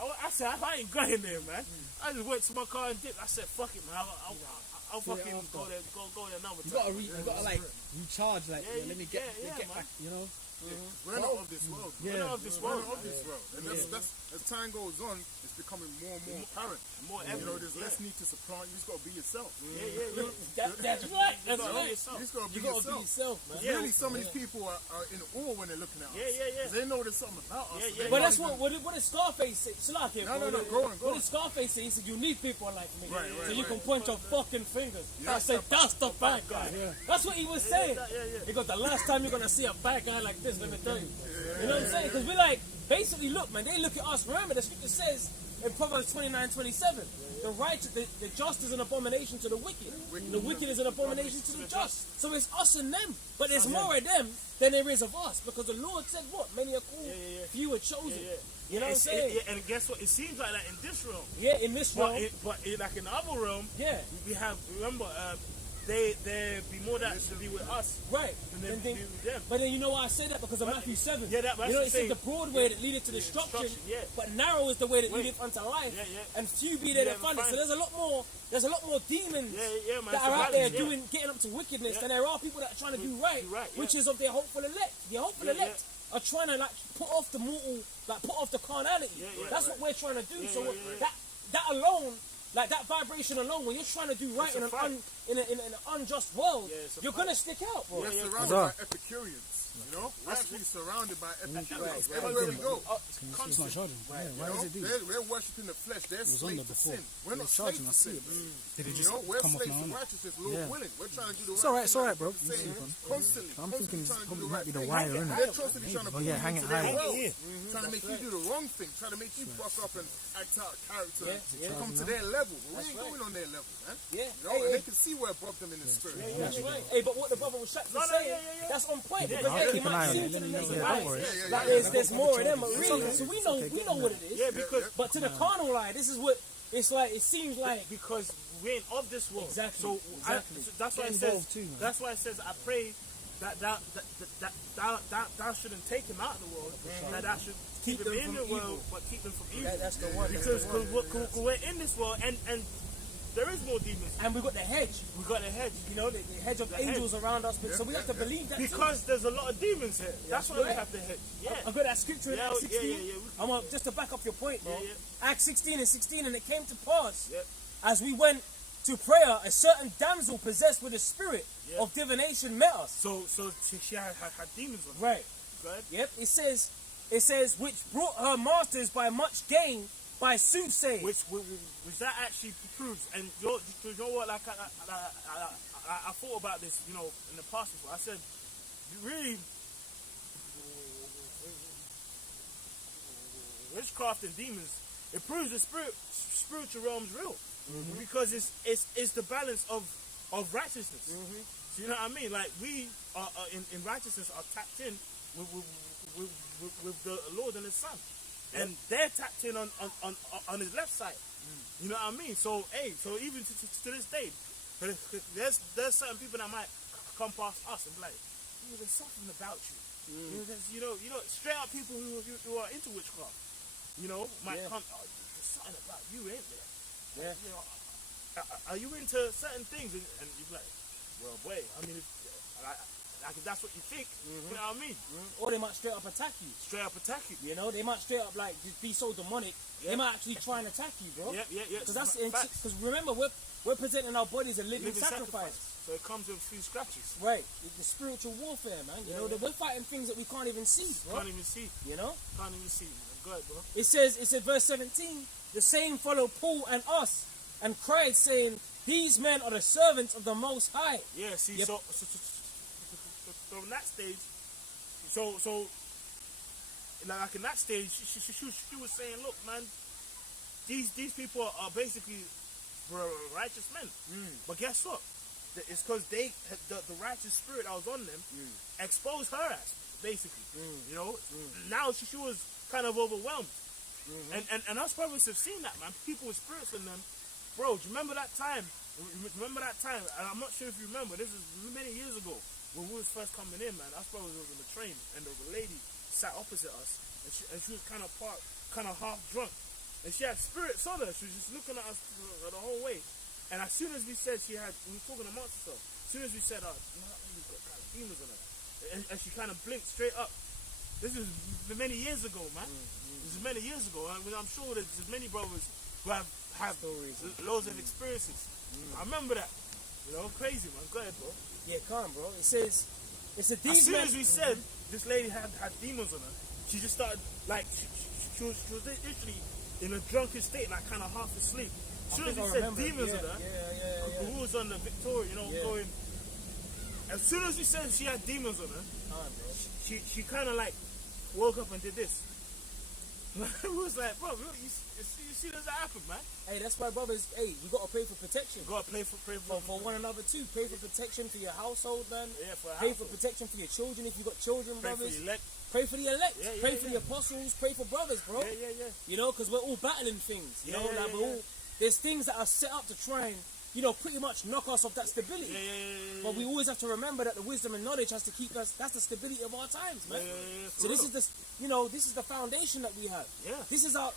I said, I ain't going there, man. I just went to my car and dipped. I said, fuck it, man. I'll fucking go there another time. You gotta like recharge, like let me get man. back, you know. We're not of this world. Yeah. We're not of this We're world. not of this world. And that's as time goes on, it's becoming more and more apparent. More You know, evident. there's less need to supplant. You just gotta be yourself. That's right. That's gotta be right. yourself. You just gotta be You gotta be yourself. yourself, man. Yeah. Really, some of these people are in awe when they're looking at us. Yeah. 'Cause they know there's something about us. Yeah. But that's what did Scarface say? Slock it, No, bro. go on. What did Scarface say? He said, you need people like me. Right, so you can point your fucking fingers. Yeah. I said, that's the bad guy. That's what he was saying. Yeah. Because the last time you're going to see a bad guy like this, let me tell you. You know what I'm saying? Because we're like, basically, look, man, they look at us. Remember, the scripture says in Proverbs 29:27, the righteous, the just is an abomination to the wicked. The wicked is an abomination to the just. So it's us and them. But there's more of them than there is of us. Because the Lord said what? Many are called, few are chosen. You know what I'm saying? And guess what? It seems like that in this realm. Yeah, in this realm. But like in the other realm, Yeah. we have, remember, they be more that to be with us Right. than them And to then- be with them. But then you know why I say that? Because of Matthew 7. Yeah, that- you know, it that's says the the broad way that leadeth to destruction, yeah. but narrow is the way that leadeth unto life. Yeah. And few be there that find it. So there's a lot more demons Yeah, man. that It's a are out there balance, getting up to wickedness, and there are people that are trying to do right, right, which is of their hopeful elect. The hopeful elect are trying to like put off the mortal, like put off the carnality. That's what we're trying to do. So that alone, like that vibration alone, when you're trying to do right in an unjust world, you're gonna stick out, bro. We're surrounded by Epicureans. You know, we're actually surrounded by Epicureans everywhere we go. It's not charging. Yeah, You why know, does it do? they're worshiping the flesh. They're was on slaves there to before. sin. We're not It's slaves charging, to I see sin. it. Did it You just know, we're come off slaves now? to righteousness, Lord Yeah. willing. We're trying to do the It's alright, thing, bro. like saying, I'm constantly. I'm thinking constantly it's trying to probably do the might right be the thing. wire, innit? They're constantly trying to Oh, pull yeah, you hang into it their high. world. Yeah. Trying to make you do the wrong thing, trying to make you buck up and act out of character, Yeah. come to their level. But we ain't going on their level, man. Yeah. You know, and they can see we're above them in the spirit. That's right. Hey, but what the brother was saying, that's on point. Because I'll it keep an eye might on seem it. to the Let me know. naked Yeah, eye don't worry. like there's more of them, but really, so we know what it is. Yeah, because But to the carnal eye, this is what it's like. It seems like because we ain't of this world. Exactly. So, Exactly. so that's why it Get says. involved too, man. That's why it says, I pray that thou shouldn't take him out of the world. That thou should keep him them in from the world, evil. but keep them from evil. that's the one. Because we're in this world, and there is more demons. And we got the hedge. We got a hedge. You know, the hedge of angels around us. But so we have to believe that. Because there's a lot of demons here. That's why we right. have the hedge. Yeah. I got that scripture in Yeah, Acts yeah, 16. yeah, yeah. I want just to back up your point, bro. Yeah, Acts 16:16, and it came to pass Yeah. as we went to prayer, a certain damsel possessed with a spirit of divination met us. So she had demons on her. Right. Go ahead. Yep. It says which brought her masters by much gain by soothsaying. Which that actually proves, and you know what? Like I thought about this, you know, in the past before. I said, really, witchcraft and demons, it proves the spiritual realm's real, because it's the balance of righteousness. So you know what I mean? Like we are in righteousness are tapped in with the Lord and His Son. And they're tapped in on His left side. You know what I mean? So, hey, so even to this day, there's certain people that might come past us and be like, there's something about you. You know, straight up people who are into witchcraft, might come, there's something about you, ain't there? Yeah. You know, are you into certain things? And you're like, well, boy, I mean, if that's what you think, you know what I mean? Or they might straight up attack you. Straight up attack you. You know, they might straight up like just be so demonic. Yeah. They might actually try and attack you, bro. Yeah. Because remember, we're presenting our bodies a living sacrifice. So it comes with a few scratches. Right, the spiritual warfare, man. You know, we're fighting things that we can't even see, bro. Can't even see. You know? Can't even see. Go ahead, bro. It says verse 17, the same follow Paul and us, and cried, saying, these men are the servants of the Most High. Yeah, see, Yep. so in that stage, so like in that stage, she was saying, look, man, these people are basically righteous men. But guess what? It's because the righteous spirit that was on them exposed her ass, basically. You know, now she was kind of overwhelmed. And us brothers have seen that, man. People with spirits in them. Bro, do you remember that time? And I'm not sure if you remember, this is many years ago when we was first coming in, man. Us brothers was on the train and there was a lady sat opposite us and she was kind of half drunk. And she had spirits on her. She was just looking at us the whole way. And as soon as we said we were talking amongst ourselves, as soon as we said, that lady's got kind of demons on her. And she kind of blinked straight up. This is many years ago, man. This is many years ago. I mean, I'm sure there's many brothers who have loads of experiences. I remember that. You know, crazy, man. Go ahead, bro. Yeah, come on, bro. It says, it's a As these soon men. as we said this lady had demons on her, she just started, like, she was literally in a drunken state, like kind of half asleep. As soon as we said demons on her, who was on the Victoria, going. As soon as we said she had demons on her, she kind of like woke up and did this. It was like, bro, you see this happen, man. Hey, that's why, brothers. Hey, you gotta pray for protection. You gotta pray for one another too. Pray for protection for your household, man. Yeah, pray for protection for your children if you got children, pray brothers. For the elect. Pray for the elect. Yeah, pray for the apostles. Pray for brothers, bro. Yeah. You know, because we're all battling things. You know, like we're all. There's things that are set up to try and, pretty much knock us off that stability. But we always have to remember that the wisdom and knowledge has to keep us. That's the stability of our times, man. So this is this is the foundation that we have. Yeah. This is our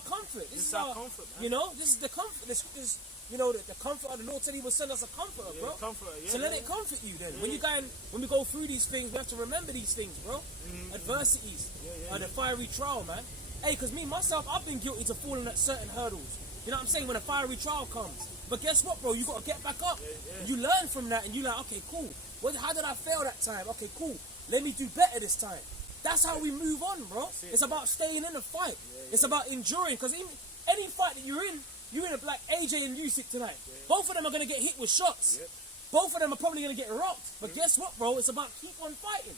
comfort. This is our comfort, man. You know, this is the comfort. This is the comfort of the Lord said He will send us a comforter, bro. So let it comfort you then. When we go through these things, we have to remember these things, bro. Adversities, the fiery trial, man. Hey, because me myself, I've been guilty to falling at certain hurdles. You know what I'm saying? When a fiery trial comes. But guess what, bro? You got to get back up. You learn from that and you're like, okay, cool. How did I fail that time? Okay, cool. Let me do better this time. That's how we move on, bro. It's about staying in the fight. It's about enduring. Because any fight that you're in like AJ and Gmsuk tonight. Both of them are going to get hit with shots. Both of them are probably going to get rocked. But guess what, bro? It's about keep on fighting.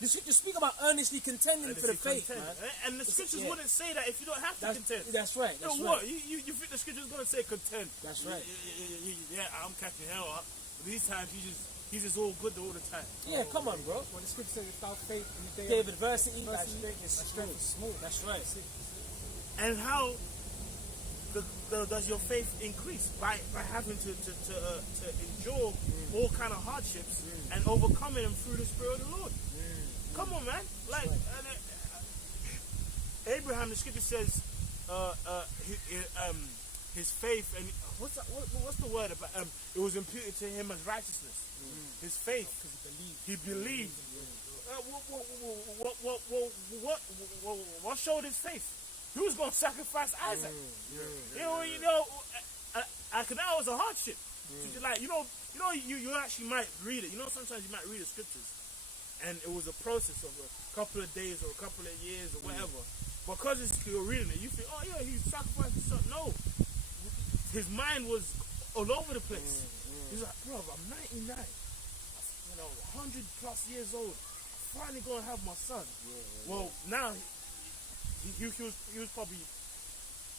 The scriptures speak about earnestly contending for the faith, man. And the scriptures wouldn't say that if you don't have to contend. That's right. You know what? You think the scripture's going to say contend? That's right. Yeah, I'm catching hell up. But these times, he's just all good all the time. Yeah, come on, bro. When the scripture says without faith in the day of adversity, that strength is small. That's right. And how does your faith increase? By having to endure all kind of hardships and overcoming them through the Spirit of the Lord. Come on, man. Like Abraham, the scripture says, his faith and what's the word about? It was imputed to him as righteousness. His faith, he believed. What showed his faith? He was going to sacrifice Isaac. That was a hardship. Like you actually might read it. Sometimes you might read the scriptures. And it was a process of a couple of days or a couple of years or whatever. Because you're reading it, you think, oh yeah, he sacrificed his son. No. His mind was all over the place. He's like, bro, I'm 99. 100 plus years old. I'm finally going to have my son. Well, now, he was probably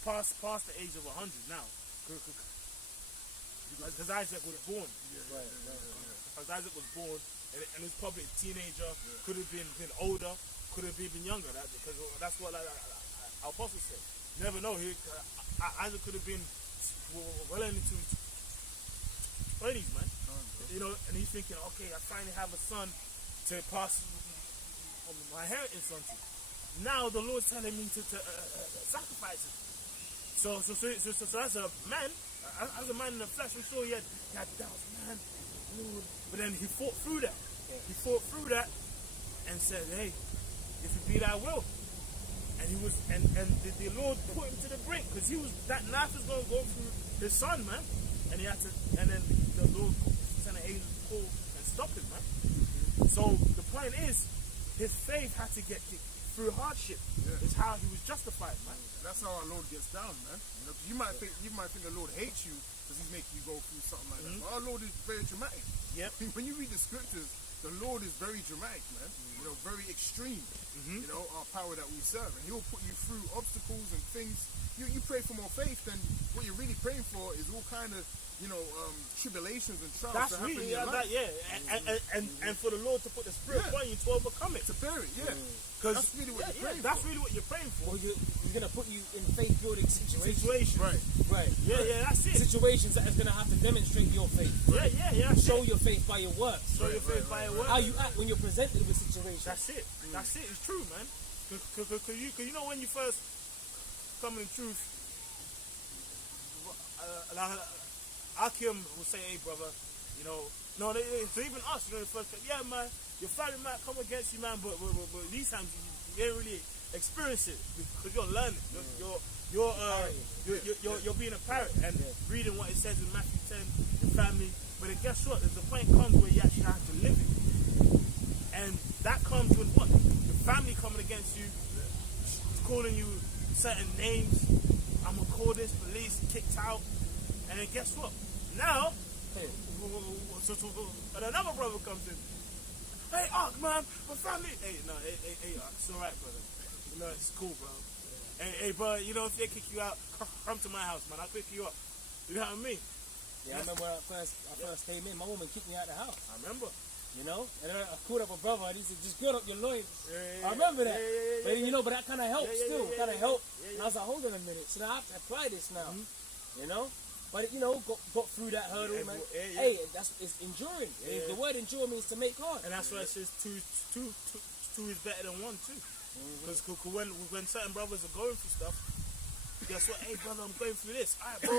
past the age of 100 now. Because Isaac was born. Because Isaac was born. And he's probably a teenager, could have been older, could have been younger. Because that's what our apostle said. never know. Isaac could have been well into his 20s, man. You know, and he's thinking, okay, I finally have a son to pass my inheritance on to. Now the Lord's telling me to sacrifice it. So as a man in the flesh, I'm sure he had doubts, man. Lord. But then he fought through that. He fought through that and said, hey, if it be thy will. And he was, and the Lord put him to the brink because that knife was going to go through his son, man. And he had to, and then the Lord sent an angel to call and stop him, man. So the point is, his faith had to get through hardship. Yeah. Is how he was justified, man. That's how our Lord gets down, man. You know, 'cause you might think the Lord hates you because he's making you go through something like that. But our Lord is very dramatic. Yep. When you read the scriptures, the Lord is very dramatic, man. You know, very extreme. You know, our power that we serve, and He will put you through obstacles and things. You pray for more faith, then what you're really praying for is all kind of, you know, tribulations and trials. That's to happen really in your life. and for the Lord to put the Spirit upon you to overcome it. To bear it, yeah. Because that's really what you're praying that's for. really what you're praying for. Well, he's going to put you in faith-building situations. Right. Yeah, that's it. Situations that is going to have to demonstrate your faith. Yeah. Show your faith by your works. Show your faith by your works. How you act when you're presented with situations. That's it. That's it. It's true, man. Because you know when you first come in truth, Akim will say, hey, brother, you know, no, so even us, you know, the first time, yeah, man, your family might come against you, man, but these times you ain't really experience it because you're learning. You're being a parrot and reading what it says in Matthew 10, your family. But then guess what? There's a point comes where you actually have to live it. And that comes with what? The family coming against you, calling you certain names. I'm going to call this police, kicked out. And then guess what? Now, and another brother comes in. Hey, Ark, man, my family. Hey, Ark, it's alright, brother. You know, it's cool, bro. Hey, bro, you know, if they kick you out, come to my house, man. I'll pick you up. You know what I mean? Yeah, I remember when I first came in, my woman kicked me out of the house. I remember. You know? And then I called up a brother and he said, just gird up your loins. I remember that. But you know, but that kind of helped still. Kind of helped. And I was like, hold on a minute. So now I have to apply this now. You know? But, you know, got through that hurdle, man. Hey, it's enduring. The word endure means to make hard. And that's why it says two is better than one, too. Because when certain brothers are going through stuff, guess what? Hey, brother, I'm going through this. All right, bro.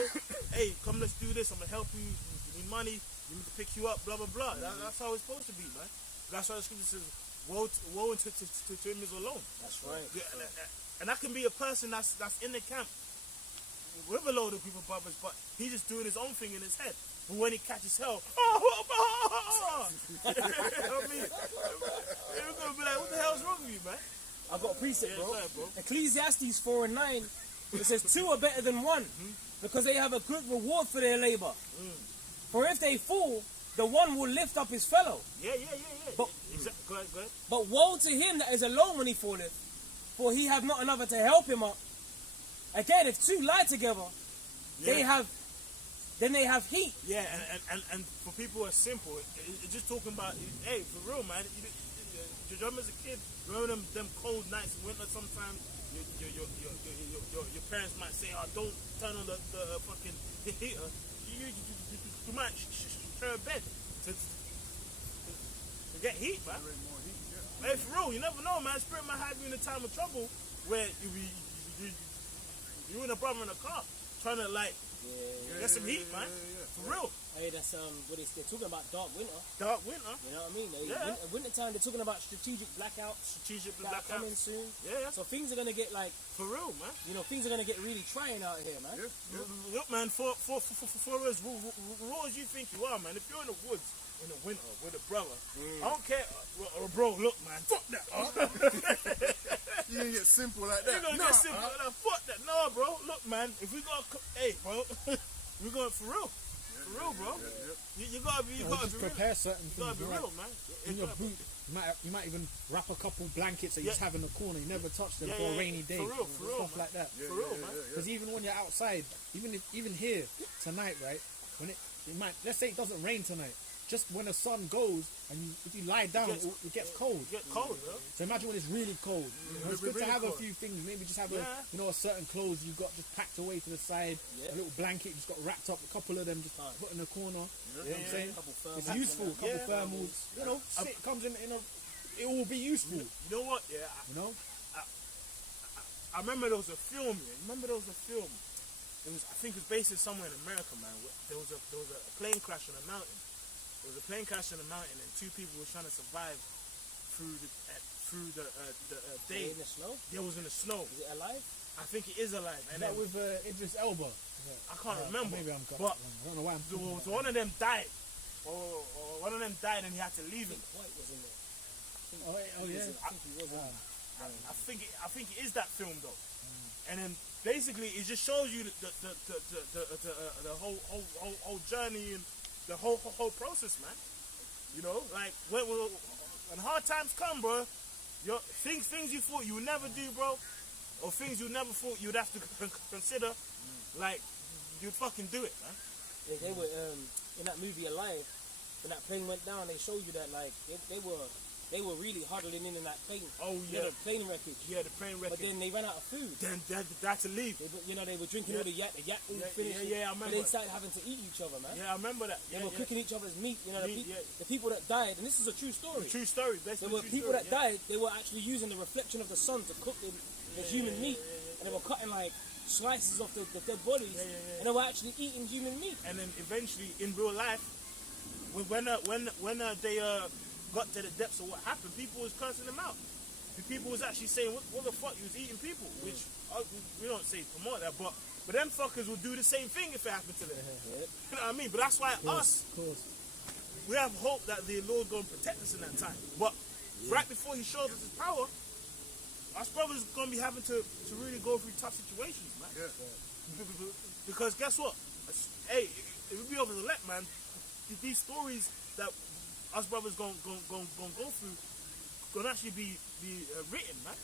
Hey, come, let's do this. I'm going to help you. You need money. You need to pick you up, blah, blah, blah. That's how it's supposed to be, man. That's why the scripture says, woe to him is alone. That's right. And that can be a person that's in the camp with a load of people, brothers, but he's just doing his own thing in his head. But when he catches hell, you know what I mean? You're going to be like, what the hell's wrong with you, man? I got a precept, bro. Bro. Ecclesiastes 4:9, it says 2 are better than 1 because they have a good reward for their labor. For if they fall, the one will lift up his fellow. Yeah. But, exactly. Go ahead. But woe to him that is alone when he falleth, for he have not another to help him up. Again, if 2 lie together, they have heat. Yeah, and for people who are simple, it's just talking about, hey, for real, man. You remember as a kid, remember them cold nights in winter sometimes? Your parents might say, oh, don't turn on the fucking heater. You might share a bed to get heat, man. Hey, for real, you never know, man. Spirit might have you in a time of trouble where you and a brother in a car trying to get some heat, man. For real. Hey, that's what they're talking about, dark winter. Dark winter. You know what I mean? Winter time, they're talking about strategic blackouts. Coming soon. Yeah. So things are gonna get for real, man. You know, things are gonna get really trying out here, man. Look, man, for as raw as you think you are, man. If you're in the woods in the winter with a brother, I don't care, bro. Look, man, fuck that. You gonna get simple like that? You gonna get simple like that? Fuck that. No, bro. Look, man. If we got, hey, bro, we're going for real. For real, bro. You gotta be. You gotta just be prepare real. certain You things. gotta be real, man. In your boot, you might even wrap a couple blankets that you just have in the corner. You never touch them for a rainy day. For real, stuff man. like that. For real, man. Because even when you're outside, even here tonight, right? When it might, let's say it doesn't rain tonight. just when the sun goes and if you lie down, it gets cold. You get cold, bro. So imagine when it's really cold. It's good to really have a cold. few things. Maybe just have Yeah. a certain clothes you got just packed away to the side. A little blanket just got wrapped up. A couple of them just put in the corner. You know what I'm saying? It's useful. A couple thermals. You know, it comes in a. It will be useful. You know what? Yeah. You know. I remember there was a film. Yeah. Remember there was a film. It was, I think it was based in somewhere in America, man. There was a plane crash on a mountain. There was a plane crash on a mountain, and two people were trying to survive through the day. In the snow? There was in the snow. Is it alive? I think it is alive. And That then, with Idris Elba. I can't remember. Maybe I'm got But it wrong. I don't know why I'm. so one of them died. Or one of them died, and he had to leave it. White was in there. Oh yeah. I think he was in there. I think it is that film though. And then basically it just shows you the whole journey and the whole process, man. You know, like when hard times come, bro, things you thought you would never do, bro, or things you never thought you'd have to consider, like you'd fucking do it, man. They were in that movie Alive. When that plane went down, they showed you that like they were really huddling in that plane. Oh You yeah, know, the plane wreckage. yeah, the plane But wreckage. then they ran out of food. Then they had to leave. They were drinking all the yak all finished. Yeah, I But remember. they started having to eat each other, man. Yeah, I remember that. They were cooking each other's meat. You know, Meat, the people that died, and this is a true story. True story. There Basically, were people that died. They were actually using the reflection of the sun to cook the human meat, and they were cutting like slices of the dead bodies, and they were actually eating human meat. And then eventually, in real life, when they got to the depths of what happened, people was cursing them out. The people was actually saying, "What the fuck? You was eating people," which we don't say promote that, but them fuckers will do the same thing if it happened to them. You know what I mean? But that's why us, we have hope that the Lord gonna protect us in that time. But right before He shows us His power, us brothers gonna be having to really go through tough situations, man. Because guess what? Hey, if we be over the left, man, these stories that us brothers gonna go through gonna actually be written, man.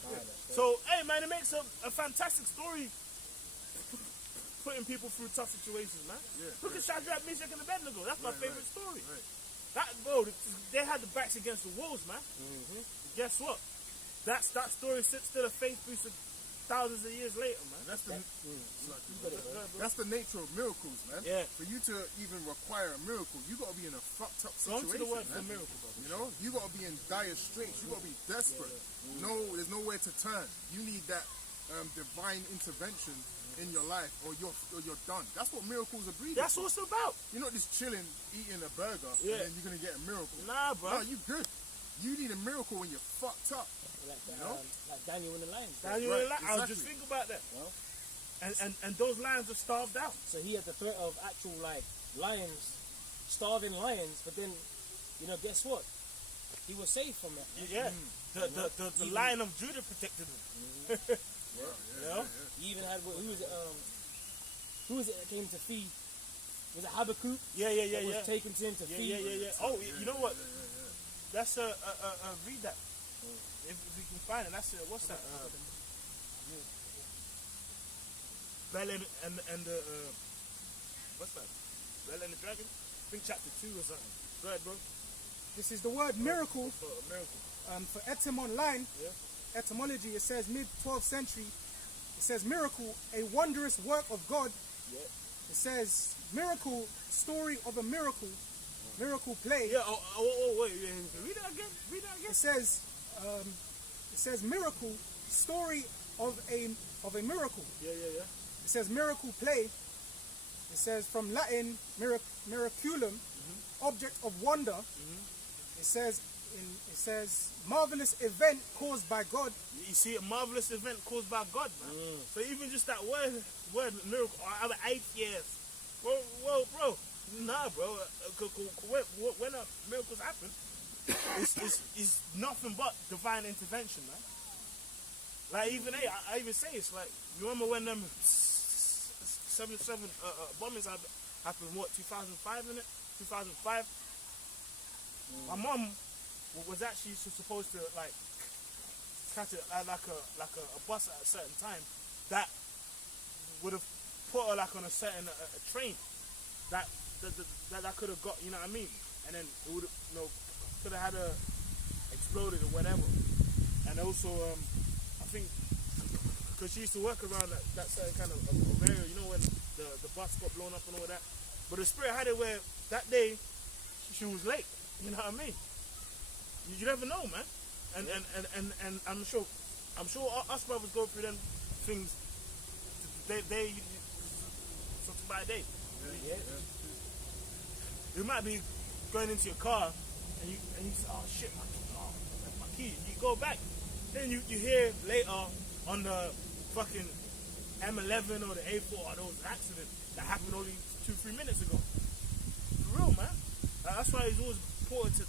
So hey, man, it makes a fantastic story putting people through tough situations, man. Look at Shadrach, Meshach, and Abednego. That's my favorite story. That bro, they had the backs against the walls, man. Guess what? That story still a faith booster thousands of years later, man. That's the nature of miracles, man. Yeah. For you to even require a miracle, you gotta be in a fucked up Go situation. to the word for man. miracle, bro. You know, you gotta be in dire straits. You gotta be desperate. No, there's nowhere to turn. You need that divine intervention in your life, or you're done. That's what miracles are breeding. That's what it's about. You're not just chilling, eating a burger, Yeah. and then you're gonna get a miracle. Nah, bro. No, you good. You need a miracle when you're fucked up. Like Daniel and the lions. Daniel, Right, I was just exactly. thinking about that. Well. And those lions are starved out. So he had the threat of actual like lions, starving lions. But then, you know, guess what? He was safe from that. Yeah. The lion of Judah protected him. You know? He even had who was it that came to feed? Was it Habakkuk? Yeah. That was taken to him to feed. Yeah. Oh, you know what? That's read that. If we can find it, that's what's that? Bell and the what's that? Bell and the Dragon. I think chapter 2 or something. Go ahead, bro. This is the word miracle. For a miracle. For etym online, Yeah. etymology, it says mid-12th century. It says miracle, a wondrous work of God. Yeah. It says miracle, story of a miracle, miracle play. Yeah. Wait. Read that again. It says miracle, story of a miracle. Yeah. It says miracle play. It says from Latin miraculum, object of wonder. It says marvelous event caused by God. You see, a marvelous event caused by God, man. So even just that word miracle, or other 8 years. Whoa, bro. Nah, bro. When miracles happen, it's nothing but divine intervention, man. Like even I even say it's like, you remember when them 7/7 bombings happened? What, 2005? In it, 2005. My mom was actually supposed to like catch like a bus at a certain time that would have put her like on a certain train that could have got, you know what I mean, and then it would, could have had exploded or whatever. And also, I think, because she used to work around that certain kind of area, when the bus got blown up and all that. But the spirit had it where that day she was late. You know what I mean? You never know, man. And I'm sure us brothers go through them things day by day. You might be going into your car and you say, oh shit, my key. You go back, then you hear later on the fucking M11 or the A4 those accidents that happened only 2-3 minutes ago. For real, man. That's why it's always important to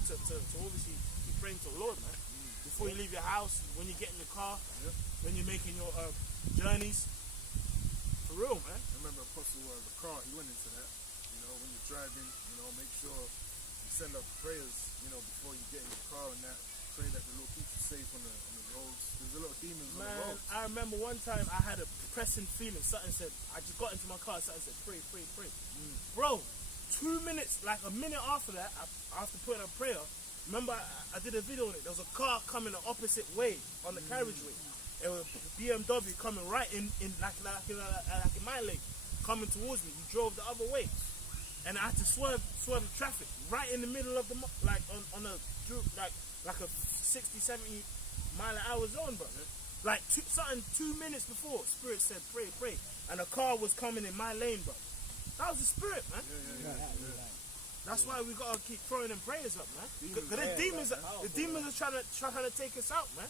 obviously keep praying to the Lord, man. Before you leave your house, when you get in your car, when you're making your journeys. For real, man. I remember Apostle the car, he went into that. When you're driving, make sure you send up prayers, before you get in your car and that. Pray that the Lord keeps you safe on the roads. There's a lot of demons on the Man, roads. I remember one time I had a pressing feeling. Something said, I just got into my car, something said, pray. Bro, 2 minutes, like a minute after that, after putting a prayer, remember I did a video on it. There was a car coming the opposite way on the carriageway. It was BMW coming right in like in my lane, coming towards me. He drove the other way. And I had to swerve the traffic right in the middle of the, like on a, like a 60-70 mile an hour zone, bro. Like 2 minutes before, Spirit said, pray. And a car was coming in my lane, bro. That was the Spirit, man. That's why we gotta keep throwing them prayers up, man. Because the demons are trying to take us out, man.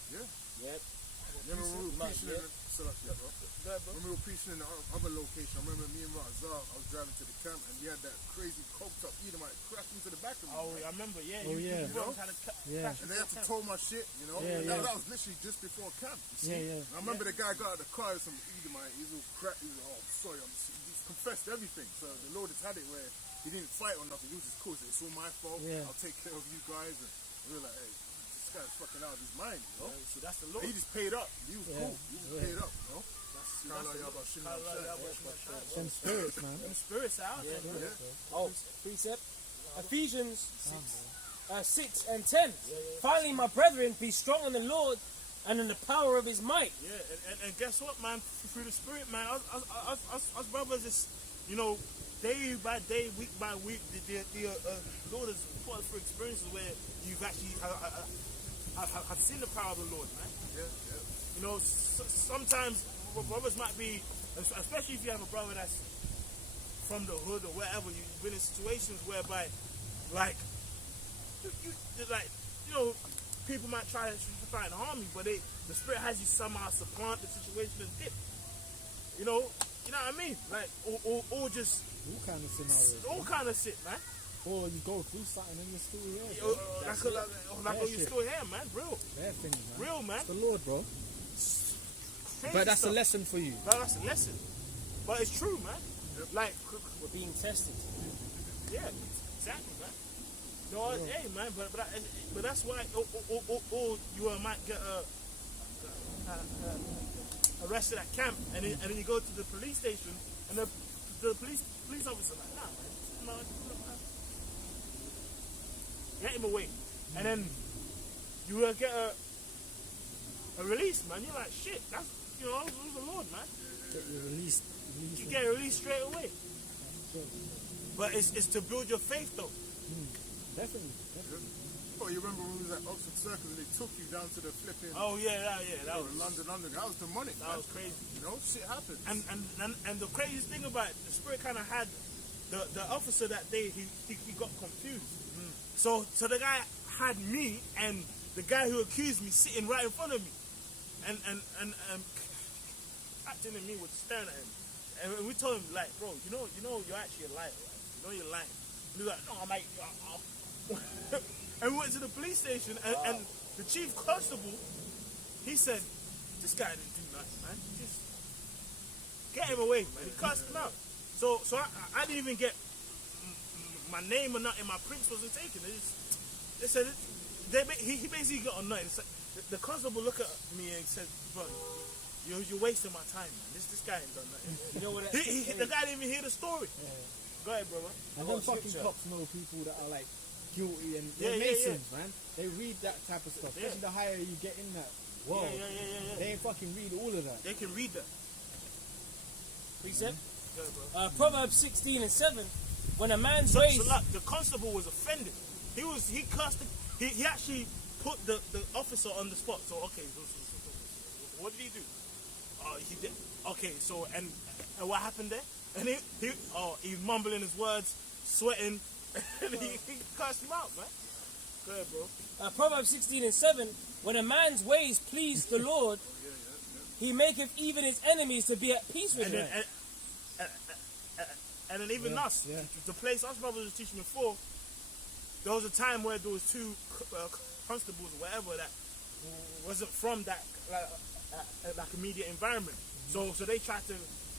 Remember when we were preaching when we were preaching in the other location, I remember me and Razal, I was driving to the camp and we had that crazy coked up Edomite crack into the back of me. Oh, I remember, yeah. Oh, yeah. And And they had to tow my shit, That was literally just before camp, you see? And I remember the guy got out of the car with some Edomite, he's all cracked, he was like, oh, sorry, he's confessed everything. So the Lord has had it where he didn't fight or nothing, he was just cool, so it's all my fault, I'll take care of you guys. And we were like, hey, this guy's fucking out of his mind, So that's the Lord. He just paid up, he was cool, he just paid up, Some spirits, man. Them spirits out. Oh, precept. Ephesians 6 and 10. Finally, my brethren, be strong in the Lord and in the power of his might. Yeah, and guess what, man? Through the Spirit, man, us brothers is, day by day, week by week, the Lord has put us through experiences where you've actually have seen the power of the Lord, man. Sometimes brothers might be, especially if you have a brother that's from the hood or wherever, you've been in situations whereby, people might try and harm you, but the Spirit has you somehow supplant the situation and dip. You know what I mean? Like, or just All kind of scenarios. all kind of shit, man. Or you go through something and you're still here. You're still here, man. Real, Bad things, man. real, man. It's the Lord, bro. Crazy But that's stuff. a lesson for you. That's a lesson. But it's true, man. Like, We're being tested. yeah, exactly, man. No, hey, man, but that's why, or you might get arrested at camp, and then you go to the police station, and the police officer like, nah, man, get him away, and then you will get a release, man. You're like, shit, that's it was the Lord, man. Get you released. You get released straight away. But it's to build your faith, though. Definitely. Oh, you remember when we was at Oxford Circus and they took you down to the flipping Oh yeah, that was London. That was demonic. that was crazy. Shit happens. And the craziest thing about it, the Spirit kind of had the officer that day. He got confused. So the guy had me and the guy who accused me sitting right in front of me, and Captain and me were staring at him, and we told him like, bro, you're actually a liar, right? You're lying. And he was like, no, mate. And we went to the police station, and the chief constable, he said, this guy didn't do nothing, man. Just get him away, man. He cussed him out. So I didn't even get my name or nothing. My prints wasn't taken. They said he basically got annoyed. The constable looked at me and said, bro, you're wasting my time, man. This guy ain't done nothing. You know what? The guy didn't even hear the story. Go ahead, brother. And them fucking cops know people that are like guilty, and Yeah, they're yeah, Masons, man. They read that type of stuff, especially the higher you get in that world. Yeah. They ain't fucking read all of that. They can read that. Precept. Yeah, bro. Proverbs 16:7. When a man's So ways, like, the constable was offended. He cursed. He actually put the officer on the spot. So okay, what did he do? He did. Okay, so and what happened there? And he's mumbling his words, sweating, and he cursed him out, man. Go ahead, bro. Proverbs 16:7. When a man's ways please the Lord, he maketh even his enemies to be at peace with And him. then, and then even us, the place us brothers was teaching before, there was a time where there was two constables or whatever that wasn't from that like immediate environment. So they tried to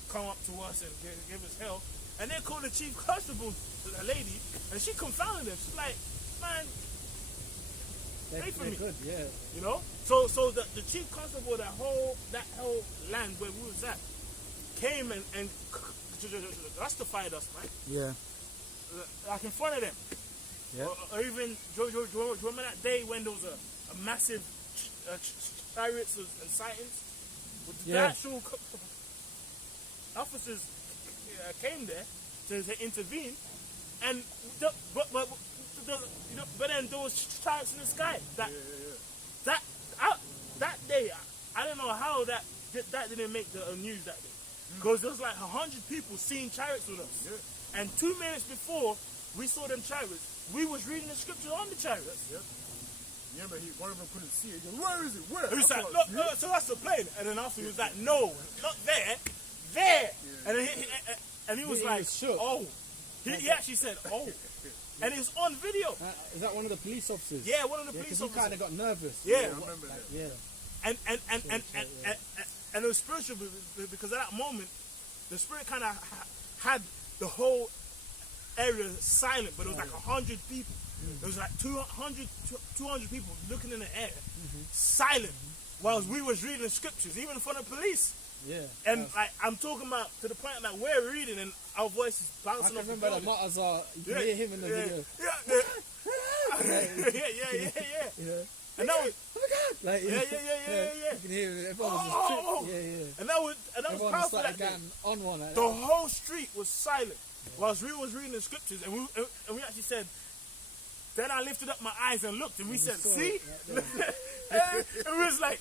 come up to us and give us hell. And they called the chief constable, a lady, and she confounded them. She's like, man, pray for me. Good, yeah. You know? So the chief constable of that whole land where we was at came and justified us, man. Yeah. Like in front of them. Yeah. Or even, do you remember that day when there was a massive chariots and sightings? The actual officers came there to intervene, and but then there was chariots in the sky. That day, I don't know how that didn't make the news that day, because there was like 100 people seeing chariots with us, and 2 minutes before we saw them chariots, we was reading the scriptures on the chariots. Yeah, but one of them couldn't see it. He goes, where is it? Where? He was like, look, so that's the plane. And then after he was like, no, not there, there. And then he was like, shook. oh. He actually said, oh. And it was on video. Is that one of the police officers? Yeah, one of the police Because he officers. kind of got nervous. Yeah. I remember that. Yeah. And it was spiritual because at that moment, the spirit kind of had the whole area silent, but it was like 100 people. There was like 200 people looking in the air, silent, whilst we was reading the scriptures, even in front of police. Yeah. And like I'm talking about to the point that we're reading and our voices I bouncing can off the remember the building. Matazar. You can hear him in the video. Yeah. And that was, Like, yeah. You can hear it. Everyone was just Oh. yeah. And that was Everyone powerful started that day. getting on one. Like The whole street was silent whilst we was reading the scriptures, and we actually said. Then I lifted up my eyes and looked, and we said, saw "See?" it, And we was like,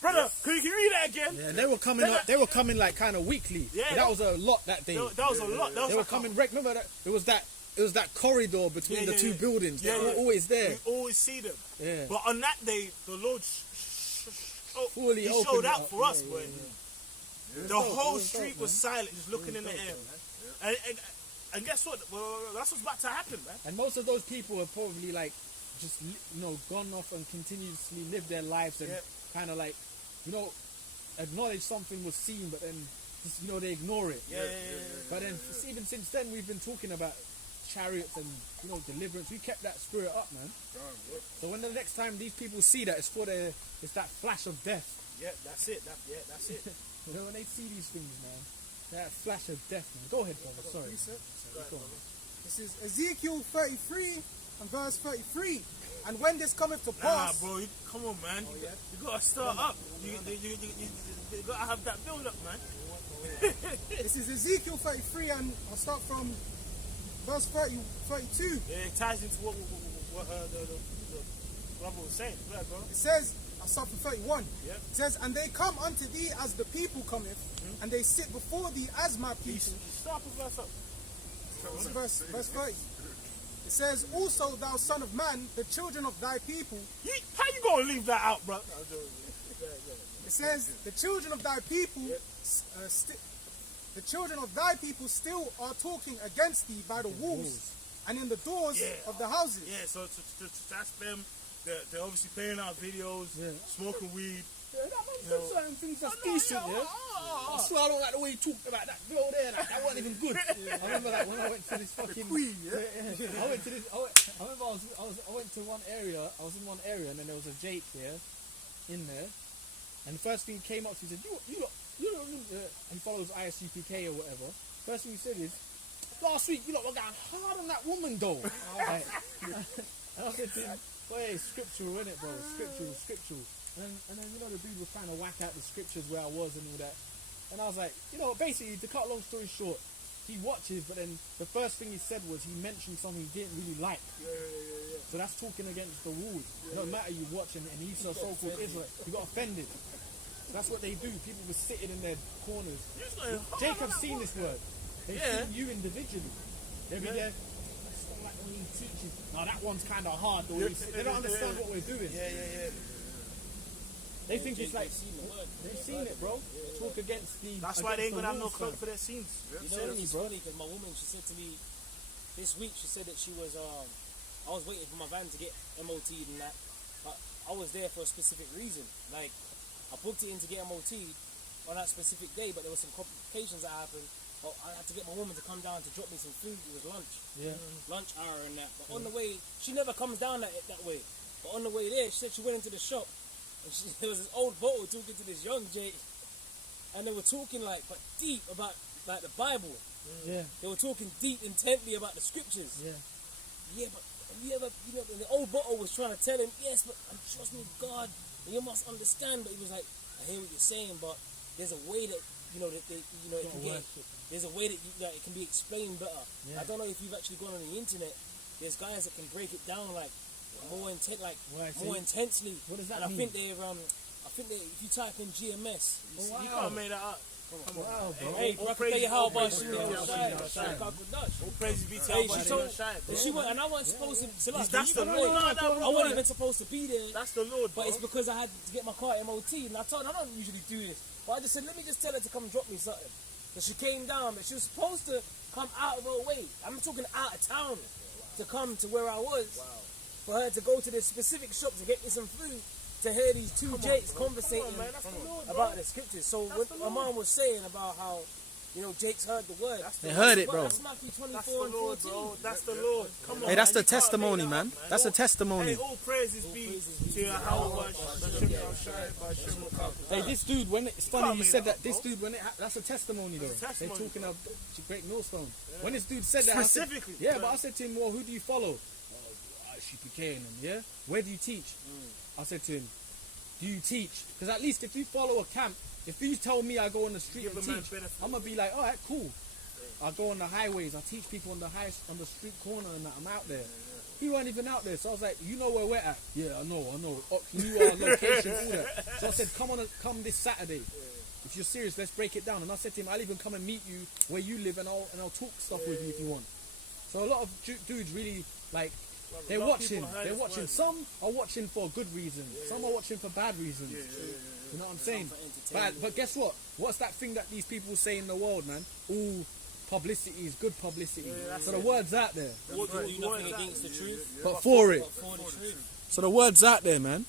"Brother, can you read that again?" Yeah, they were coming up. They were coming like kind of weekly. Yeah, that was a lot that day. That was a lot. That was They were like coming. Remember that? It was that corridor between the two buildings. They were always there. We always see them. Yeah. But on that day, the Lord Fully he opened showed it out up. for us, Yeah, boy. yeah. The whole street was silent, just looking in the air, man. And guess what? Well, that's what's about to happen, man. And most of those people are probably like just gone off and continuously lived their lives and kind of like acknowledge something was seen, but then just they ignore it. But then even since then we've been talking about chariots and deliverance. We kept that spirit up, man. So when the next time these people see that, it's that flash of death. Yeah, that's it. That's it. When they see these things, man, that flash of death, man. Go ahead, brother. Sorry. Go on. This is Ezekiel 33 and verse 33. And when this cometh to Nah, pass, bro, come on, man. You gotta start up. You gotta have that build up, man. this is Ezekiel 33, and I'll start from verse 32. Yeah, it ties into what the brother was saying. Go ahead, bro. It says, I'll start from 31. Yep. It says, and they come unto thee as the people cometh, and they sit before thee as my people. Start with verse up. Verse 30. It says, also thou son of man, the children of thy people. How you gonna leave that out, bro? It says, the children of thy people, the children of thy people still are talking against thee by the walls and in the doors of the houses. Yeah, so that's them. They're obviously playing out videos, smoking weed. Certain things that's decent, I swear I don't like the way you talked about that girl there. That wasn't even good. I remember that when I went to this fucking queen. I went to this. I remember I went to one area. I was in one area, and then there was a Jake here, in there, and the first thing he came up to, he said, "You he follows ISUPK or whatever. First thing he said is, last week, you lot were going hard on that woman, though. Like, and I said to him, boy, it's scriptural, innit, bro? Scriptural. And then, you know, the dude was trying to whack out the scriptures where I was and all that. And I was like, you know, basically, to cut a long story short, he watches, but then the first thing he said was he mentioned something he didn't really like. So that's talking against the rules. No matter you watching, and he's a so-called Israel, you got offended. So that's what they do. People were sitting in their corners. Jacob's seen this word. They've seen you individually. They'll be there. I just don't like the way he teaches. No, that one's kind of hard. Though. They don't understand what we're doing. They think it's like they've seen it, bro. Talk against the. That's why they ain't gonna have no cloak for their scenes. You know, it's funny because my woman, she said to me this week, she said that she was, I was waiting for my van to get MOT'd and that, but I was there for a specific reason. Like, I booked it in to get MOT'd on that specific day, but there were some complications that happened. But I had to get my woman to come down to drop me some food. It was lunch. Lunch hour and that. But on the way, she never comes down that way. But on the way there, she said she went into the shop. And there was this old bottle talking to this young Jake, and they were talking like, but deep about like the Bible. They were talking deep, intently about the scriptures. But have you ever, you know, the old bottle was trying to tell him, yes, but I'm trusting God, and you must understand. But he was like, I hear what you're saying, but there's a way that you know that they, you know, it can get. There's a way that, that it can be explained better. I don't know if you've actually gone on the internet. There's guys that can break it down like. More intensely. What does that and mean? I think they, if you type in GMS, You can't make that up. Come on, bro. hey, bro, I can tell you how about she was All praise be to Hey, Allah. she told, and she went, and I wasn't supposed to. So like, That's the Lord. I wasn't even supposed to be there. That's the Lord. But it's because I had to get my car MOT, and I told her I don't usually do this, but I just said let me just tell her to come drop me something. So she came down, but she was supposed to come out of her way. I'm talking out of town to come to where I was. For her to go to this specific shop to get me some food, to hear these two Jakes conversating about the scriptures. So what my mom was saying about how, you know, Jakes heard the word. They heard it, bro. That's Matthew 24 and 14. That's the Lord. Come on, Hey, that's the you can't testimony, make that man. up, That's a testimony. Hey, all praises be to Yahweh. Hey, this dude, when it's funny you said that. This dude, when that's a testimony though. They're talking of Great Millstone. When this dude said that, Specifically. but I said to him, well, who do you follow? Shipike and yeah. Where do you teach? I said to him, do you teach? Because at least if you follow a camp, if you tell me I go on the street and teach, I'm gonna be like, all right, cool. I go on the highways. I teach people on the street corner and that. I'm out there. He weren't even out there, so I was like, you know where we're at? Yeah, I know. Knew our location, all that. So I said, come this Saturday. If you're serious, let's break it down. And I said to him, I'll even come and meet you where you live, and I'll talk stuff with you if you want. So a lot of dudes really like. They're watching. Some are watching for good reasons. Some are watching for bad reasons. You know what I'm saying? But guess what? What's that thing that these people say in the world, man? All publicity is good publicity. So the word's out there. What do nothing against the truth, But for it. for the truth. So the word's out there, man.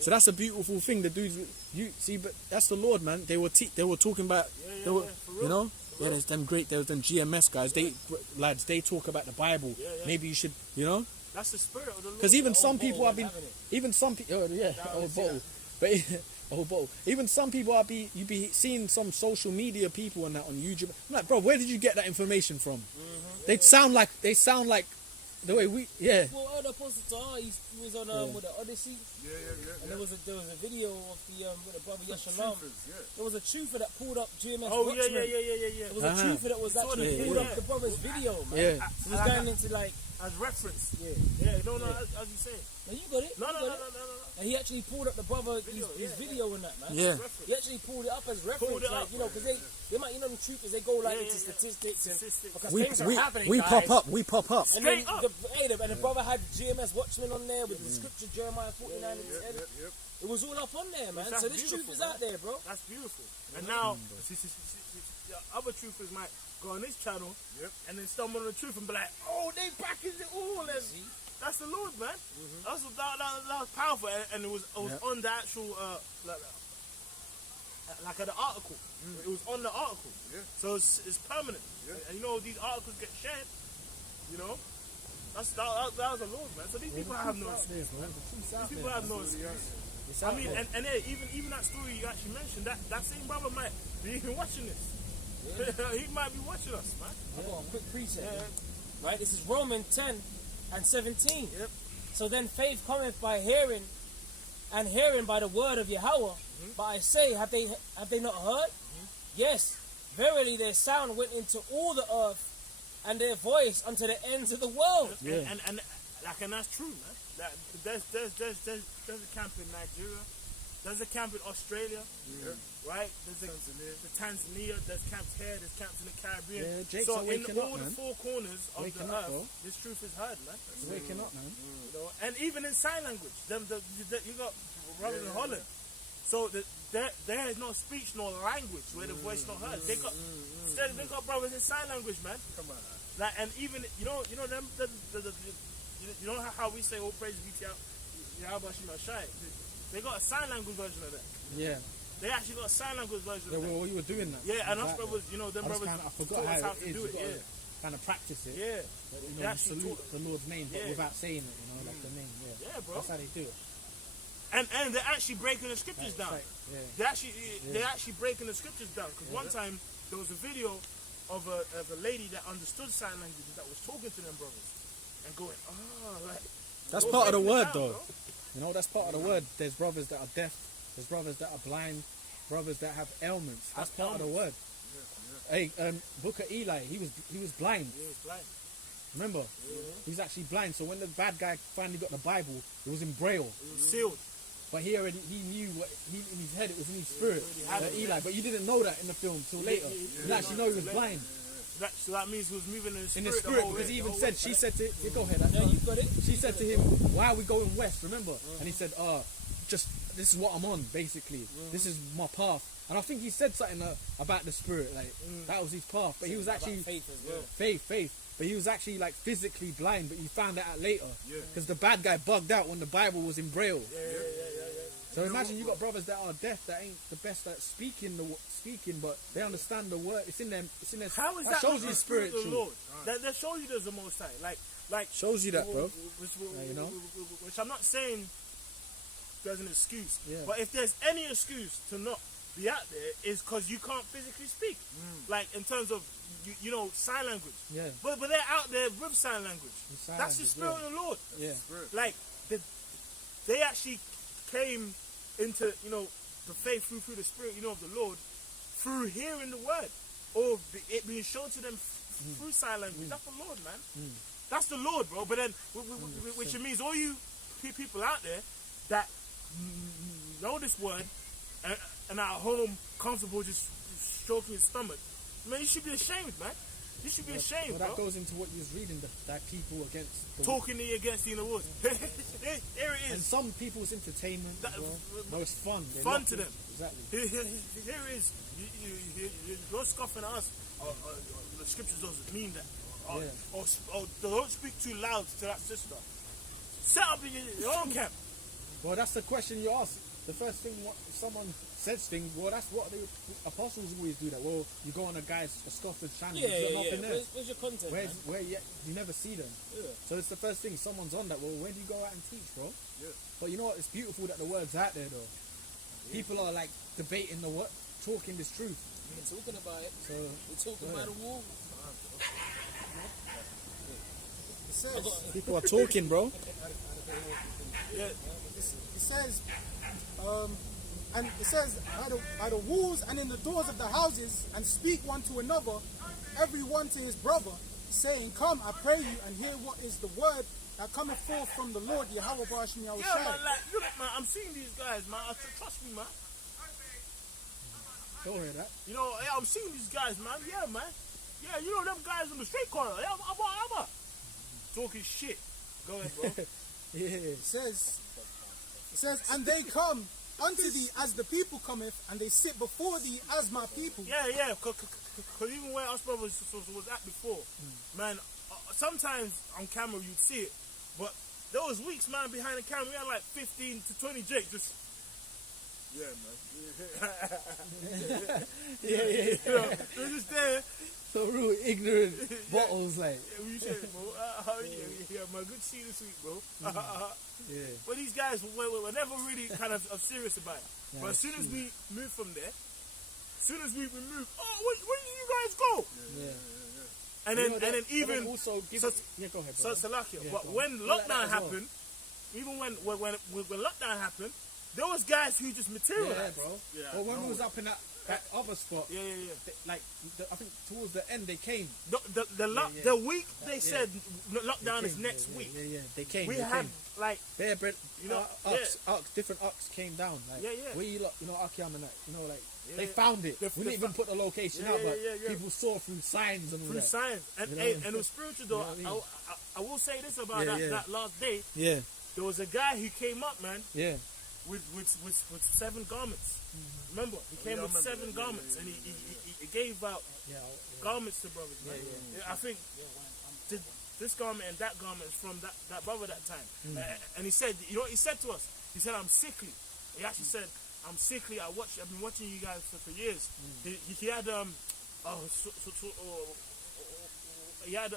So that's a beautiful thing. The dudes, you see, but that's the Lord, man. They were talking about, you know. Yeah, there's them GMS guys. They talk about the Bible. Maybe you should, you know. That's the spirit of the Lord. Because even some people have been, even some people, even some people you be seeing some social media people and that on YouTube. I'm like, bro, where did you get that information from? They sound like the way we, Well, the Apostle Tahar, he was on with the Odyssey. And there was a video of with the brother Yeshalam. There was a truther that pulled up GMS. Oh Watchmen. yeah. There was a truther that was actually pulled up the brother's video, man. He was going into like as reference. No, as you say. No, you got it. No. And he actually pulled up the brother his video in that, man. Yeah. He actually pulled it up as reference, like, you know, because they might, you know, the truthers, they go like into statistics and because things are happening. We guys. pop up. And then the brother had GMS Watchmen on there with the scripture Jeremiah 49 in his head. It was all up on there, man. So this truth is out there, bro. That's beautiful. And now, other truthers might go on this channel and then stumble on the truth and be like, oh, they packaged it all. And that's the Lord, man. That was powerful. And it was on the actual, like the article. It was on the article. So it's permanent. And you know, these articles get shared. You know? That was the Lord, man. So these people have no excuse. These people have no excuse. I mean, and even that story you actually mentioned, that same brother might be even watching this. He might be watching us, man. I got a quick preset. Yeah. Right, this is Romans 10 and 17. Yep. So then faith cometh by hearing, and hearing by the word of Yahweh. But I say, have they not heard? Yes, verily their sound went into all the earth, and their voice unto the ends of the world. And that's true, man. Like, there's a camp in Nigeria. There's a camp in Australia, right? There's the Tanzania. There's camps here. There's camps in the Caribbean. Yeah, Jake's so in waking all up, the man. four corners of Waking the up, earth, bro. this truth is heard, man. He's waking up, man. You know, and even in sign language, you got brothers in Holland. So there is no speech nor language where the voice not heard. They got brothers in sign language, man. Come on. Like, and even you know them you know how we say all praise be to Yahweh Shai. They got a sign language version of that. Yeah. They actually got a sign language version Yeah, of that. well, you were doing that. Yeah, and us Exactly. brothers, you know, them brothers I forgot taught us how how it to is. do You it. gotta Yeah, kind of practice it. yeah. But, you They know, you actually salute taught- the Lord's name, but Yeah. without saying it, you know, like the name. Yeah. Yeah, bro. That's how they do it. And they're actually breaking the scriptures down. Yeah. They're actually breaking the scriptures down. Because one time there was a video of a lady that understood sign language that was talking to them brothers and going, like. That's they were part of the breaking it word, down, though. bro. You know, that's part of the word. There's brothers that are deaf. There's brothers that are blind. Brothers that have ailments. That's part of the word. Hey, Booker Eli, he was blind. Yeah, it's blind. Remember? He was actually blind. So when the bad guy finally got the Bible, it was in Braille. It was sealed. But he knew what in his head, it was in his spirit. Eli, but you didn't know that in the film till later. You didn't actually know he was blind. So that means he was moving in the spirit. In the spirit, whole because way, he the even whole said, way. she said to, yeah, go ahead. Yeah, you got it. She said to him, why are we going west, remember? And he said, just, this is what I'm on, basically. This is my path. And I think he said something about the spirit, like, that was his path. But he was actually, About faith as well. faith. But he was actually, like, physically blind, but he found that out later. Because the bad guy bugged out when the Bible was in Braille. So imagine you got brothers that are deaf, that ain't the best at speaking, but they understand the word. It's in them. How is that shows not you the spirit of the spiritual. Lord? That shows you there's the Most High. Like Shows you that, bro. Which, you know? which I'm not saying there's an excuse, Yeah. but if there's any excuse to not be out there, is because you can't physically speak. Like in terms of you know sign language. Yeah. But they're out there with sign language. Sign That's the language, spirit of the Lord. Yeah. Like they actually came into the faith through the spirit of the Lord through hearing the word or it being shown to them through sign language. That's the Lord, man. That's the Lord, bro. But then which means all you people out there that know this word and are at home comfortable just stroking your stomach, man, you should be ashamed, man. You should be ashamed, Well, that bro. goes into what you was reading, that people against the Talking against the awards. There it and is. some people's entertainment as well. No, it's fun. They Fun love to it. them. Exactly. Here it is. You're scoffing at us. The scriptures doesn't mean that. Or don't speak too loud to that sister. Set up in your own camp. Well, that's the question you ask. The first thing, if someone says things, well, that's what the apostles always do. That. Well, you go on a scoffer's channel, Yeah, there's yeah. nothing there. Where's your content, man? Where you never see them. Yeah. So it's the first thing. Someone's on that. Well, where do you go out and teach, bro? Yeah. But you know what? It's beautiful that the word's out there, though. People are like debating the word, talking this truth. We're talking about it. So We're talking about the wall. people are talking, bro. It says, and it says, by the walls and in the doors of the houses, and speak one to another, every one to his brother, saying, come, I pray you, and hear what is the word that cometh forth from the Lord, Yahweh Barashim Yahushai. Yeah, man, like, look, man, I'm seeing these guys, man. Trust me, man. Don't hear that. You know, yeah, I'm seeing these guys, man. Yeah, man. Yeah, you know them guys on the street corner. Yeah, I'm talking shit. Go ahead, bro. Yeah. It says, and they come unto thee as the people cometh, and they sit before thee as my people. Yeah, because even where us brothers was at before, man, sometimes on camera you'd see it, but there was weeks, man, behind the camera, we had like 15 to 20 Jake just... Yeah, man. You know, they're just there. So real ignorant bottles, like. Yeah, you said, bro, yeah, man, good to see you this week, bro. Yeah. But these guys were never really kind of serious about it. Yeah, but as soon as we moved from there, soon as we move, oh, where did you guys go? Yeah. And then even also give so, yeah, go ahead. so brother. Salakia. Yeah, But go on. when Like that lockdown as well. happened, even when lockdown happened, there was guys who just Yeah, materialized. bro. Yeah, Well, when no we was way. up in that other spot, Yeah. like I think towards the end they came. The week they said lockdown is next week. Yeah. They came. We they had came. like Bare bread, You know, different ucks came down. Like, Yeah. where you lot, Akiam and that, like, Yeah, they yeah. found it. The- We the didn't even put the location Yeah, out, but yeah. people saw through signs and all through that. science, and You know? and it was spiritual though. You know what I will say this about Yeah. that last day. Yeah. There was a guy who came up, man, Yeah. with 7 garments. Remember, he came with 7 garments, and he gave out Yeah. garments to brothers. Man. I think this garment and that garment is from that brother that time. And he said, you know what he said to us? He said, I'm sickly. He actually said, I'm sickly. I've been watching you guys for years. He had he had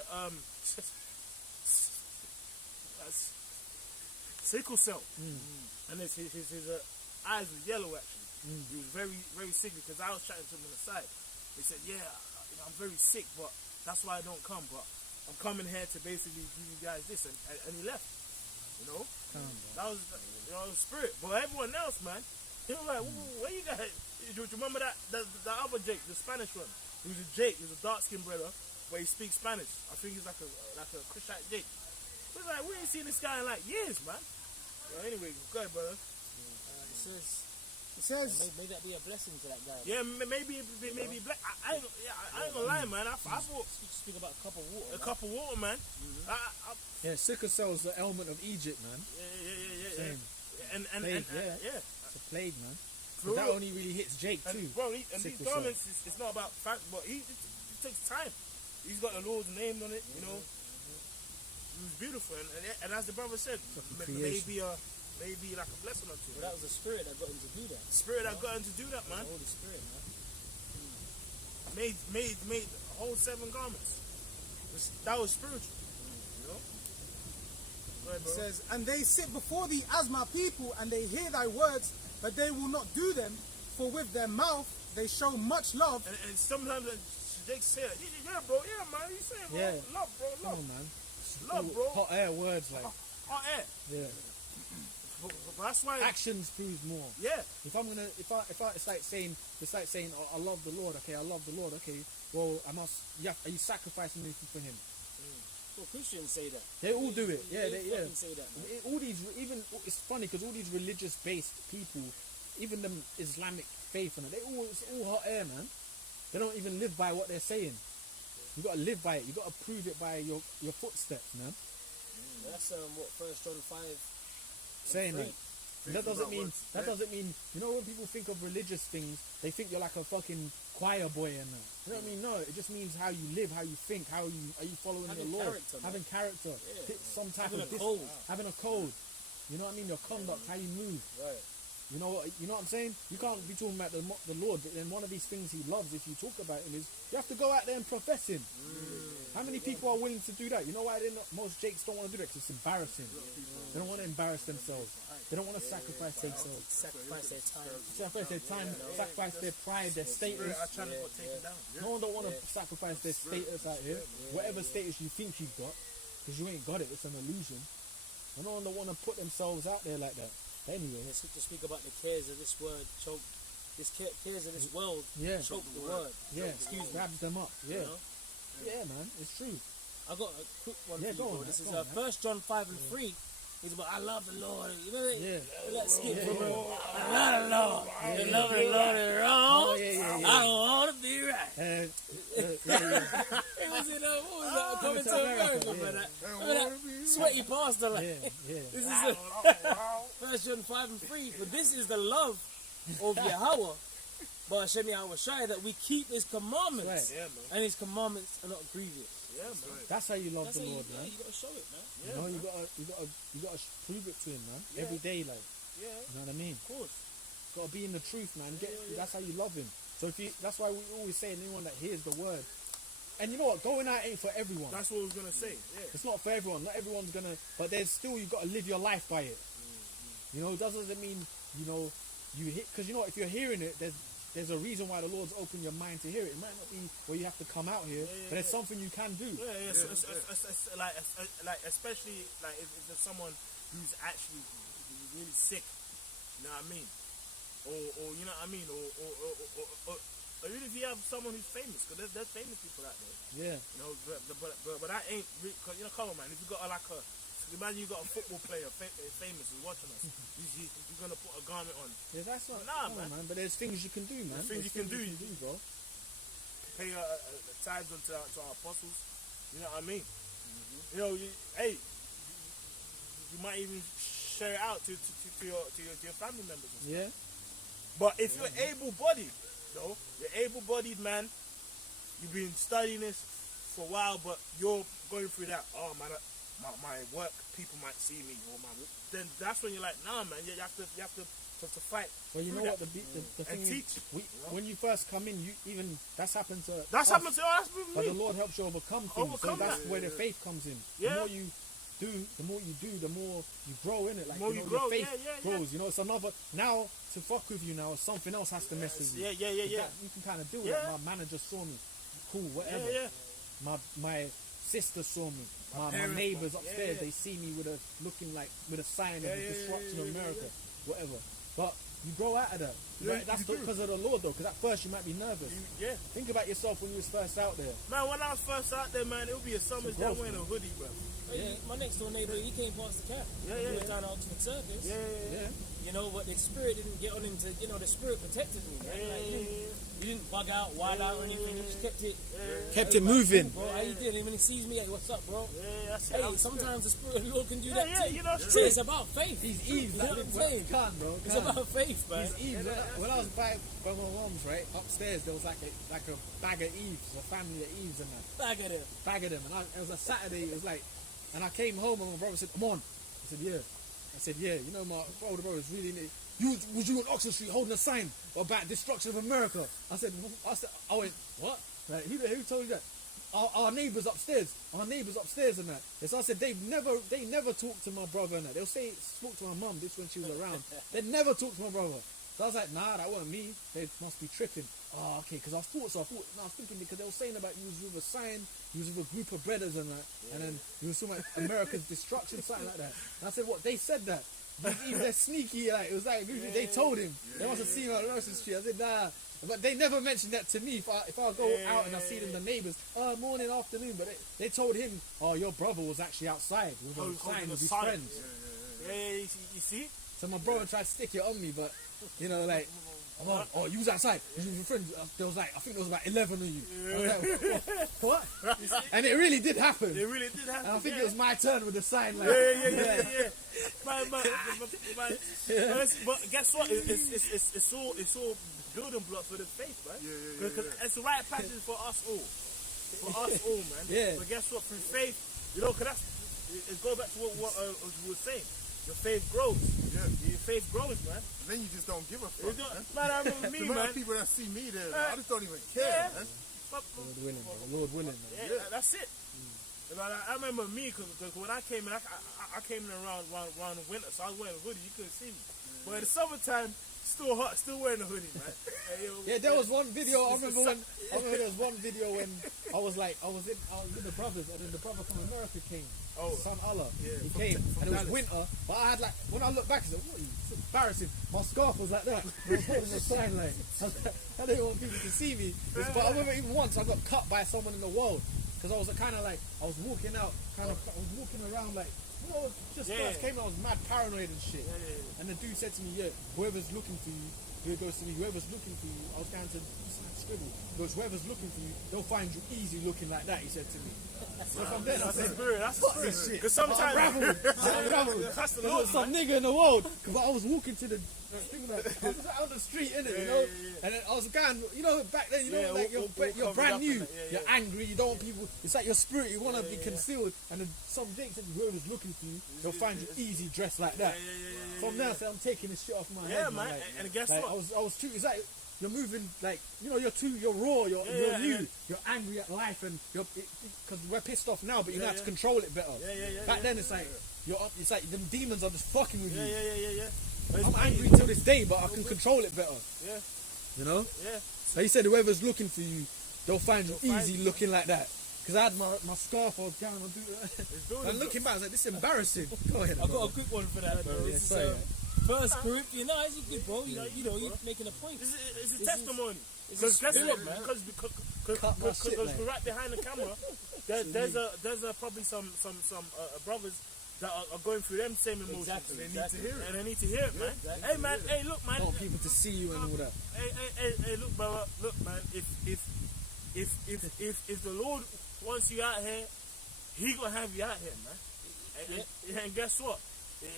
sickle cell, and his eyes were yellow actually. He was very, very sickly because I was chatting to him on the side. He said, "Yeah, I'm very sick, but that's why I don't come. But I'm coming here to basically give you guys this," and he left. That was the spirit. But everyone else, man, he was like, "Where you guys? Do you remember that the other Jake, the Spanish one? He was a Jake. He was a dark skinned brother, but he speaks Spanish. I think he's like a Christian Jake. He was like, we ain't seen this guy in like years, man. Well, anyway, go ahead, brother. It says. May that be a blessing to that guy. Yeah, maybe black. I ain't gonna lie, man. I thought Speak about a cup of water. a cup of water, man. Yeah, sickle cell is the element of Egypt, man. Yeah. Same. And Plague, yeah. It's a plague, man. For But that real. only really hits Jake, too. And bro, these Sickle garments, it's not about fact, but it takes time. He's got the Lord's name on it, you know. It was beautiful, and as the brother said, maybe like a blessing or two. But that was the spirit that got him to do that. Spirit that got him to do that, man. The Holy Spirit, man. Made a whole 7 garments. That was spiritual, you know. Go ahead, It bro. says, and they sit before thee as my people, and they hear thy words, but they will not do them. For with their mouth they show much love. And sometimes Jake said, yeah, bro, yeah, man. You saying, bro, Yeah. love, bro, Come love, on, man. love, bro. Hot air words, like, Hot air. yeah. But that's why. Actions proves more. Yeah. If it's like saying, oh, I love the Lord. Okay, I love the Lord. Okay, well, are you sacrificing anything for Him? Well, Christians say that. They all do it. Yeah, They yeah. fucking say that, man. All these, even it's funny because all these religious-based people, even them Islamic faith, and it's all hot air, man. They don't even live by what they're saying. You got to live by it. You got to prove it by your footsteps, man. That's what 1 John 5. Saying that. That doesn't about mean words. you know when people think of religious things, they think you're like a fucking choir boy and that. You know what I mean? No, it just means how you live, how you think, are you following Having the Lord, character, man. having character, some type Having of a code. having a code. You know what I mean? Your conduct, how you move. Right. You know what I'm saying? You can't be talking about the Lord, but then one of these things He loves, if you talk about Him, is you have to go out there and profess Him. How many people are willing to do that? You know why most Jakes don't want to do that? Because it's embarrassing. They don't want to embarrass themselves. They don't want to sacrifice themselves. Sacrifice their time. Sacrifice their time, sacrifice their pride, their status. I trying to go take it down. No one don't want to sacrifice their status out here. Whatever status you think you've got, because you ain't got it, it's an illusion. And no one don't want to put themselves out there like that. Anyway, Let's speak about the cares of this word choke. Cares of this world choke the word. yeah, Excuse me. grabs them up. Yeah, You know? yeah, man, it's true. I got a quick one Yeah, for you, go bro. on, This man, is go on, 1 John 5 and 3. It's about I love the Lord. You know that? Yeah. Let's skip Yeah, from yeah. I love the Lord. The love of the Lord is wrong. Oh, yeah. I don't want to be right. Yeah. It was in what was that? Coming to America, remember that? Remember that sweaty pastor? Like, Yeah. this is 1 John 5 and 3. For this is the love of Yahweh, but Hashem Yahweh Shai, that we keep His commandments, Right. Yeah, man. and His commandments are not grievous. Yeah, man. That's how you love That's the how Lord, you, man. you gotta show it, man. You know, you gotta prove it to Him, man. Yeah. Every day, like, Yeah, you know what I mean? of course. Gotta be in the truth, man. That's how you love Him. So that's why we always say, anyone that hears the word, and you know what, going out ain't for everyone. That's what I was gonna say. Yeah. It's not for everyone. Not everyone's gonna, but there's still, you gotta live your life by it. You know, that doesn't mean, you know, you hit, because you know, if you're hearing it, there's there's a reason why the Lord's opened your mind to hear it. It might not be where you have to come out here, but it's something you can do. It's like especially like if there's someone who's actually really sick, you know what I mean, or you know what I mean, or even if you have someone who's famous, because there's famous people out there. Yeah. You know, but that ain't, cause, you know, come on, man. If you got like imagine you got a football player famous who's watching us, he's gonna put a garment on. Yeah, that's not. Nah, man. But there's things you can do, man. There's things you can do, bro. Pay tithes unto our apostles. You know what I mean? You know, you might even share it out to your family members. And stuff. Yeah. But if you're able-bodied, though, you're able-bodied, man. You've been studying this for a while, but you're going through that. Oh man, my work, people might see me, or then that's when you're like, nah, man. You have to fight. Well, you know what the thing teach. is, when you first come in, that's happened to. That's us, happened to us. But the Lord helps you overcome things. So that's where the faith comes in. Yeah. The more you do, the more you grow in it. Like, more you know, you grow, your faith grows. yeah. You know, it's another now to fuck with you now. Something else has to mess with you. Yeah. You can kind of do it. Yeah. My manager saw me. Cool, whatever. Yeah. My sister saw me. My neighbors upstairs, they see me with a sign of the destruction of America, whatever. But you grow out of that. Yeah, That's you do. because of the Lord, though. Because at first you might be nervous. Yeah. Think about yourself when you was first out there. Man, when I was first out there, man, it would be a summer's day wearing a hoodie, bro. Hey, my next door neighbor, he came past the camp. He went down to Oxford Circus. Yeah. You know, but the spirit didn't get on him to, you know, the spirit protected me, man. Like, he didn't bug out, wild out or anything. He just Kept it moving. Bro, how you doing? When he sees me, hey, what's up, bro? Yeah, that's Hey, sometimes the spirit of the Lord can do that too. you know, it's See, true. it's about faith. He's Eve. You know what I'm saying? Can't, bro. It's about faith, man. He's Eve. When I was by my mom's, right, upstairs, there was like a bag of Eves, a family of Eves and that. Bag of them. And it was a Saturday, it was like, and I came home and my brother said, come on. I said, yeah. You know, my older brother was really in it. Was you on Oxford Street holding a sign about destruction of America? I went, what? Like, who told you that? Our neighbours upstairs and that. And so I said, they never talk to my brother and that. They'll say, spoke to my mum, this when she was around. They never talk to my brother. So I was like, nah, that wasn't me. They must be tripping. Oh, okay, because I was thinking because they were saying about you was with a sign, you was with a group of brothers and that, and then you was talking about America's destruction, something like that. And I said, what? They said that. They're sneaky, like, it was like, they told him. They must have seen me on Russell Street. I said, nah. But they never mentioned that to me. If I go out and I see them, the neighbours, morning, afternoon, but they told him, oh, your brother was actually outside with a sign with his friends. Yeah, you see? So my brother tried to stick it on me, but, you know, like, oh, you was outside. You was with your friends. There was like, I think there was about 11 of you. I was like, what? And it really did happen. It really did happen. And I think it was my turn with the sign. Like, yeah. But guess what? It's all building blocks for the faith, right? Because it's the right passage for us all. For us all, man. Yeah. But guess what? Through faith, you know, because it goes back to what we were saying. Your faith grows. Yeah. Your faith grows, man. And then you just don't give a fuck, man. Man, I remember me, The amount man. of people that see me there, I just don't even care, man. Lord willing, man. Yeah, that's it. I remember me because when I came in, I came in around winter, so I was wearing a hoodie. You couldn't see me. But in the summertime, still hot, still wearing a hoodie, man. Yeah, there was one video. I remember there was one video when I was with the brothers, and then the brother from America came. Son Allah. Yeah, He came, and it was winter. But I had when I look back, I said, what are you? It's embarrassing. My scarf was like that. I was holding the sign like, I didn't want people to see me. But I remember even once I got cut by someone in the world. Because I was I was walking out, I was walking around like, first came, I was mad paranoid and shit. And the dude said to me, whoever's looking for you, he goes to me, whoever's looking for you, I was going to scribble. He goes, whoever's looking for you, they'll find you easy looking like that, he said to me. So from then I said, that's the spirit. Because sometimes that's the Lord, some nigga in the world. But I was walking to the thing I was out on the street, innit, you know? And then I was going, you know, back then, you know, like you're brand new, you're angry, you don't want people, it's like your spirit, you want to be concealed. And then some dick said, whoever's looking for you, they'll find you easy dressed like that. From there I said, I'm taking this shit off my head. Yeah, man. Like, and guess like, what? I was too, it's like, you're moving like, you know, you're raw, you're new, you're angry at life, and because we're pissed off now, but you know how to control it better. Back then it's like it's like them demons are just fucking with you. Yeah. I'm angry till this day, but I can control it better. Yeah. You know? Yeah. Like you said, whoever's looking for you, they'll find you They'll find easy you. looking like that. Because I had my scarf, I was down on and looking back, I was like, this is embarrassing. Go ahead. I got a quick one for that, bro. Yeah, This is, sorry. First Corinthians, no, it's good, bro. You know, you're making a point. It's a This testimony. It's a Because guess spirit, what, man. Cut my shit, man. Because right behind the camera, there's probably some brothers that are going through them same emotions. Exactly, They need exactly. to hear it. And they need to hear it, man. exactly. Hey, man. Hey, look, man. I want people to see you and all that. Hey, look, brother. Look, man. If the Lord wants you out here, He gonna have you out here, man. And guess what?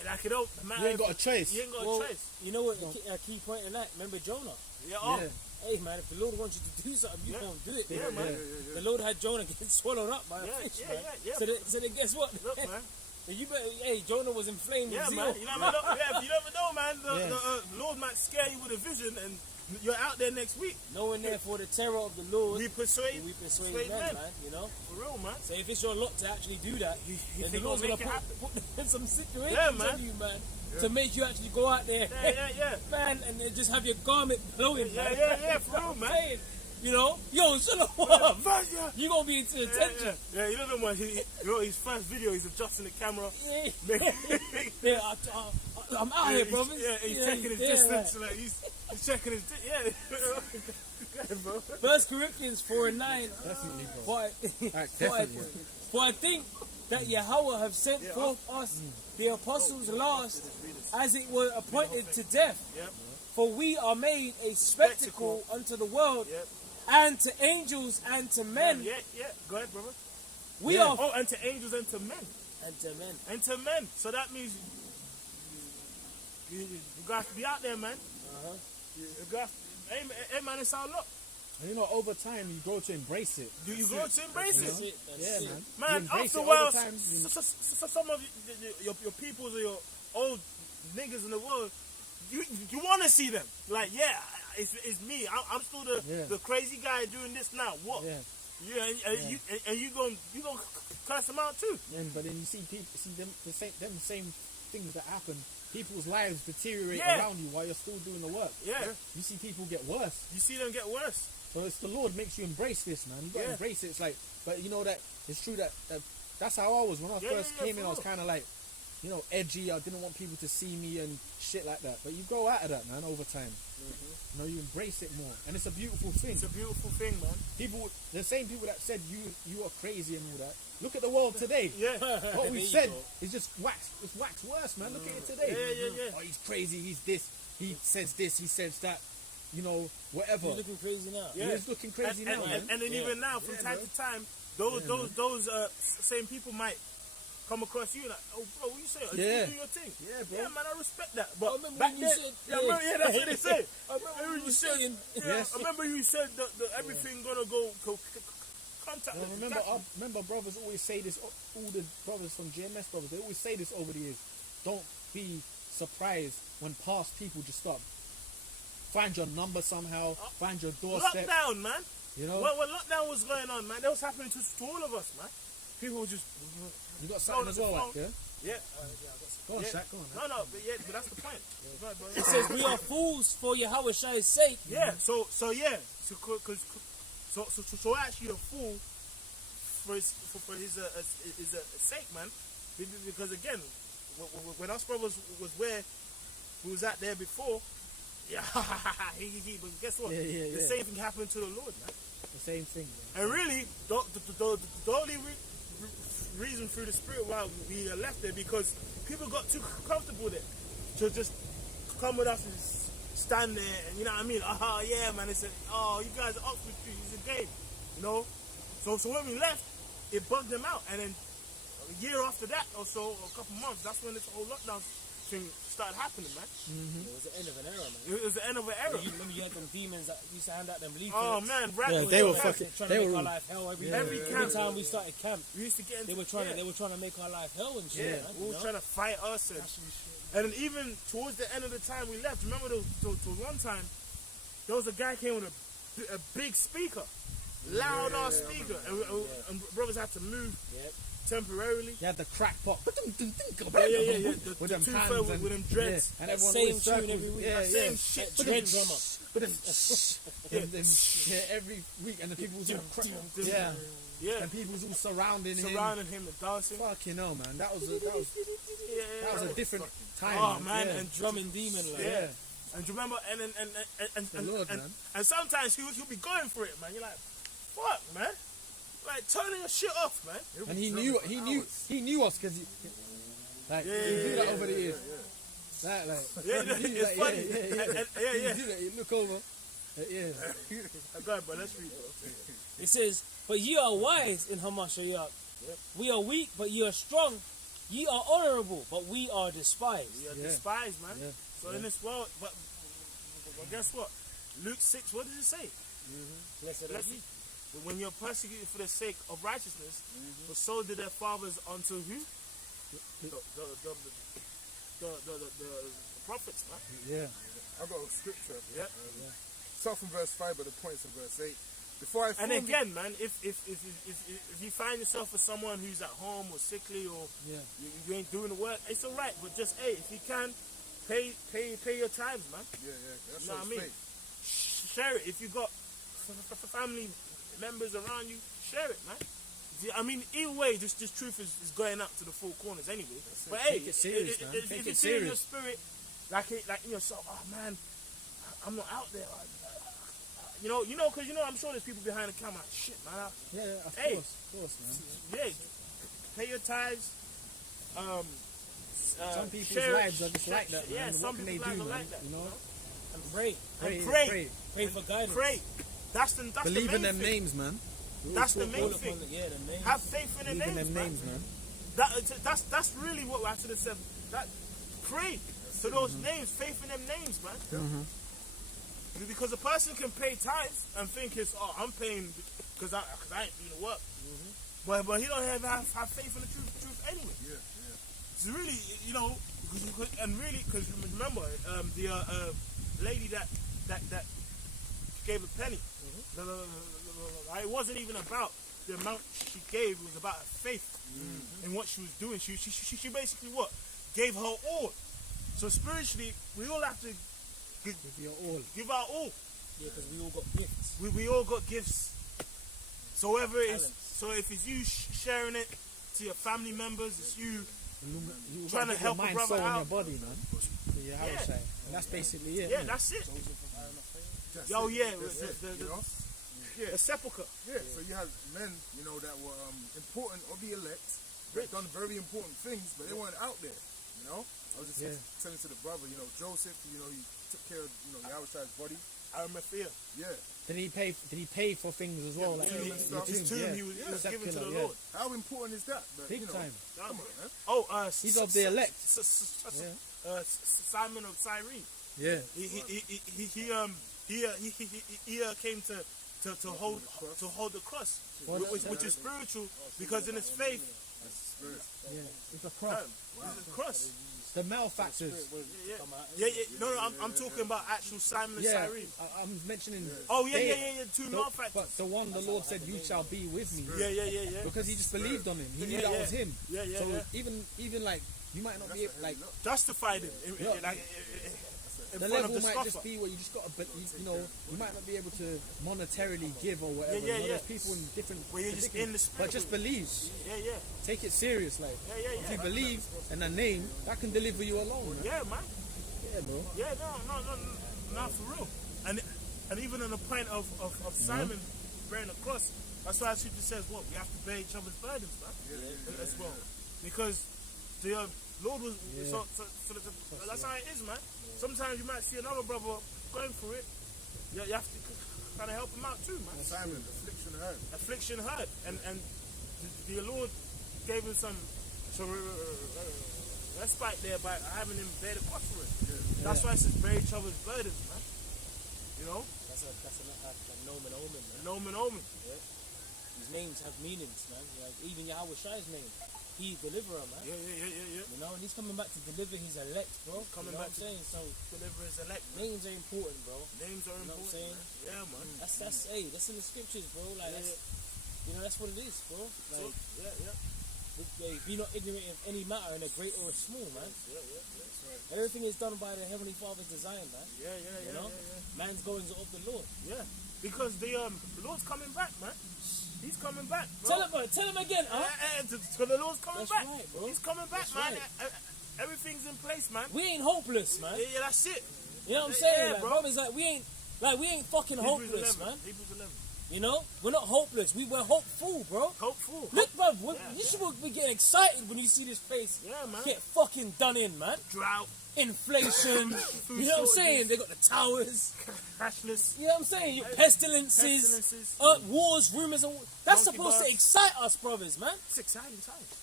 Like it don't matter. You ain't got a choice. You ain't got Well, a choice. you know what? A key point in that. Remember Jonah. Yeah. Oh. Yeah. Hey man, if the Lord wants you to do something, you can't do it. Yeah, man. The Lord had Jonah get swallowed up by a Yeah, fish, yeah, man. yeah. So then guess what? Look, man. You better, hey, Jonah was inflamed Yeah, with man. zeal. You never know. Yeah, you never know, man. The Yeah. Lord might scare you with a vision, and you're out there next week. Knowing therefore the terror of the Lord, We persuade men, man. You know. for real, man. So if it's your lot to actually do that, He then the gonna Lord's gonna make it happen. put in some situations Yeah, man. on you, man, to make you actually go out there, Yeah. man, and then just have your garment blowing, man. Yeah, for real, I'm man. saying, you know, yo, shut up. Yeah. You gonna be into attention. Yeah, you know the one. You know his first video. He's adjusting the camera. Yeah, I'm out here, brother. Yeah, he's checking his distance. Like he's checking his. Bro. 1 Corinthians 4:9. Definitely, bro. For definitely. for I think that Yahweh have sent forth us, the apostles, last, as it were appointed to death. Yep. For we are made a spectacle unto the world, Yep. and to angels, and to men. Yeah. Go ahead, brother. We are Oh, and to angels and to men. and to men. And to men. So that means you got to be out there, man. You got. Hey, man, it's our luck. And you know, over time, you grow to embrace it. You grow to embrace That's it. it. That's Yeah, it. man. Man, You embrace after a it while, over time, you- some of your peoples or your old niggas in the world, you want to see them. Like, yeah, it's me. I'm still the crazy guy doing this now. What? Yeah. You gonna curse them out too. But then you see people, them same things that happen. People's lives deteriorate Yeah. around you while you're still doing the work. Yeah. You see people get worse. You see them get worse. So it's the Lord makes you embrace this, man. You gotta Yeah. embrace it. It's like, but you know that it's true that that's how I was when I first came in. I was kind of like, you know, edgy. I didn't want people to see me and shit like that. But you grow out of that, man, over time. You know, you embrace it more, and it's a beautiful thing. It's a beautiful thing, man. People, the same people that said you are crazy and all that. Look at the world today. Yeah. What we There you said go. is just it's waxed worse, man. Look at it today. Yeah. Oh, he's crazy. He's this. He says this. He says that. You know, whatever. You're looking crazy now. Yeah. He's looking crazy now, man. And then even now, from time to time, those same people might come across you like, oh, bro, what you say? You Yeah. do your thing. Yeah, bro. Yeah, man, I respect that. But I remember back when you then, said- yeah, that's what they say. I remember when you said, saying- Yes. I remember you said that everything gonna go contact. Well, remember, brothers always say this. All the brothers from GMS brothers, they always say this over the years. Don't be surprised when past people just start. Find your number somehow. Find your doorstep. Lockdown, man. You know. When lockdown was going on, man, that was happening to all of us, man. People were just. You got something as well, like, yeah. Yeah. Go on, Yeah. Shaq. Go on. No, but that's the point. Go ahead, bro. It says we are fools for Yahweh Shai's sake. Yeah, so actually a fool for his sake, man. Because again, when us brothers was where we was at there before, yeah, but guess what? Yeah. The same thing happened to the Lord, man. The same thing. Man. And really, the only reason through the Spirit why we left there because people got too comfortable there to just come with us and stand there and you know what I mean? Oh yeah, man. They said, oh, you guys are Oxford Street. It's a game, you know. So when we left, it bugged them out, and then a year after that or so, or a couple months, that's when this whole lockdown thing started happening, man. It was the end of an era, man. It was the end of an era. You remember you had them demons that used to hand out them leaflets. Oh man, Yeah, they were fucking. Trying They to make were. our life hell every camp. time we started camp. We used to get into They were trying to make our life hell and shit. Yeah, man, we you were know? trying to fight us, and then even towards the end of the time we left, remember there was one time there was a guy came with a big speaker, loud ass speaker, and brothers had to move temporarily. You had the crack pot. Yeah. With them two hands fur and with them dreads. Yeah. And everyone Same always tune circles. every week. Yeah, Same yeah. shit. Dread drummer. But every week, and the people was all yeah, Yeah. and people was all surrounding him. Surrounding him and dancing. Fucking hell, man, that was a different time. Oh man, yeah. and drumming demon, like. yeah. And do you remember, and Lord, and, man. and sometimes he'll be going for it, man. You're like, fuck, man. Like turning your shit off, man. And he knew us because he do that over the years. Like, Yeah, it's funny. He do that. You look over. Yeah. Go ahead, bro. Let's read, bro. It says, but ye are wise in Hamashiach. We are weak, but ye are strong. Ye are honorable, but we are despised. We are despised, man. Yeah. So in this world, but guess what? Luke 6, what does it say? Blessed are ye. When you're persecuted for the sake of righteousness, for so did their fathers unto who? The prophets, man. Yeah. I've got a scripture. Yeah. Start from verse 5, but the point's in verse 8. Before I And formed again, man, if you find yourself with someone who's at home or sickly or you ain't doing the work, it's all right. But just if you can, pay your tithes, man. Yeah, that You know what I shows mean? faith. Share it. If you got family members around you, share it, man. I mean, either way, this truth is going out to the four corners anyway. But hey, Take it serious, man. if Take you it feel in your serious. spirit, like in yourself, oh man, I'm not out there. You know, because I'm sure there's people behind the camera. Shit, man. Yeah, of Hey. course, man. Yeah, pay your tithes. Some people's share- lives are just like that, man. Yeah, And some what can they people's do, lives are man? like that. You know? And pray. Pray. Pray for guidance. Pray. That's Believe the in main them thing. names, man. That's the Call main upon thing. the names. Have faith in the Believe in names, them man. names, man. That's really what I should have said. That pray to those names, faith in them names, man. Because a person can pay tithes and think it's I'm paying because I ain't doing the work. But he don't have faith in the truth anyway. Yeah. It's really and really because remember the lady that gave a penny. It wasn't even about the amount she gave. It was about her faith in what she was doing. She basically gave her all. So spiritually, we all have to give our all. Yeah, because we all got gifts. We all got gifts. So whether it's Talents. if it's you sharing it to your family members, it's you You trying to help a mind, brother soul, and out. your body, man. Yeah, how Yeah. would say? And that's basically it. Yeah, innit? that's it. That's Yo, it. yeah, That's it, you know? the sepulchre. Yeah, so you had men, that were important of the elect, that done very important things, but they weren't out there, I was just telling to the brother, Joseph, he took care of, Yahushua's body. Arimathea. Yeah. Did he pay for things as well? Like tomb and stuff. His tomb, yeah. he was given to Secular, the yeah. Lord. How important is that? But, Big time. Come on, man. Oh, He's of the elect. Simon of Cyrene. Yeah. He came to hold the cross, which is spiritual because in his faith, Yeah. It's a cross. it's a cross. The malefactors. Yeah. No, I'm talking about actual Simon of Yeah. Cyrene. I'm mentioning. Oh yeah. Two The, malefactors. but the one the Lord said, "You shall be with me." Yeah. Because he just believed on him. He knew Yeah, that yeah. was him. Yeah. So even like you might not be like Justified him in the front of level the might scoffer. just be where you just got to, but you might not be able to monetarily give or whatever. Yeah. There's people in different. Where you're just in the spirit. But just believe. Yeah. Take it serious, like. Yeah. If you believe in a name, that can deliver you alone, man. Yeah, man. Yeah, bro. Yeah, no, for real. And even on the point of Simon bearing the cross, that's why Scripture says we have to bear each other's burdens, man. As well, because the Lord was so that's how it is, man. Sometimes you might see another brother going through it. You have to kind of help him out too, man. Simon, Affliction hurt, and the Lord gave him some respite there by having him bear the cross for it. That's why it says bear each other's burdens, man. That's a nomen omen, man. Nomen omen. These names have meanings, man. Like even Yahweh Shai's name, he deliverer, man. Yeah. And he's coming back to deliver his elect, bro. Coming you know back what I'm saying? So Deliver his elect. names are important, bro. Names are You know what I'm important. saying? Yeah, man. That's in the scriptures, bro. Like that's what it is, bro. Like Yeah. be not ignorant of any matter in a great or a small, man. Everything is done by the Heavenly Father's design, man. Yeah. You know? Man's goings are of the Lord. Yeah. Because the Lord's coming back, man. He's coming back, bro. Tell him again, huh? Because the Lord's coming That's back. right, bro. He's coming back, That's man. right. Everything's in place, man. We ain't hopeless, man. Yeah, that's it. You know what I'm saying? Yeah, like, bro. brothers, we ain't fucking hopeless, man. Hebrews 11. You know? We're not hopeless. We're hopeful, bro. Hopeful. Look, bro, you should be getting excited when you see this place Yeah, man. get fucking done in, man. Drought, Inflation. You know what I'm saying? They got the towers. cashless. You know what I'm saying? Your pestilences, Pestilences. wars, rumors, and that's Monkey supposed to bars. excite us, brothers, man. It's exciting times.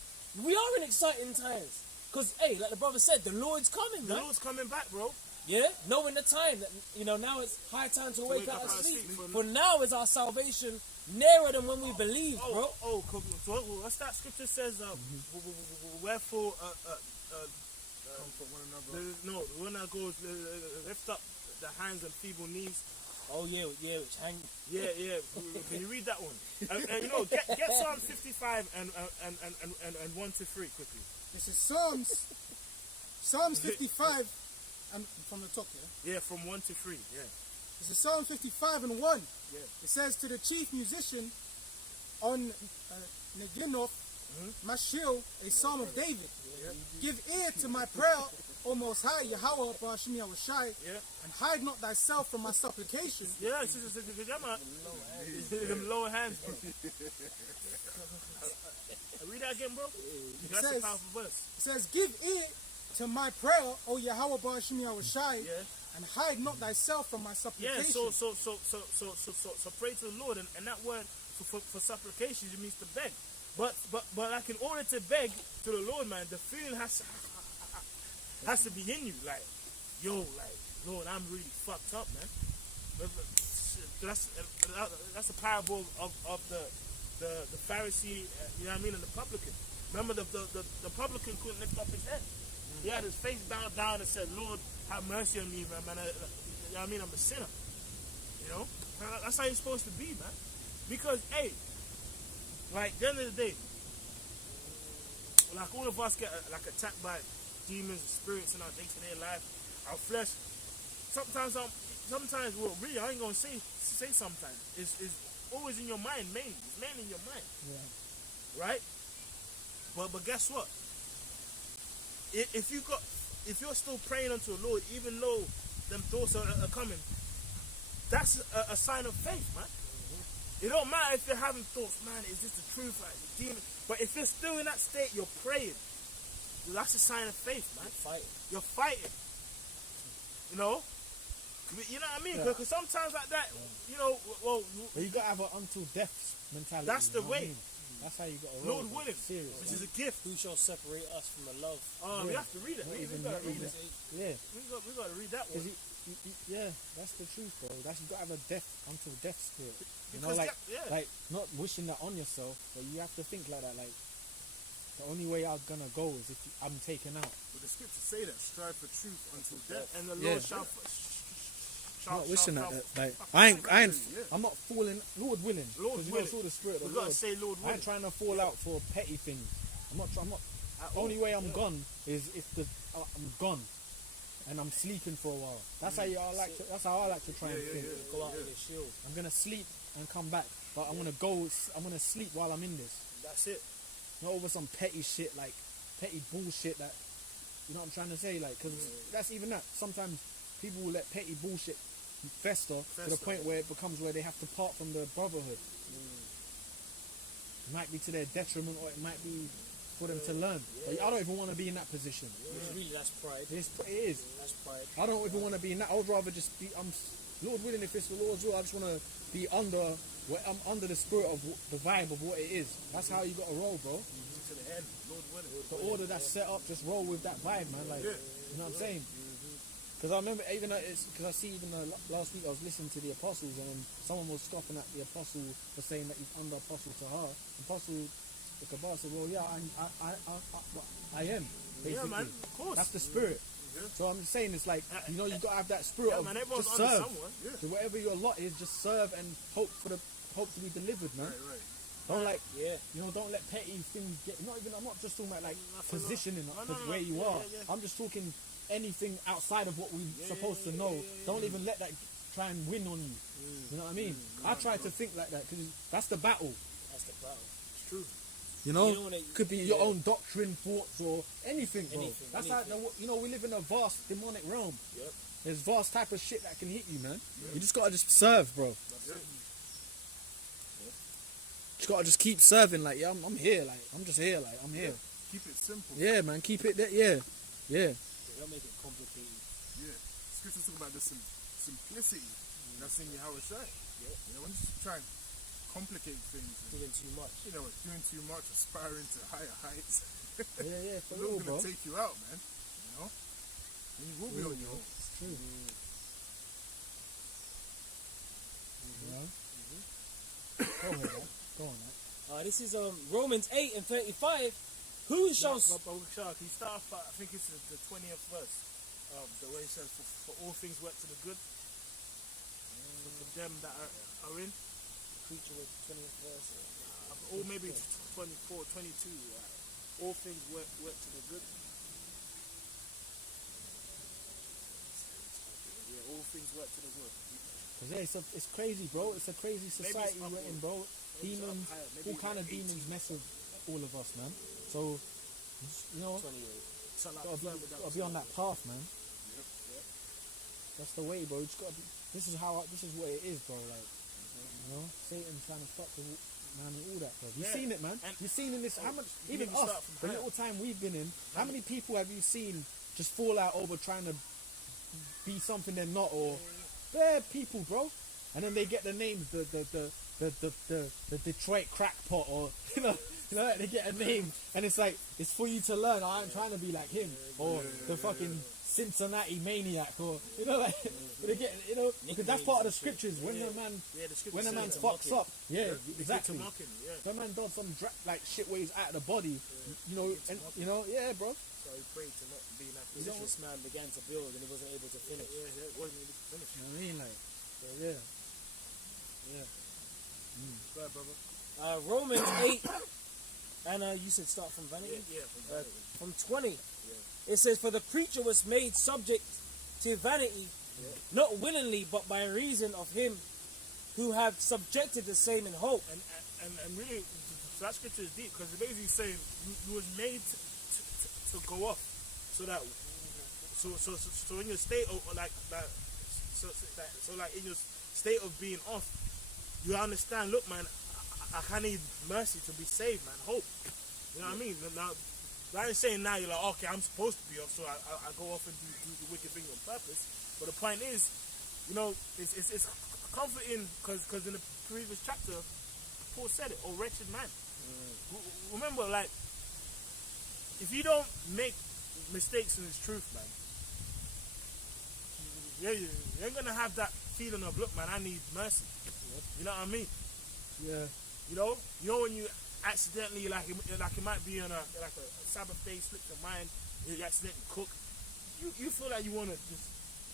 We are in exciting times. Because, hey, like the brother said, the Lord's coming, The man. Lord's coming back, bro. Yeah? Knowing the time that, you know, now it's high time to wake up and sleep. For For now is our salvation nearer than when we believe, bro. So what's that scripture says? Wherefore, Comfort one another. no, the one that goes, lift up the hands and feeble knees. Oh, yeah, which hang. Yeah. Can you read that one? And you know, get Psalm 55 and 1 to 3 quickly. This is Psalms 55, and from the top, yeah? Yeah, from 1 to 3. Yeah. This is Psalm 55 and 1. Yeah. It says to the chief musician on Neginoth, Mashil, a psalm of David. Give ear to my prayer, O Most High, Yahweh, Bashim Yahushai, Yeah. and hide not thyself from my supplication. Yeah, it's them lower hands, bro. Read that again, bro. That's a says- powerful verse. It says, give ear to my prayer, O Yahweh, Bashim Yahushai, Yeah. and hide not thyself from my Yeah, supplication. so pray to the Lord, and that word for supplication, it means to beg. But like in order to beg to the Lord, man, the feeling has to be in you, like, Lord, I'm really fucked up, man. That's a parable of the Pharisee, you know what I mean, and the publican. Remember the publican couldn't lift up his head. He had his face bowed down and said, Lord, have mercy on me, man. You know what I mean? I'm a sinner. You know? That's how you're supposed to be, man. Because, hey, like, at the end of the day, like, all of us get, like, attacked by demons and spirits in our day-to-day life, our flesh. Sometimes, well, really, I ain't gonna say sometimes. It's always in your mind, mainly. It's mainly in your mind. Yeah. Right? But guess what? If you're still praying unto the Lord, even though them thoughts are coming, that's a sign of faith, man. It don't matter if you're having thoughts, man, is this the truth? Like, the demon. But if you're still in that state, you're praying. That's a sign of faith, man. You're fighting. You know? You know what I mean? Because sometimes like that, you know, well, But you gotta have an until death mentality. that's the you know what I way. mean? That's how you gotta roll. Lord willing, Serious. which is a gift. Who shall separate us from the love? We have to read it. We gotta read it. Yeah. We gotta read that one. Yeah, that's the truth, bro. That's you gotta have a death until death spirit. You know, Because like yeah. like not wishing that on yourself, but you have to think like that. Like the only way I'm gonna go is if I'm taken out. But the scriptures say that strive for truth until death. And the Yeah. Lord shall. I'm not wishing that. Like I'm not falling. Lord willing. Lord Because you willing. saw the spirit We of gotta Lord. say Lord I willing. ain't trying to fall out for petty things. I'm not. The only way I'm gone is if I'm gone, and I'm sleeping for a while. That's how I like to. That's how I like to try and think. Go out with a shield. I'm gonna sleep and come back, but I'm gonna sleep while I'm in this. That's it. Not over some petty shit, like petty bullshit that, you know what I'm trying to say, like, because that's even that. Sometimes people will let petty bullshit fester to the point where it becomes where they have to part from the brotherhood. It might be to their detriment, or it might be for them to learn. But I don't even want to be in that position. Really, that's pride. It is. That's pride. I don't even want to be in that. I would rather just be. Lord willing, if it's the Lord's will, I just want to be under. I'm under the spirit of the vibe of what it is. That's how you got to roll, bro. To the end. Lord willing. The order that's set up, just roll with that vibe, man. Like, you know what I'm saying? Because I remember even because I see even last week I was listening to the apostles and someone was scoffing at the apostle for saying that he's under apostle to her. Apostle, the Kabbalah said, well, yeah, I am. Basically. Yeah, man. Of course. That's the spirit. So I'm just saying, it's like, you know, you got to have that spirit of man, everyone's just under serve. someone. So whatever your lot is, just serve and hope to be delivered, man. Right. Don't like, Yeah. you know, don't let petty things get. I'm not just talking about like Nothing, positioning no, because no, where you yeah, are. yeah. I'm just talking anything outside of what we're supposed to know. Don't even let that try and win on you. You know what I mean? I try to think like that because that's the battle. That's the battle. It's true. You know, You know when it- could be your own doctrine, thoughts, or anything, bro. Anything, That's anything. like, you know, we live in a vast demonic realm. Yep. There's vast type of shit that can hit you, man. You just gotta just serve, bro. Just gotta just keep serving, like, yeah, I'm here, like, I'm just here, like, I'm here. Keep it simple. Yeah, man, keep it there, yeah. They don't make it complicated. Yeah. Scriptures talk about the simplicity that's in Yahweh Shai. You know, when you try and complicate things, and, Doing too much. you know, doing too much, aspiring to higher heights, Yeah, for it's real, not bro. going to take you out, man. You know? And you will be on your own. It's true. Go ahead, man. Go on, man. This is Romans 8 and 35. Who shall... But Shark, he start off, I think it's the 20th verse. The way he says, for all things work to the good. For them that are in. Preacher with 20th verse. Or maybe 24, 22. All things work to the good. Yeah, all things work to the good. Cause yeah, it's crazy, bro. It's a crazy society up we're in, bro. maybe it's Demons, up higher, maybe all kind of like 18. demons mess with all of us, man. So, you know, 28. So like, gotta be on that path, man. That's the way, bro. You just gotta be. This is what it is, bro. Like, you know, Satan trying to fuck with man and all that, bro. You've Yeah. seen it, man. And- You've seen in this. How much? you Even need to us, start from the higher. little time we've been in. How many people have you seen just fall out over trying to be something they're not, or they're people, bro? And then they get the names, the Detroit crackpot, or you know, they get a name, and it's like it's for you to learn. Oh, I'm trying to be like him, or the fucking Cincinnati maniac, or you know, like they get, you know, because that's part of the scriptures. When a man, when a man fucks up, exactly. The man does some like shit where he's out of the body, you know, and you know, yeah, bro. So he prayed to not be in that This position. man began to build and he wasn't able to finish. Yeah, it wasn't able to finish. You know what I mean, like, so, yeah. Go ahead, brother. Romans 8, and you said start from vanity? Yeah, From 20. It says, for the creature was made subject to vanity, not willingly, but by reason of him who have subjected the same in hope. and really, so that scripture is deep because it's basically saying you was made to go off, so that so in your state of like that, so like in your state of being off, you understand. Look, man, I need mercy to be saved, man. Hope. You know what I mean? Now, I ain't saying now you're like, okay, I'm supposed to be off, so I go off and do the wicked thing on purpose. But the point is, you know, it's comforting because in the previous chapter, Paul said it, oh wretched man. Remember, like, if you don't make mistakes in his truth, man, you ain't gonna have that feeling of, look, man, I need mercy. You know what I mean? Yeah. You know when you accidentally like it might be on a Sabbath day, slips your mind, you accidentally cook. You feel like you want to just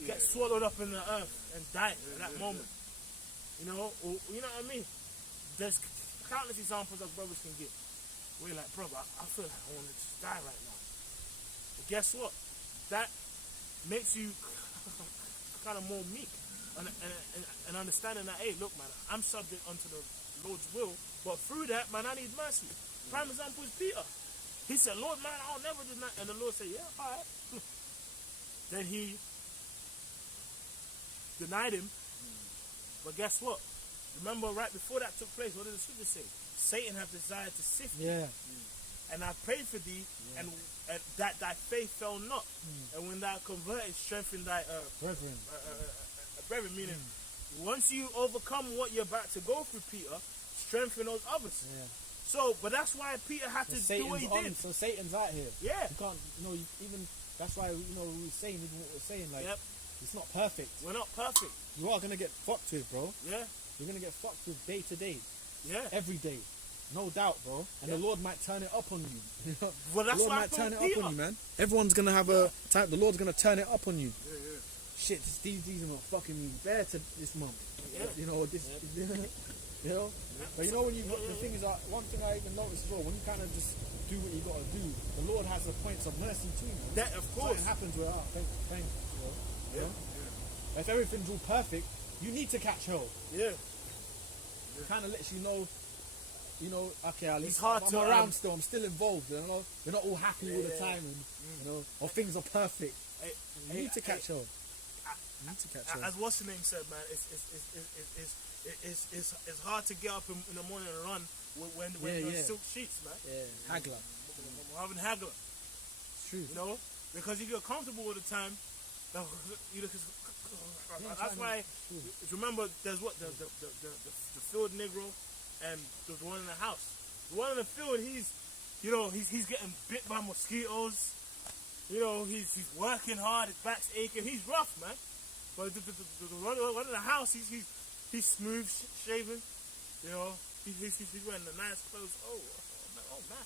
get swallowed up in the earth and die at that moment. You know, or you know what I mean? There's countless examples that brothers can give. Where you're like, bro, I feel like I want to just die right now. But guess what? That makes you kind of more meek and understanding that, hey, look, man, I'm subject unto the Lord's will, but through that, man, I need mercy. Prime example is Peter. He said, Lord, man, I'll never deny. And the Lord said, yeah, all right. Then he denied him. But guess what? Remember, right before that took place, what did the scripture say? Satan have desired to sift you. Yeah. And I prayed for thee, and that thy faith fell not. And when thou converted, strengthen thy Brethren. brethren, meaning once you overcome what you're about to go through, Peter, strengthen those others. Yeah. So, but that's why Peter had to do what he did. So Satan's out here. Yeah. You can't, even, that's why, we were saying, even what we're saying, like, Yep. it's not perfect. We're not perfect. You are going to get fucked with, bro. Yeah. You're going to get fucked with day to day. Yeah. Every day. No doubt, bro. And the Lord might turn it up on you. Well, that's the Lord why I might turn it told Peter. up on you, man. Everyone's going to have a time. The Lord's going to turn it up on you. Shit, these are not fucking me bare to this month. Yeah. You know, this. You know? But you know when you got, the thing is, one thing I even noticed as well, when you kind of just do what you got to do, the Lord has the points of mercy too, man. That, of course. Something happens where, thank you, bro. You know? If everything's all perfect, you need to catch hell. Yeah. It kind of lets you know, okay, at least hard I'm to, around still, I'm still involved, you know? We're not all happy all the time, and, you know, or things are perfect. You need to catch hell. You need to catch hell. As what's the name said, man, it's hard to get up in the morning and run when you're in silk sheets, man. Yeah, haggler. We're having haggler. It's true. You know? Because if you're comfortable all the time, that's why, remember, there's what, the field Negro and the one in the house. The one in the field, he's getting bit by mosquitoes. You know, he's working hard, his back's aching, he's rough, man. But the one in the house, he's smooth shaven. You know, he's wearing the nice clothes. Oh man.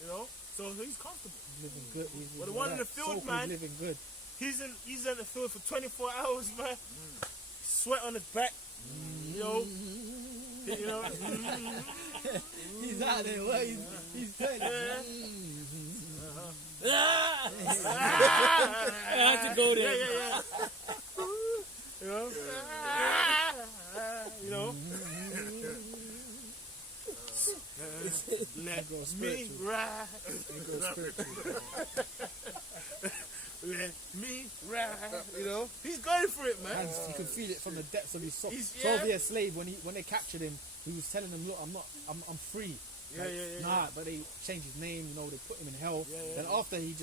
You know, so he's comfortable. Living good. But the one in the field, man, living good. He's in the field for 24 hours, man. Sweat on his back. You know. He's out there. What? He's turning. I have to go there. Yeah. You know. You know. Let me ride. Let me ride. You know, he's going for it, man. And you can feel it from the depths of his soul. He's- 12-year slave, when they captured him, he was telling them, look, I'm free. Yeah. Nah, but they changed his name, you know, they put him in hell. Then after he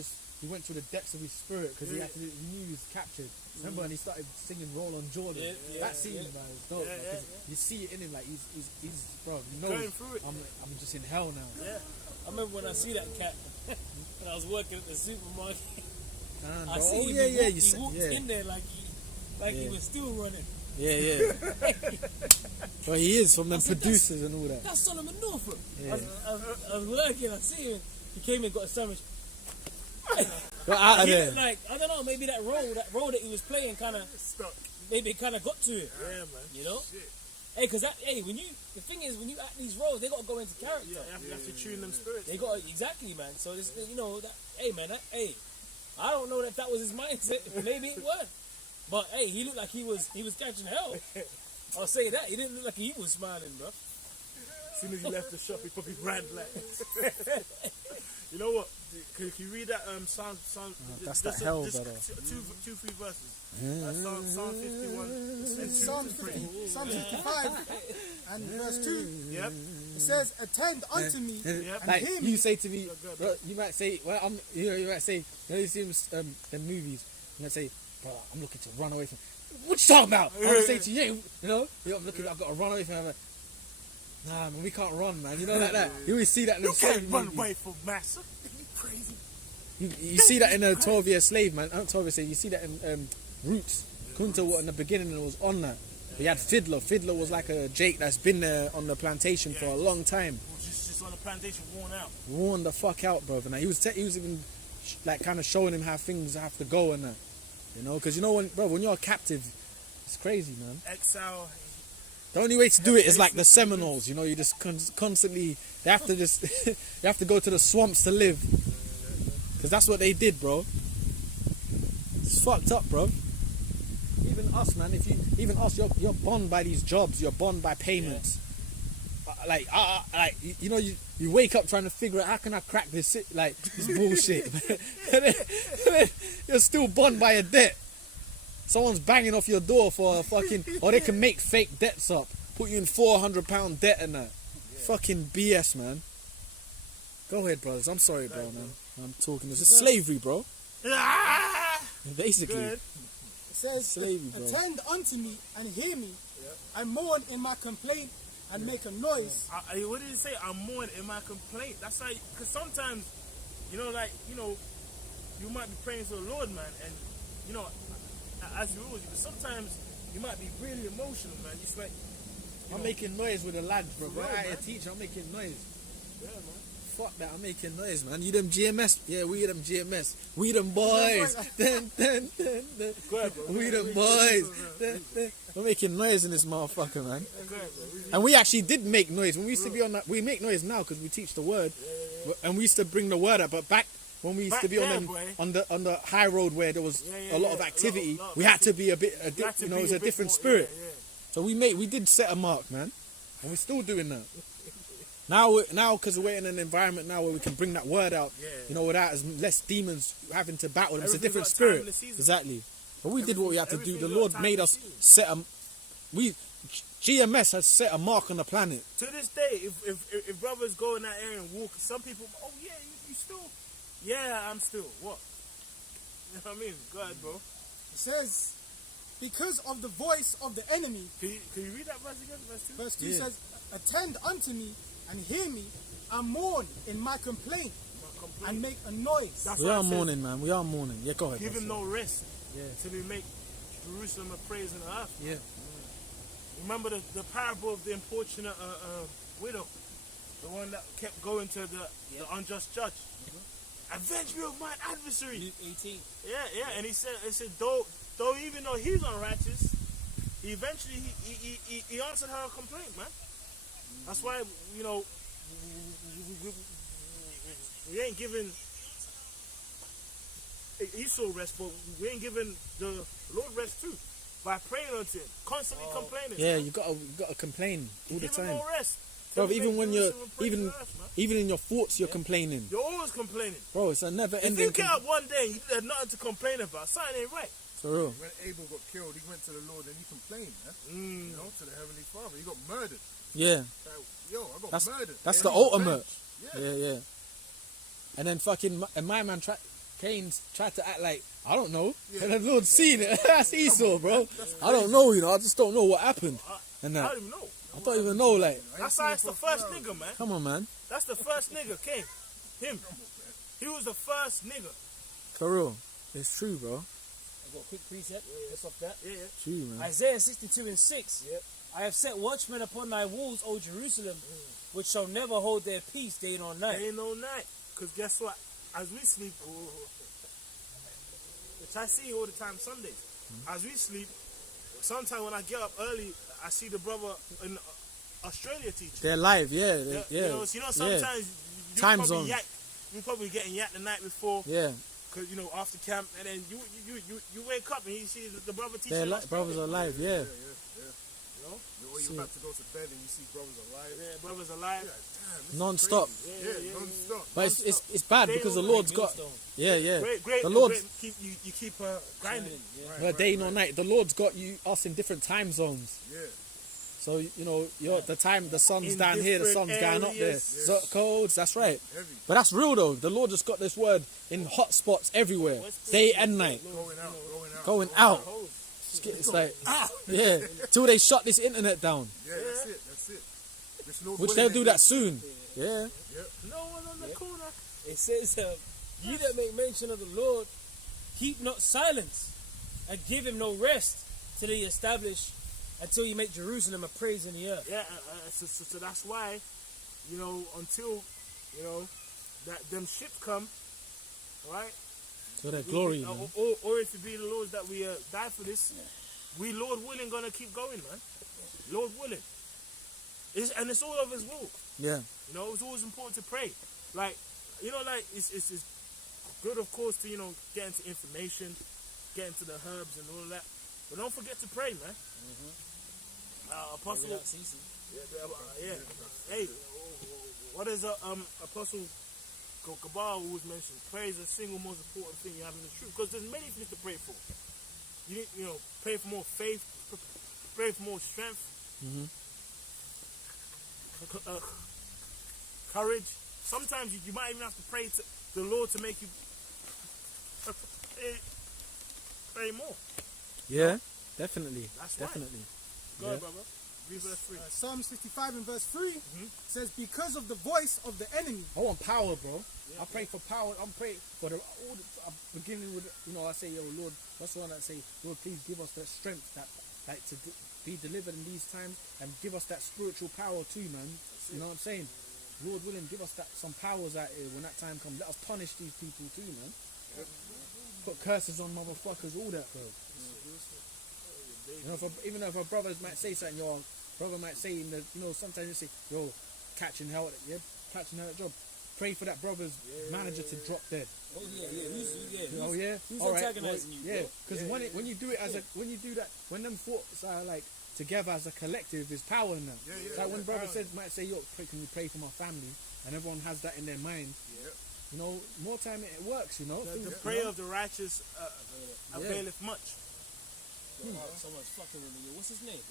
went to the depths of his spirit because he knew he was captured. Remember, and he started singing "Roll on Jordan." That scene, man, is dope. Like, you see it in him, like he's bro. You know, going through it. I'm just in hell now. Yeah. I remember when I see that cat when I was working at the supermarket. And, I see oh him, yeah, he walked in there like he was still running. Yeah. Well, he is from them producers and all that. That's Solomon Norfolk. Yeah. I was working, I see him. He came in, got a sandwich. Got out of He there. looked like, I don't know, maybe that role that he was playing kind of Stuck. maybe it kind of got to him. Yeah, man. You know? Shit. Hey, because the thing is, when you act these roles, they got to go into character. Yeah, you have to tune them spirits. They got exactly, man. So this, you know, I don't know if that was his mindset. Maybe it was, but hey, he looked like he was catching hell. I'll say that he didn't look like he was smiling, bro. As soon as he left the shop, he probably ran like. You know what? Can you read that Psalm? That's that hell, just brother. two, 3 verses. That's Psalm 51 and Psalm 55 and verse 2. Yep. It says, "Attend unto me and Like hear me." you say to me, bro, you might say, well, you might say, you see them movies, you might say, bro, I'm looking to run away from. What you talking about? I'm gonna say to you, I've got to run away from. I'm like, nah, man, we can't run, man. You know, like that. You always see that in the Can't slave run movies. away from massa. You crazy? You see that in a 12-year slave, man. Not 12-year slave. You see that in Roots. Kunta, what in the beginning it was on that. But you had Fiddler. Fiddler was like a Jake that's been there on the plantation for a long time. Just on the plantation, worn out. Worn the fuck out, bro. And he was even like kind of showing him how things have to go and that. You know, because you know when you're a captive, it's crazy, man. Exile. The only way to do it is like the Seminoles, you know. You just constantly they have to go to the swamps to live, because that's what they did, bro. It's fucked up, bro. Even us, man. You're bound by these jobs. You're bound by payments. You wake up trying to figure out how can I crack this bullshit. You're still bound by a debt. Someone's banging off your door for a fucking, or they can make fake debts up, put you in £400 debt and that. Fucking BS, man. Go ahead, brothers. I'm sorry, bro, man. I'm talking. This is slavery, bro. Basically. It says, Slavery, bro. "Attend unto me and hear me. I mourn in my complaint and make a noise." What did it say? I'm mourning in my complaint. That's like, because sometimes, you might be praying to the Lord, man, and as you always, sometimes you might be really emotional, man. It's like I'm making noise with the lads, bro. For real, I'm a man. teacher. I'm making noise. Yeah, man. fuck that. I'm making noise, man. You them GMS? Yeah, we them GMS. We them boys. Dun, dun, dun, dun. We them boys. Dun, dun. We're making noise in this motherfucker, man. And we actually did make noise when we used to be on that. We make noise now because we teach the word, and we used to bring the word up. But back when we used to be on the high road where there was a lot of activity, we had to be a bit, it was a different spirit. So we did set a mark, man, and we're still doing that. Now, because we're in an environment now where we can bring that word out, without as less demons having to battle them. It's a different spirit, exactly. But we did what we had to do. The Lord made us GMS has set a mark on the planet. To this day, if brothers go in that area and walk, some people, oh yeah, you still, yeah, I'm still. What? You know what I mean? Go ahead, bro. It says, because of the voice of the enemy. Can you read that verse again? Verse 2? Verse 2 says, attend unto me and hear me and mourn in my complaint and make a noise. We are mourning, man. We are mourning. Yeah, go ahead. Give him no rest till we make Jerusalem a praise in the earth. Yeah. Remember the parable of the importunate widow, the one that kept going to the unjust judge. Avenge me of mine adversary. Luke 18. Yeah, and he said, though even though he's unrighteous, he eventually he answered her complaint, man. That's why we ain't giving Esau rest, but we ain't giving the Lord rest too. By praying unto him, constantly complaining. Yeah, you gotta complain all the time. No rest. Bro, even when you're even in your thoughts, you're complaining. You're always complaining. Bro, it's a never-ending. If you get up one day and you had nothing to complain about, something ain't right. For real. When Abel got killed, he went to the Lord and he complained, to the Heavenly Father. He got murdered. Yeah. Like, I got murdered. That's the ultimate. Yeah. And then fucking my man Cain tried to act like, I don't know. And the Lord seen it. That's Esau, bro. I don't know, I just don't know what happened. And I don't even know. I don't even know, like. That's how it's the first nigga, man. Come on, man. That's the first nigga, Cain. Him. He was the first nigga. For real. It's true, bro. I've got a quick precept. Let's off that. Yeah. True, man. Isaiah 62:6. I have set watchmen upon thy walls, O Jerusalem, which shall never hold their peace day nor night. Day nor night. Because guess what? As we sleep, which I see all the time Sundays, as we sleep, sometimes when I get up early, I see the brother in Australia teaching. They're live, yeah. Sometimes you time probably zones. you probably getting yacked the night before. Yeah. Cause after camp, and then you wake up and you see the brother teaching. Brothers are live, yeah. Or you're about to go to bed and you see brothers alive. Yeah, brothers alive. Non-stop. Non-stop. But it's bad because the Lord's got. Yeah. Great. The Lord's. You keep grinding. Day nor night. The Lord's got us in different time zones. Yeah. So you're the sun's down here, the sun's going up there. So codes, that's right. Heavy. But that's real though. The Lord just got this word in hot spots everywhere, day and night. Going out. It's like, till they shut this internet down. Yeah, that's it. Which they'll do that soon. Yeah. No one on the corner. It says, ye that make mention of the Lord, keep not silence, and give him no rest till he establish, until you make Jerusalem a praise in the earth. Yeah, so that's why, until, that them ships come, right? So that glory, man. Or if it be the Lord that we die for this, we, Lord willing, gonna keep going, man. Lord willing. And it's all of his will. Yeah. It's always important to pray. Like, it's good, of course, to, get into information, get into the herbs and all of that. But don't forget to pray, man. Apostle. Hey, what is Apostle Kabal always mentioned? Prayer is the single most important thing you have in the truth. Because there's many things to pray for. You need, pray for more faith, pray for more strength, courage. Sometimes you might even have to pray to the Lord to make you pray more. Yeah, definitely. That's definitely. Go ahead, brother. Read verse 3. Psalms 55 and verse 3 says, because of the voice of the enemy. I want power, bro. I pray for power. I'm praying for I'm beginning with, I say, Lord, that's the one that say, Lord, please give us that strength to be delivered in these times, and give us that spiritual power too, man. You know what I'm saying? Lord willing, give us some powers out here when that time comes. Let us punish these people too, man. Put curses on motherfuckers, all that, bro. You know, even if our brothers might say something, your brother might say, sometimes they say, yo, catching hell at job. Pray for that brother's manager to drop dead. Oh yeah. Oh yeah. Who's All right. antagonizing you? Yeah, Bro? because when you do it when you do that, when them thoughts are like together as a collective, there's power in them. So when brother might say, yo, can you pray for my family, and everyone has that in their mind. More time it works. The prayer of the righteous availeth much. Someone's fucking with me. What's his name?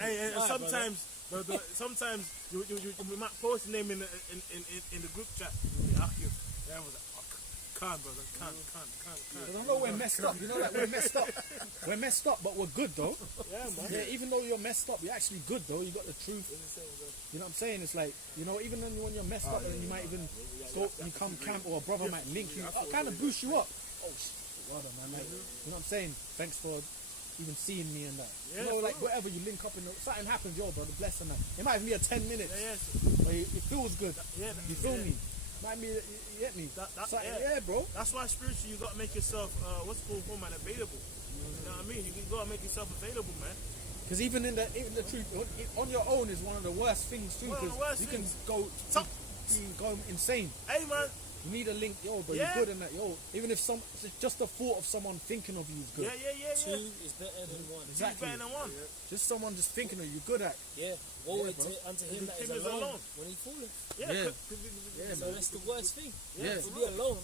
And sometimes we might post the name in the group chat. Yeah, I was like, can't, brother, can't. But I know we're messed up. You know that we're messed up. We're messed up, but we're good though. Yeah, man. Yeah, even though you're messed up, you're actually good though. You got the truth. You know what I'm saying? It's like, even when you're messed up, and you might even go and you come camp, or a brother might link you up, kind of boost you up. Oh shit, brother, man. Like, you know what I'm saying? Thanks for even seeing me and that. Like whatever you link up in, something happens, yo, brother, bless and that. It might even be a 10 minutes. But it feels good. You feel me? Might be, you get me? Bro. That's why spiritually you got to make yourself, available. You know what I mean? You got to make yourself available, man. Because even in the truth, on your own is one of the worst things too. Because you can go insane. Hey, man. You need a link, yo, but you're good in that, yo. Even if just the thought of someone thinking of you is good. Yeah. Two is better than one. Exactly. Better than one. Just someone just thinking of you, good at. Yeah. Woe unto him that is alone when he falleth. So that's the worst thing. Yeah. To be alone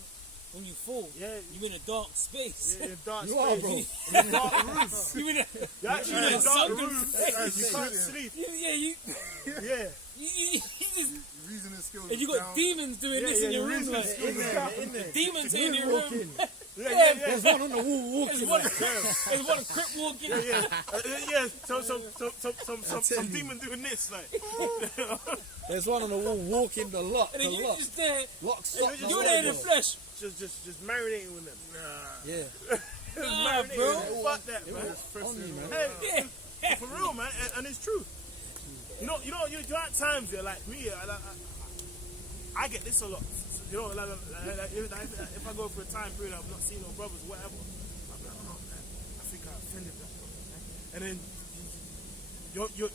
when you fall. Yeah. You in a dark space. Yeah, in a dark You space. are, bro. In a dark room. You in a You're actually in a dark sunken room. place. You can't sleep. Yeah. You just, Reasoning skills. and you got down. demons doing this in your room, like In there. demons in your room. There's one on the wall walking. There's one crip walking. Some demon doing this, like. There's one on the wall walking the lock. And then you just there. Lock, stock, You're there in the flesh. Just marinating with them. Yeah. Nah, bro. Fuck that, man. On you, man. Hey, for real, man, and it's true. You at times, like me, I get this a lot. If I go for a time period I've not seen no brothers, whatever, I'm like, oh man, I think I offended that brother, man. And then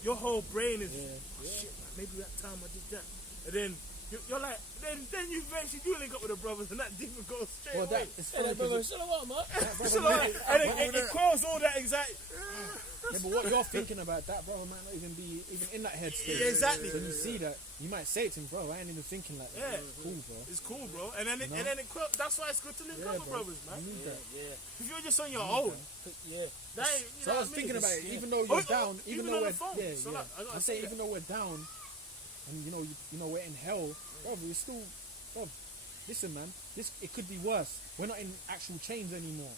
your whole brain is, oh, shit, man, maybe that time I did that. And then you're like, then you eventually do link up with the brothers, and that demon goes straight away. Hey, brother, shut up, man. And it caused all that anxiety. Yeah, but what you're thinking about, that brother might not even be in that headspace. Yeah, exactly. When you see that, you might say to him, bro, I ain't even thinking like that. Yeah. It's cool, bro. It's cool, bro. And then that's why it's good to link up with brothers, man. You need that. If you're just on your own, that ain't, So I was thinking about it, even though you're down, even though on we're the phone. So like, I say even though we're down, and you know we're in hell, bro, we're still, bro. Listen, man, it could be worse. We're not in actual chains anymore.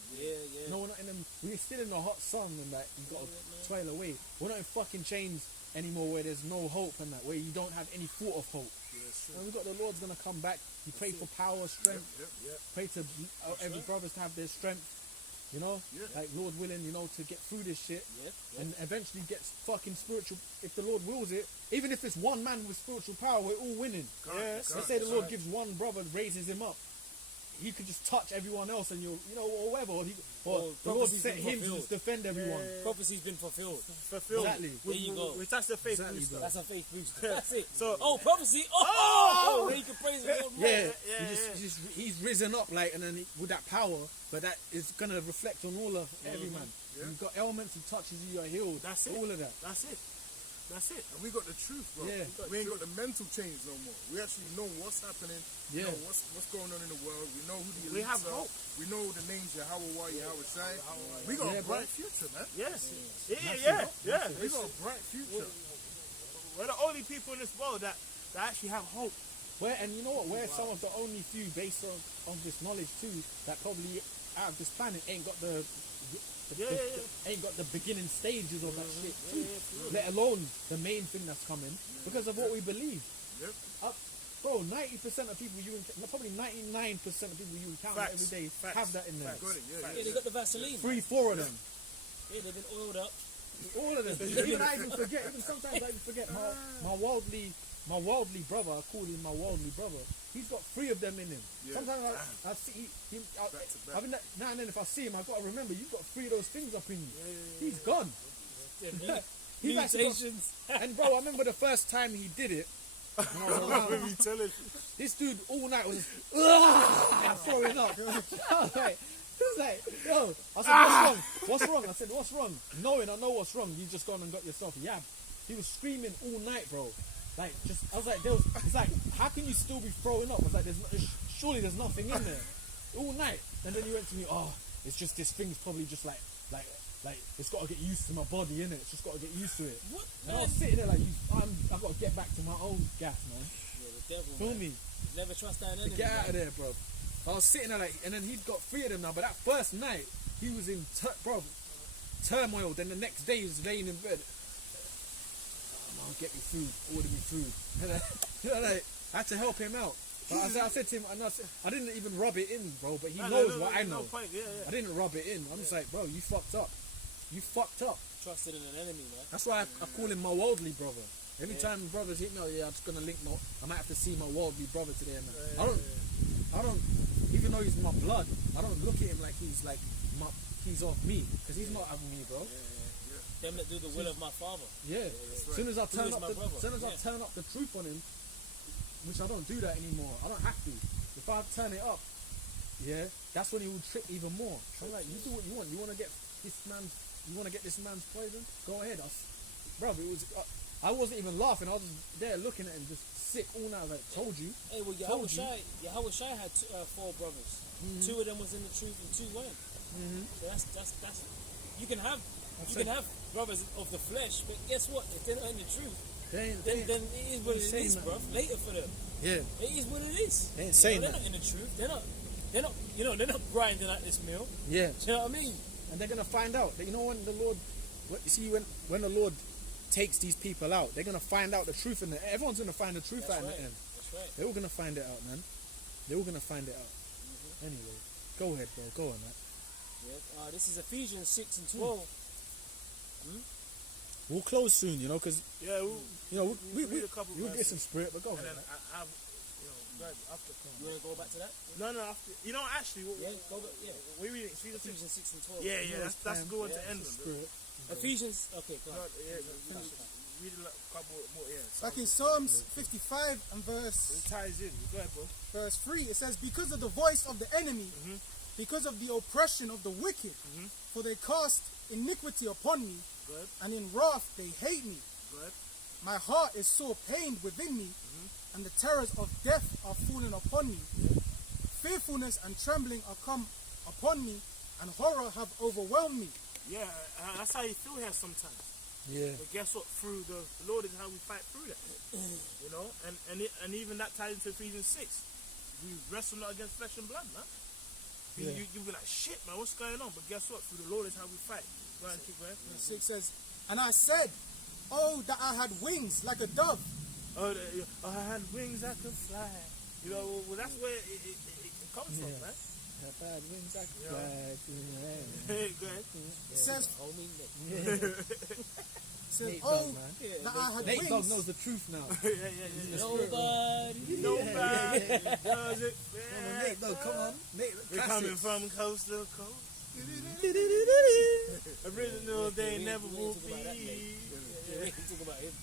No, we're not in them. We're still in the hot sun and that you got to toil away. We're not in fucking chains anymore where there's no hope and that, where you don't have any thought of hope. And we got the Lord's gonna come back. You pray for power, strength. Pray to every brothers to have their strength. Like Lord willing, to get through this shit and eventually get fucking spiritual. If the Lord wills it, even if it's one man with spiritual power, we're all winning. Let's say the Lord gives one brother, raises him up. He could just touch everyone else, and or whatever. Or the Lord set him to just defend everyone. Prophecy's been fulfilled. Exactly. There you go. That's the faith Exactly, booster. bro. That's a faith booster. That's it. So, Prophecy. Oh, then you can praise the Lord more. He's risen up and then with that power, but that is gonna reflect on all of every man. You've got elements and touches you, you're healed. That's it. All of that. That's it. And we got the truth, bro. Yeah. We ain't got the mental change no more. We actually know what's happening. We know what's going on in the world. We know who the elites We have are. hope. We know the names of Yahweh, Yahweh Shai. We got a bright future, man. Yes. Yeah. We got a bright future. We're the only people in this world that actually have hope. And you know what? We're some of the only few, based on this knowledge too, that probably out of this planet ain't got ain't got the beginning stages of that shit too. Let alone the main thing that's coming because of what we believe. Bro, 90% of people probably 99% of people you encounter every day have that in there. They got the Vaseline. 3-4 of them. Yeah, they've been oiled up. All of them. Sometimes I even forget my worldly my worldly brother, I call him my worldly brother. He's got 3 of them in him. Yeah. Sometimes I see him. Back to back. Now and then, if I see him, I've got to remember you've got 3 of those things up in you. He's gone. He's actually Mutations. and bro, I remember the first time he did it. And I was around, Let me tell it. this dude all night was throwing up. He was like, yo. I said, what's wrong? What's wrong? I said, what's wrong? Knowing I know what's wrong, you just gone and got yourself a yab. He was screaming all night, bro. Like, just, I was like, it's like, how can you still be throwing up? I was like, surely there's nothing in there. All night. And then he went to me, oh, it's just this thing's probably just like it's got to get used to my body, innit? It's just got to get used to it. What? And I was sitting there like, I've got to get back to my old gas, man. Yeah, the devil, Feel man. me? Never trust that enemy. Get out of man. there, bro. I was sitting there like, and then he'd got 3 of them now, but that first night, he was in, turmoil. Then the next day, he was laying in bed. Oh, get me food, order me food. Like, I had to help him out. But I said to him, and I didn't even rub it in, bro, but he knows what I know. No point. Yeah. I didn't rub it in. I'm just like, bro, you fucked up. You fucked up. Trusted in an enemy, man. That's why I call him my worldly brother. Every time brothers hit me, I'm just gonna link I might have to see my worldly brother today, man. I don't, even though he's my blood, I don't look at him like he's of me, because he's not of me, bro. Them that do the will of my father. Yeah. As soon as I turn is up my brother. I turn up the truth on him, which I don't do that anymore. I don't have to. If I turn it up, that's when he will trip even more. I'm like, you do what you want. You want to get this man's poison? Go ahead. Bro, it was. I wasn't even laughing. I was just there looking at him, just sick all night. Like, told you. Hey, well, Yahweh Shai had 4 brothers. 2 of them was in the truth and 2 weren't. So that's. You can have brothers of the flesh, but guess what? If they're not in the truth, then it is what it is, bro. Later for them. Yeah. It is what it is. They ain't saying they're that. not in the truth. They're not. They're not grinding at this meal. Yeah. Do you know what I mean? And they're gonna find out that when the Lord, when the Lord takes these people out, they're gonna find out the truth, and everyone's gonna find the truth out in the end. That's right. They're all gonna find it out, man. They're all gonna find it out. Anyway, go ahead, bro. Go on, man. Yeah. This is Ephesians 6 and 12. We'll close soon, because we'll read a couple we'll get verses. some spirit, but go And ahead. then I have, guys, after. You want to go back to that? No, after. Actually, Go back. Yeah. we read Ephesians 6. Ephesians 6 and 12. Yeah, that's the good one to end on. Spirit. Ephesians. Okay, go on. Read a couple more. Like in Psalms 55 and verse It ties in. Go ahead, bro. verse 3, it says, because of the voice of the enemy, because of the oppression of the wicked, for they cast iniquity upon me, Good. and in wrath they hate me. Good. My heart is sore pained within me, and the terrors of death are fallen upon me. Fearfulness and trembling are come upon me, and horror have overwhelmed me. Yeah, that's how you feel here sometimes. Yeah. But guess what? Through the Lord is how we fight through that. And even that ties into Ephesians 6. We wrestle not against flesh and blood, man. You'll be like, shit, man, what's going on? But guess what? Through the Lord is how we fight. Go ahead, keep going. Verse 6 says, and I said, oh, that I had wings like a dove. I had wings I could fly. Well, that's where it comes from, man. Bad wings, I could Go ahead. It says, Nate oh, Dogg, man. that I had Nate Dogg wings. knows the truth now. Nobody. Does it? Nate Dogg, come on. Nate, We're coming from coast to coast. Original, they never will be. Talk about him.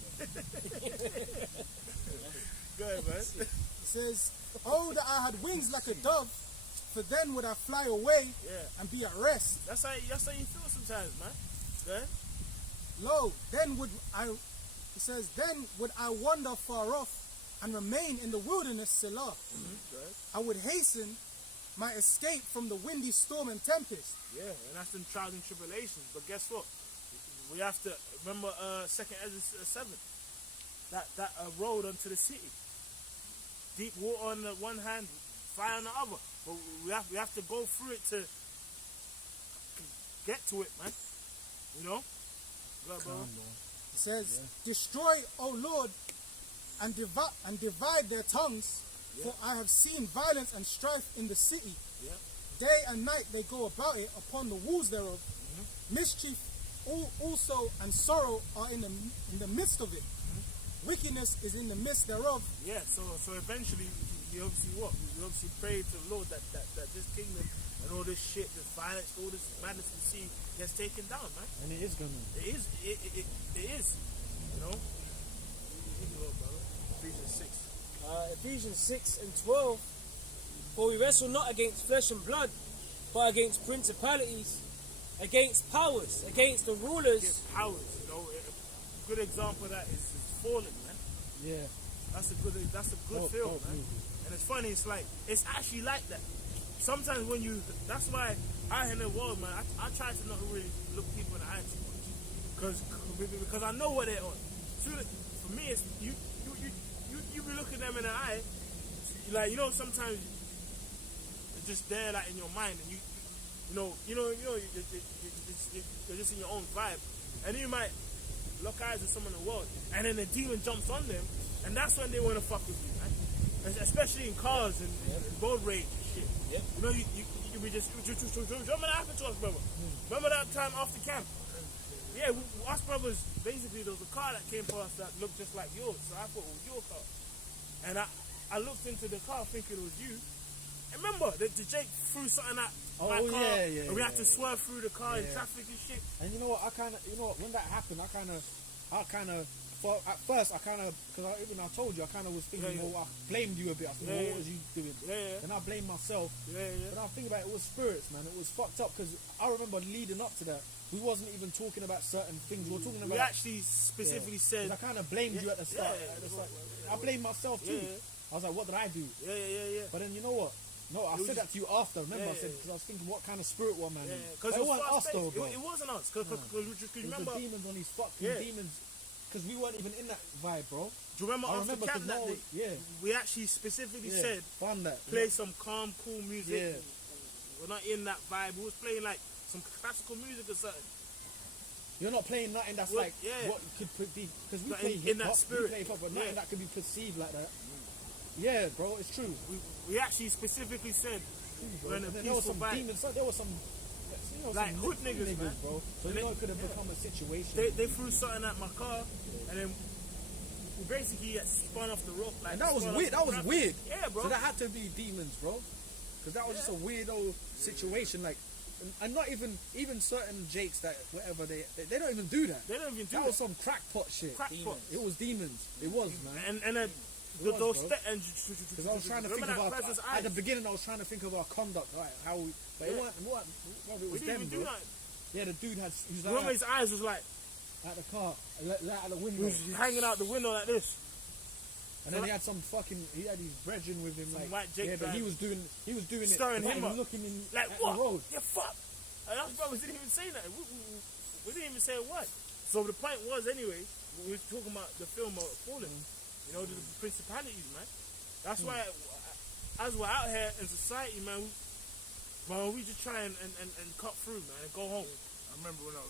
Go ahead, man. It says, oh, that I had wings like a dove, for then would I fly away and be at rest. That's how you feel sometimes, man. Go ahead. Lo, then would I wander far off and remain in the wilderness, Selah. I would hasten my escape from the windy storm and tempest. Yeah, and that's in trials and tribulations. But guess what? We have to remember 2nd Ezra 7. That road onto the city. Deep water on the one hand, fire on the other. But we have to go through it to get to it, man. Go, bro. It says, destroy, O Lord, and divide their tongues, for I have seen violence and strife in the city. Yeah. Day and night they go about it upon the walls thereof. Mischief also and sorrow are in the midst of it. wickedness is in the midst thereof. Yeah, so eventually he obviously what? He obviously prayed to the Lord that this kingdom and all this shit, this violence, all this madness we see gets taken down, man. And it is gonna. It is. You know? You can go, brother. Ephesians 6. Ephesians 6 and 12. For we wrestle not against flesh and blood, but against principalities, against powers, against the rulers. Against powers, you know. A good example of that is falling, man. Yeah. That's a good film, man. And it's funny, it's like, it's actually like that. Sometimes when you, that's why I in the world, man, I try to not really look people in the eye too much. Because I know what they're on. So for me, it's, you be looking them in the eye, like, you know, sometimes it's just there, like, in your mind, and you're just in your own vibe. And you might lock eyes with someone in the world, and then the demon jumps on them, and that's when they want to fuck with you, man. Especially in cars and road rage and shit. Yep. You know, you be just, remember that happened to us, brother? Remember that time after camp? Yeah, us brothers, basically there was a car that came past that looked just like yours, so I thought it was your car. And I looked into the car thinking it was you. And remember, the Jake threw something at my car, and we had to swerve through the car in traffic and shit. And you know what? When that happened, at first, because I told you, I kind of was thinking, I blamed you a bit. I said, what was you doing? And I blamed myself. But I think about it, was spirits, man. It was fucked up, because I remember leading up to that, we wasn't even talking about certain things. We were talking about. We actually specifically said. I kind of blamed you at the start. I blamed myself too. I was like, what did I do? Yeah. But then you know what? No, I said that to you after. Remember, I said, because I was thinking, what kind of spirit one man? Because it wasn't us though, bro. It wasn't us. Because remember, the demons on these fucking demons. Because we weren't even in that vibe, bro. Do you remember after camp that day? Yeah. We actually specifically said, fun that. Play some calm, cool music. Yeah. We're not in that vibe. We was playing like some classical music or something. You're not playing nothing that's like what could be, because we play hip hop, we play hip hop, but nothing that could be perceived like that. Yeah, bro, it's true. We actually specifically said we're in a there was peaceful some vibe. demons, there was some like hood niggas, man. bro. So you know it could have become a situation. They threw something at my car, and then we basically spun off the rope. Like, and that was weird. That was weird. Yeah, bro. So that had to be demons, bro. Because that was just a weird old situation, like. And not even certain jakes that whatever they don't even do that. They don't even do that. That was some crackpot shit. Crackpot. It was demons. It was, man. And those because I was trying to think about at the beginning. I was trying to think of our conduct, right? How we, but it wasn't. It was them, bro. Yeah, the dude had. He was remember his eyes was like at the car, out the window. He was hanging out the window like this. And then he had some fucking. He had his brethren with him, like white Jake but he was doing it. Stirring him up, looking in like at what? The road. Yeah, fuck. And us brothers didn't even say that. We didn't even say a word. So the point was, anyway, we were talking about the film of Fallen. You know, the principalities, man. That's why, as we're out here in society, man, we just try and cut through, man, and go home. I remember when I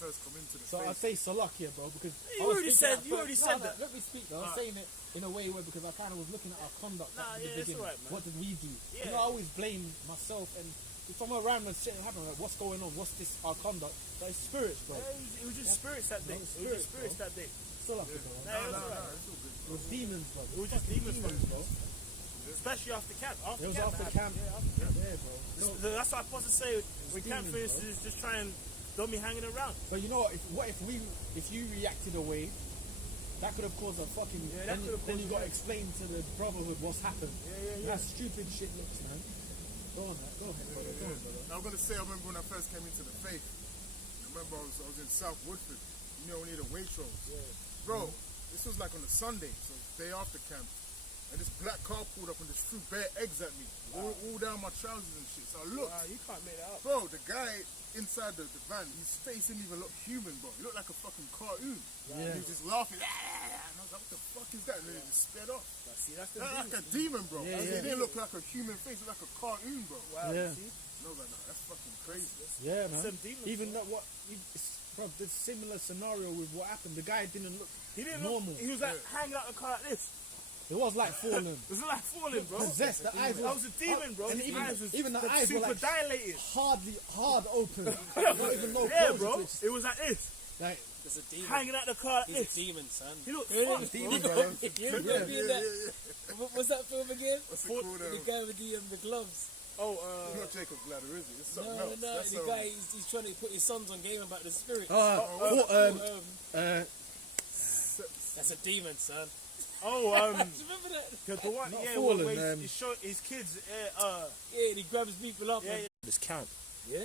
first come into the So space. I'd say Salakia, bro, because you already said that. Let me speak though. I'm saying it in a way where, because I kind of was looking at our conduct at the beginning. Right, man. What did we do? Yeah. You know, I always blame myself, and if I'm around when shit happened, like, what's going on? What's this? Our conduct? Like spirits, bro. It was just spirits that day. It was just spirits that day. Salakia, bro. It was demons, bro. It was just demons, bro. Especially after camp. It was after camp. Yeah, bro. So that's what I'm supposed to say. When camp finishes, just try and don't be hanging around. But you know what? If you reacted away, that could have caused a fucking. Then you got to explain to the brotherhood what's happened. Yeah. That stupid shit looks, man. Go on, go ahead, brother. Go on, brother. I was gonna say, I remember when I first came into the faith. I remember I was in South Woodford. You know, near the Waitrose. Yeah. Bro, this was like on a Sunday, so it's the day after camp. And this black car pulled up and just threw bare eggs at me, all down my trousers and shit. So I looked. Wow, you can't make that up. Bro, the guy inside the van, his face didn't even look human, bro. He looked like a fucking cartoon. Yeah. He was just laughing. And I was like, what the fuck is that? And then he just sped off. See, that's the Like a demon, bro. Yeah, It didn't look like a human face. It looked like a cartoon, bro. Wow, Yeah. see? No, but no, that's fucking crazy. Yeah, man. Some demons, Even that bro, this similar scenario with what happened. The guy didn't look normal. He was like hanging out the car like this. It was like falling. It was like falling, bro. Possessed. The eyes That was a demon, bro. And His eyes was even the eyes were super like dilated. hard open. Not even no Yeah, closure bro. to it. It was like this. Like, There's a demon. hanging out the car like He's this. a demon, son. He looks You know, fucked, you bro. know, you remember being that. What's that film again? What's it called? The guy with the gloves. Oh, It's not Jacob Bladder, is it? It's No, something no, else. no. That's, The guy, he's trying to put his sons on game about the spirit. That's a demon, son. oh, Remember that? the one, Not yeah, Fallen, where he's showing his kids, Yeah, and he grabs people up. and- This count. Yeah.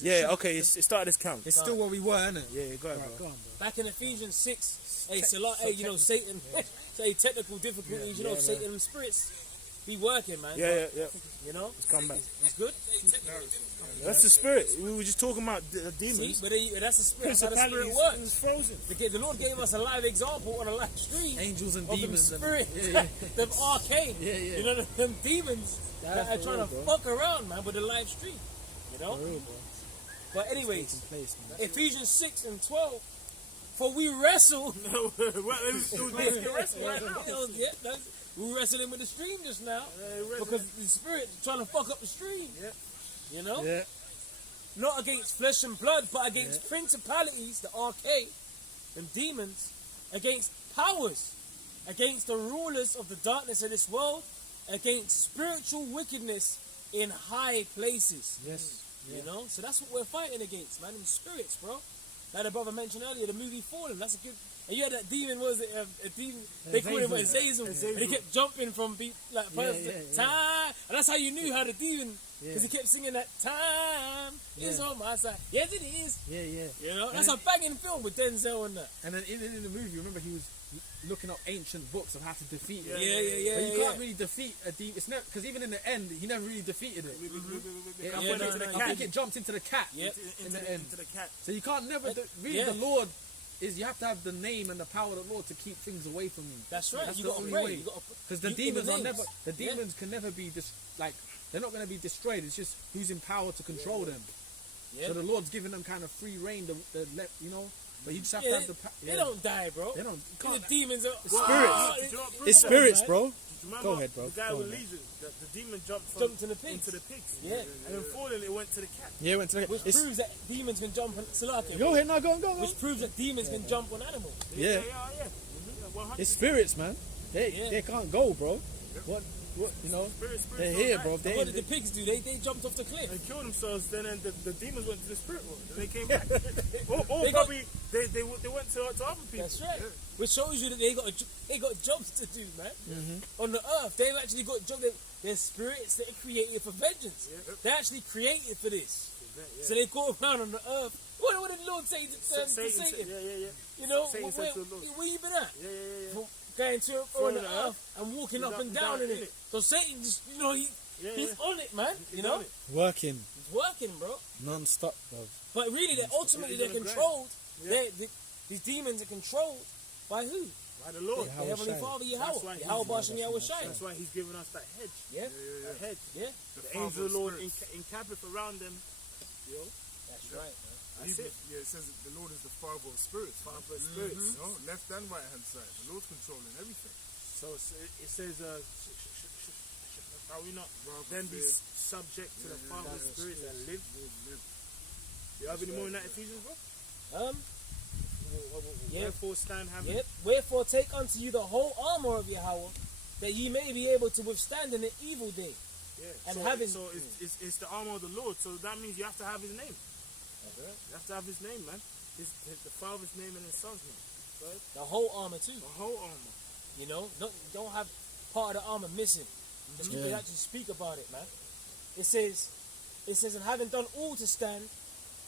Yeah, okay, it started this count. It's still where we were, isn't it? Yeah, go ahead, Right, bro. go on, bro. Back in Ephesians 6, hey, so like, hey, you know, Satan, say technical difficulties, you know, Satan and spirits be working, man. Yeah. You know, Let's come back. it's good. That's the spirit. We were just talking about the See, demons. but that's the spirit. That's how the spirit works. It's frozen. The Lord gave us a live example on a live stream. Angels and of demons. them And, spirit, them arcane. Yeah, yeah. You know, them demons that That's are for trying real, to bro. fuck around, man, with the live stream. You know? For real, bro. But anyways, Place, man. Ephesians 6 and 12. For we wrestle. It was basically wrestling right now. Yeah, we were wrestling with the stream just now. Because the spirit trying to fuck up the stream. Yeah. You know? Yeah. Not against flesh and blood, but against principalities, the arcade, and demons, against powers, against the rulers of the darkness of this world, against spiritual wickedness in high places. Yes. You know? So that's what we're fighting against, man. Them spirits, bro. Like the brother mentioned earlier, the movie Fallen. That's a good. And you had that demon, what was it? A demon. They called him Azazel. And he kept jumping from person to time. And that's how you knew how the demon. Because he kept singing that time is on my side. Yes, it is. Yeah, yeah. You know, that's a banging film with Denzel and that. And then in the movie, remember he was looking up ancient books of how to defeat it. Yeah. But you can't really defeat a demon. It's never, because even in the end, he never really defeated it. I think it jumped into the cat in the end. Into the cat. So you can't never really. Yeah. The Lord is you have to have the name and the power of the Lord to keep things away from you. That's right. That's You the got to only pray. way. You got Because the in the demons are names. never. The Yeah. demons can never be they're not going to be destroyed. It's just who's in power to control them. Yeah. So the Lord's giving them kind of free reign. You know, but you just have Yeah, to have the. They don't die, bro. They don't. You The can't. demons are Spirits. It's spirits, bro. Do you remember Go ahead, bro. The guy Go with on, man. legion, the demon jumped Jumped to the pigs. into the pigs. Yeah. And then falling, it went to the cat. Yeah, went to Which proves that demons can jump on Salaki. Go ahead, now go on. Which proves that demons can jump on animals. Yeah. Yeah, 100. It's spirits, man. They Yeah. they can't go, bro. What you know? Spirits They're don't here, die. bro. And what did the pigs do? They jumped off the cliff. They killed themselves, then the demons went to the spirit world. Then they came back. or They probably they went to other people. That's right. Which shows you that they got jobs to do, man. Mm-hmm. On the earth, they've actually got jobs. They're spirits that are created for vengeance. They're actually created for this. So they go around on the earth. What did the Lord say to Satan? Yeah. You know, Satan said to the Lord. where you been at? Yeah. Going to and fro on the earth and walking up and down in in it. it. So Satan just, you know, he's on it, man. You know, Working he's working, bro. non-stop, bro. But really, they're controlled. These demons are controlled by who? By the Lord. The Heavenly Father, Yahweh. Yahweh Bash and Yahweh Shai. That's why he's giving us that hedge. Yeah. That hedge. Yeah. The angel of the Lord encampeth around them. That's right, man. That's it. Yeah, it says that the Lord is the Father of spirits. Father of spirits. You know, left and right hand side. The Lord's controlling everything. So it says, shall we not then be subject to the Father of spirits and live? You have any more in that Ephesians, bro? Wherefore stand having. Yep. Wherefore take unto you the whole armor of Yahweh, that ye may be able to withstand in the evil day. Yeah. And so, having- so it's the armor of the Lord. So that means you have to have his name. You have to have his name, man. The Father's name and his Son's name. Right? The whole armor too. The whole armor. You know, don't have part of the armor missing. The scripture actually speak about it, man. It says, and having done all to stand,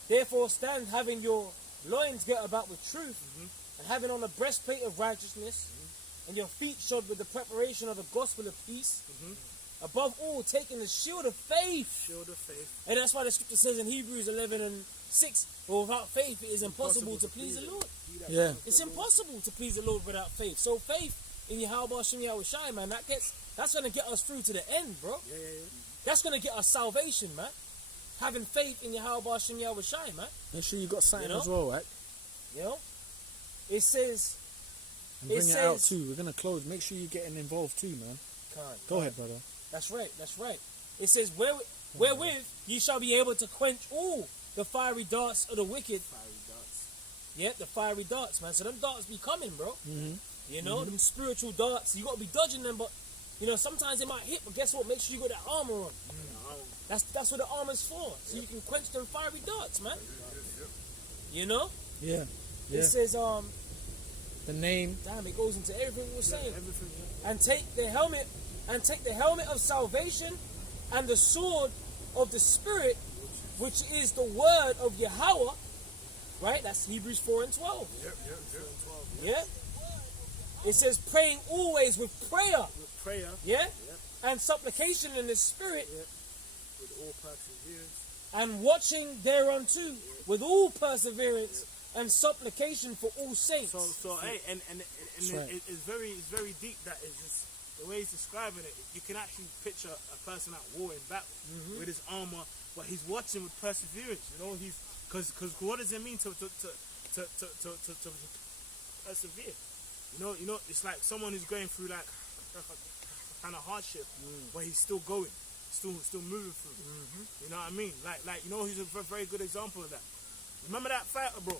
therefore stand, having your loins girt about with truth, and having on the breastplate of righteousness, and your feet shod with the preparation of the gospel of peace. Above all, taking the shield of faith. Shield of faith. And that's why the scripture says in Hebrews 11:6, for without faith it is impossible to please the Lord. Yeah. It's impossible to please the Lord without faith. So faith in Yahweh Hashem Yahweh Shai, man, that's gonna get us through to the end, bro. Yeah. That's gonna get us salvation, man. Having faith in Yahweh Hashem Yahweh Shai, man. Make sure you got something You know? as well, right? You know? It says, And bring it out too. We're gonna close. Make sure you're getting involved too, man. Go ahead, brother. That's right. It says, wherewith ye shall be able to quench all the fiery darts of the wicked, Yeah, the fiery darts, man. So them darts be coming, bro. You know, them spiritual darts. You got to be dodging them, but you know sometimes they might hit. But guess what? Make sure you got that armor on. That's what the armor's for, so you can quench them fiery darts, man. You know. Yeah. It says The name. Damn, it goes into everything we're saying. Everything. And take the helmet of salvation and the sword of the Spirit, which is the word of Yahweh. Right? That's Hebrews 4:12. Yeah? It says praying always with prayer. With prayer. Yeah? And supplication in the Spirit. With all perseverance. And watching thereunto with all perseverance and supplication for all saints. So hey, and right. it's very deep. That is just the way he's describing it. You can actually picture a person at war in battle with his armor, but he's watching with perseverance. You know, he's because what does it mean to persevere? You know, it's like someone who's going through like kind of hardship, but he's still going, still moving through. You know what I mean? Like you know, he's a very good example of that. Remember that fighter, bro?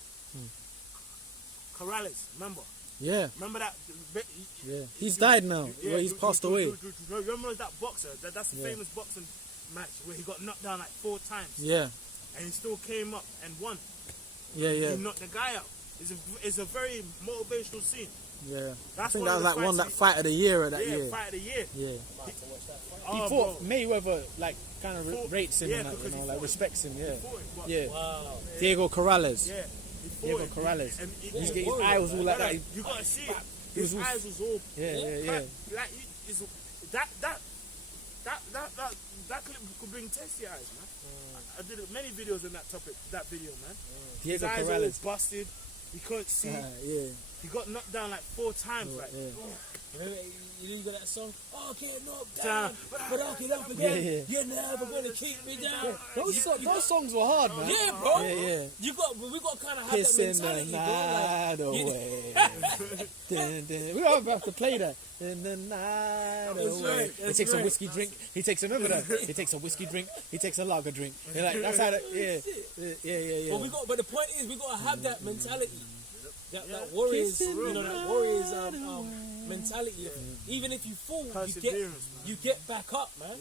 Corrales, remember? Yeah. Remember that? Yeah. He's died now. Yeah, Well, he's passed away. Remember that boxer? That's the famous boxing match where he got knocked down like 4 times. Yeah. And he still came up and won. Yeah. He knocked the guy out. It's a very motivational scene. Yeah. That's I think one that of was the like one that fights fight of the year of that Yeah, year. fight of the year. Yeah. Oh, He thought Mayweather like kind of Fought- rates him yeah, and that, because you know, he like fought respects him. Yeah. Fought it, but- Yeah. Wow. Diego Corrales. Yeah. He fought Diego it. Corrales. And His eye was all like that. You gotta see it. He was His all- eyes was all Yeah. like that clip could bring tears to your eyes, man. I did many videos on that topic, that video, man. His Diego eyes all Corales. busted. He couldn't see. Yeah. He got knocked down like 4 times. Like, Yeah. Remember, you got that song? Oh, I can't knock Down. down, but I'll get up again. Yeah. You're never gonna keep me down. Those songs were hard, man. Yeah, bro. Yeah. We got to kind of have Kissing that the mentality, bro. night You- away. Dun, dun. We don't have to play that. In the night away. He that's takes a right. whiskey drink. He takes remember that. He takes a whiskey drink. He takes a lager drink. And like, that's how that. Yeah. But the point is, we got to have that mentality. That warriors, that warriors mentality. Even if you fall, Perseverance, you get back up, man.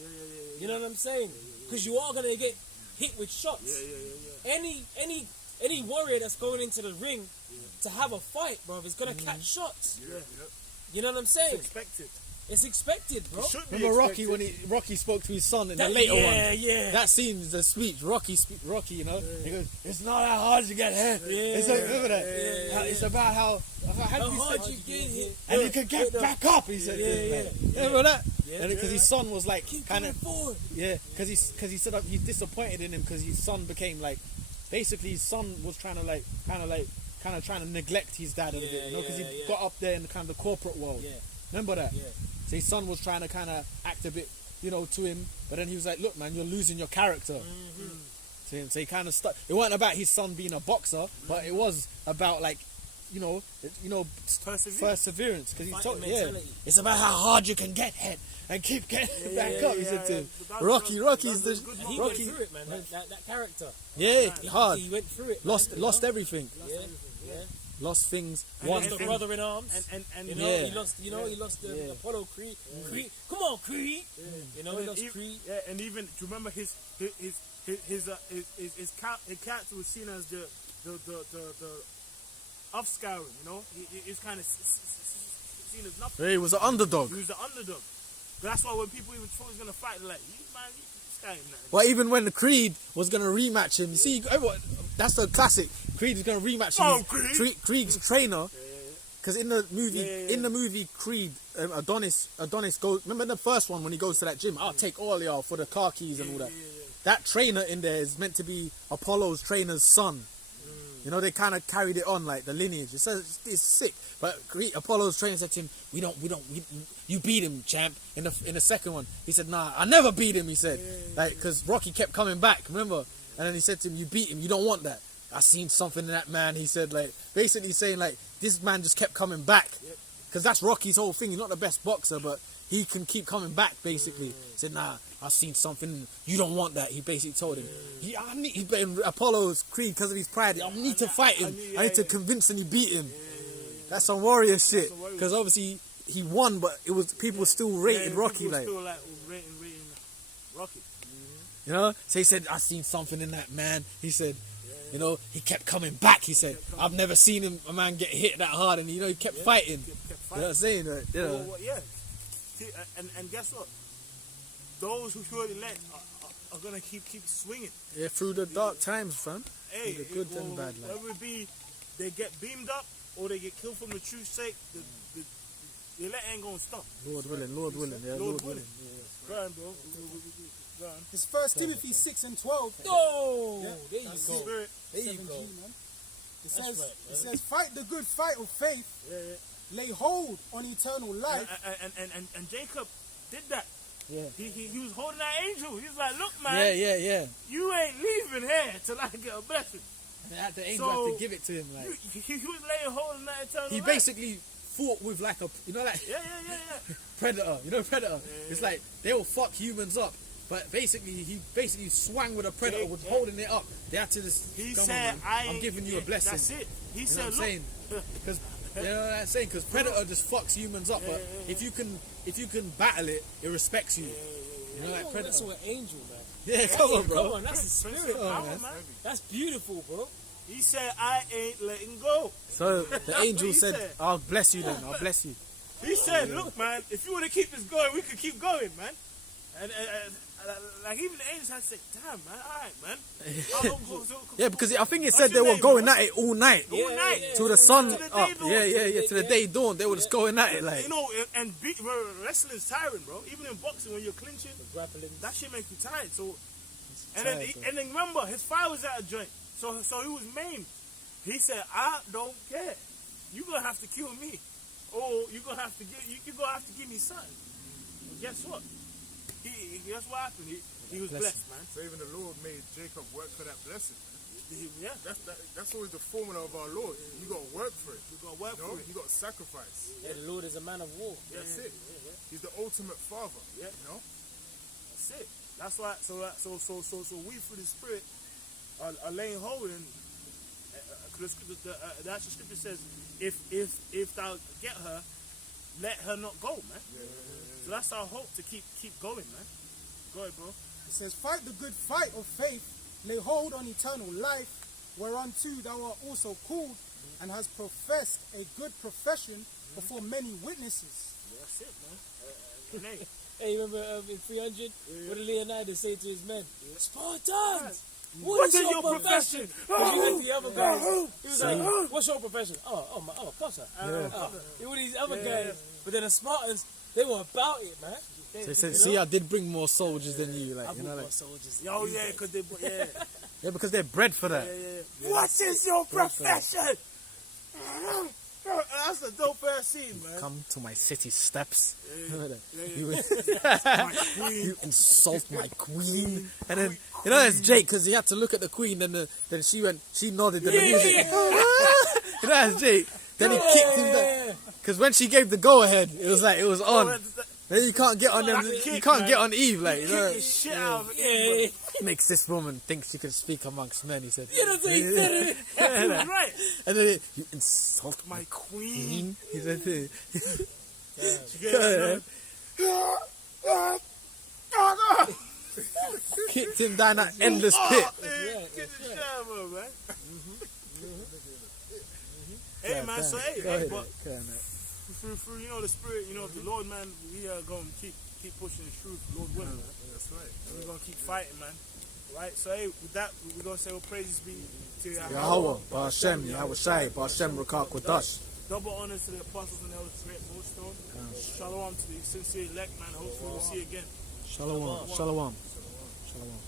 You know what I'm saying? Because you are gonna get hit with shots. Any warrior that's going into the ring to have a fight, bro, is gonna catch shots. You know what I'm saying? it's expected. It's expected, bro. Should be Remember Rocky expected. when Rocky spoke to his son in the That- later yeah, one? yeah. That scene is the speech. Rocky, you know, he goes, "It's not that hard to get hit." It's like, remember that? How- It's about how How do you hard say- you get hit. and you can get back up. He said, Remember that? And because his son was like kind of, forward. because he said he's disappointed in him because his son became like, basically his son was trying to kind of trying to neglect his dad a little bit, you know, because he got up there in the kind of the corporate world. Yeah. Remember that? Yeah. So his son was trying to kind of act a bit, you know, to him, but then he was like, "Look, man, you're losing your character." To him, so he kind of stuck. It wasn't about his son being a boxer, but it was about like, you know, perseverance. Because he told, mentality. it's about how hard you can get hit and keep getting back up. He said to him, Rocky's He went Rocky. through it, man. That character. Yeah, hard. He went through it. Lost everything. Yeah. Lost things. And One. Lost a brother in arms. And You know, Yeah. he lost the Apollo Creed. Creed. Come on, Creed. You know, he lost Creed. Yeah, and even do you remember his character was seen as the offscouring, you know? He's kind of seen as nothing. He was an underdog. He was the underdog. But that's why when people even thought he was gonna fight, they're like, this guy ain't nothing. Well, even when the Creed was going to rematch him, you see, everyone, that's the classic. Creed is going to rematch him. Oh, Creed. Creed's trainer, because in the movie Creed, Adonis goes. Remember the first one when he goes to that gym? I'll take all y'all for the car keys and all that. That trainer in there is meant to be Apollo's trainer's son. You know, they kind of carried it on, like the lineage. It says it's sick, but Apollo's trainer said to him, you beat him, champ." In the second one, he said, "Nah, I never beat him." He said, like, because Rocky kept coming back, remember? And then he said to him, "You beat him. You don't want that. I seen something in that man." He said, like, basically saying like this man just kept coming back, because that's Rocky's whole thing. He's not the best boxer, but he can keep coming back. Basically, he said, "Nah, I've seen something. You don't want that." He basically told him, he's been Apollo's creed because of his pride. I need to fight him. I need to convince him he beat him. That's some warrior shit. Because obviously he won, but it was people were still rating Rocky like. Still like rating Rocky. You know, so he said, "I seen something in that man." He said, you know, he kept coming back. He said, "I've never seen a man get hit that hard," and you know, he kept fighting. You know what I'm saying? You know. Well, yeah. And guess what? Those who surely let are gonna keep swinging. Yeah, through the dark times, fam. Hey, the good and bad. Like. Whether it be they get beamed up or they get killed from the truth's sake, the let ain't gonna stop. Lord willing, yeah, Lord willing. Yeah. Go on, bro. Go on. It's 1 Timothy 6:12. Oh, yeah. There you go. Spirit. There you go. Man. It says, "Fight the good fight of faith. Lay hold on eternal life." And Jacob did that. Yeah. He was holding that angel. He was like, "Look, man. Yeah. You ain't leaving here till I get a blessing." And the angel had to give it to him. Like he was laying hold on that eternal life. He basically fought with like a, you know, like Predator. You know, Predator. It's like they will fuck humans up. But basically, he swung with a predator, was holding it up. They had to just. He come said, on, man. I'm giving you a blessing. That's it. He said, know what I'm saying? Because you know what I'm saying? Because predator just fucks humans up. But if you can battle it, it respects you. You know, like predator. That's an angel, man. Yeah, come on, bro. Come on, that's the spirit, man. That's beautiful, bro. He said, "I ain't letting go." So the angel said, "I'll bless you then. I'll bless you." He said, "Look, man, if you want to keep this going, we can keep going, man." And like even the angels had to say, "Damn, man, all right, man." Yeah, because I think it said they were going at it all night. All night. Till the sun Till the up. day dawn. Yeah. Till the day dawn. They were just going at it like. You know, and wrestling's tiring, bro. Even in boxing, when you're clinching, that shit makes you tired. So, and then remember, his fire was at a joint. So he was maimed. He said, "I don't care. You gonna have to kill me, or you gonna have to give me something." And guess what? Guess what happened? He was blessed, man. So even the Lord made Jacob work for that blessing. Yeah, That's always the formula of our Lord. You got to work for it. you gotta work for it. You got to sacrifice. Yeah, the Lord is a man of war. That's it. He's the ultimate father. Yeah. You know. That's it. That's why. So we through the Spirit are laying hold, and the actual scripture says, if thou get her, let her not go, man. So that's our hope, to keep going, man. Go ahead, bro. It says, "Fight the good fight of faith, lay hold on eternal life, whereunto thou art also called, and hast professed a good profession before many witnesses." That's it, man. Hey, remember in 300, what did Leonidas say to his men? Spartans! What What's is in your profession? Because you went to the other guys. He was like, "What's your profession?" Oh, Pasha. All these other guys. But then the Spartans, they were about it, man. They said, "See, I did bring more soldiers than you." Like, I you know, like, more soldiers. Oh yeah, because they yeah, because they're bred for that. What is your profession? That's a dope ass scene, man. Come to my city steps. My queen. You insult my queen. And then, you know, there's Jake, because he had to look at the queen, and then she nodded to the music. You know, that's Jake. Then he kicked him down. Because when she gave the go ahead, it was on. Then you can't get on them. You can't get on Eve, like, you know. Shit out of it. Makes this woman think she can speak amongst men. He said. You know what he said? He was right. And then you insult My queen. He said. Kicked him down that endless pit. Get the shit out of her, man. Hey, man. So but through you know the Spirit, you know the Lord, man, we are gonna keep pushing the truth, Lord willing, man. That's right. And we're gonna keep fighting, man. Right. So hey, with that, we're gonna say, well, praises be to Yahweh, Ba'Shem, Yahweh Shai, Ba'Shem, Rakak Kodash. Double honors to the apostles and elders, great millstone. Shalom to the sincere elect, man. Hopefully we'll see you again. Shalom, shalom, shalom.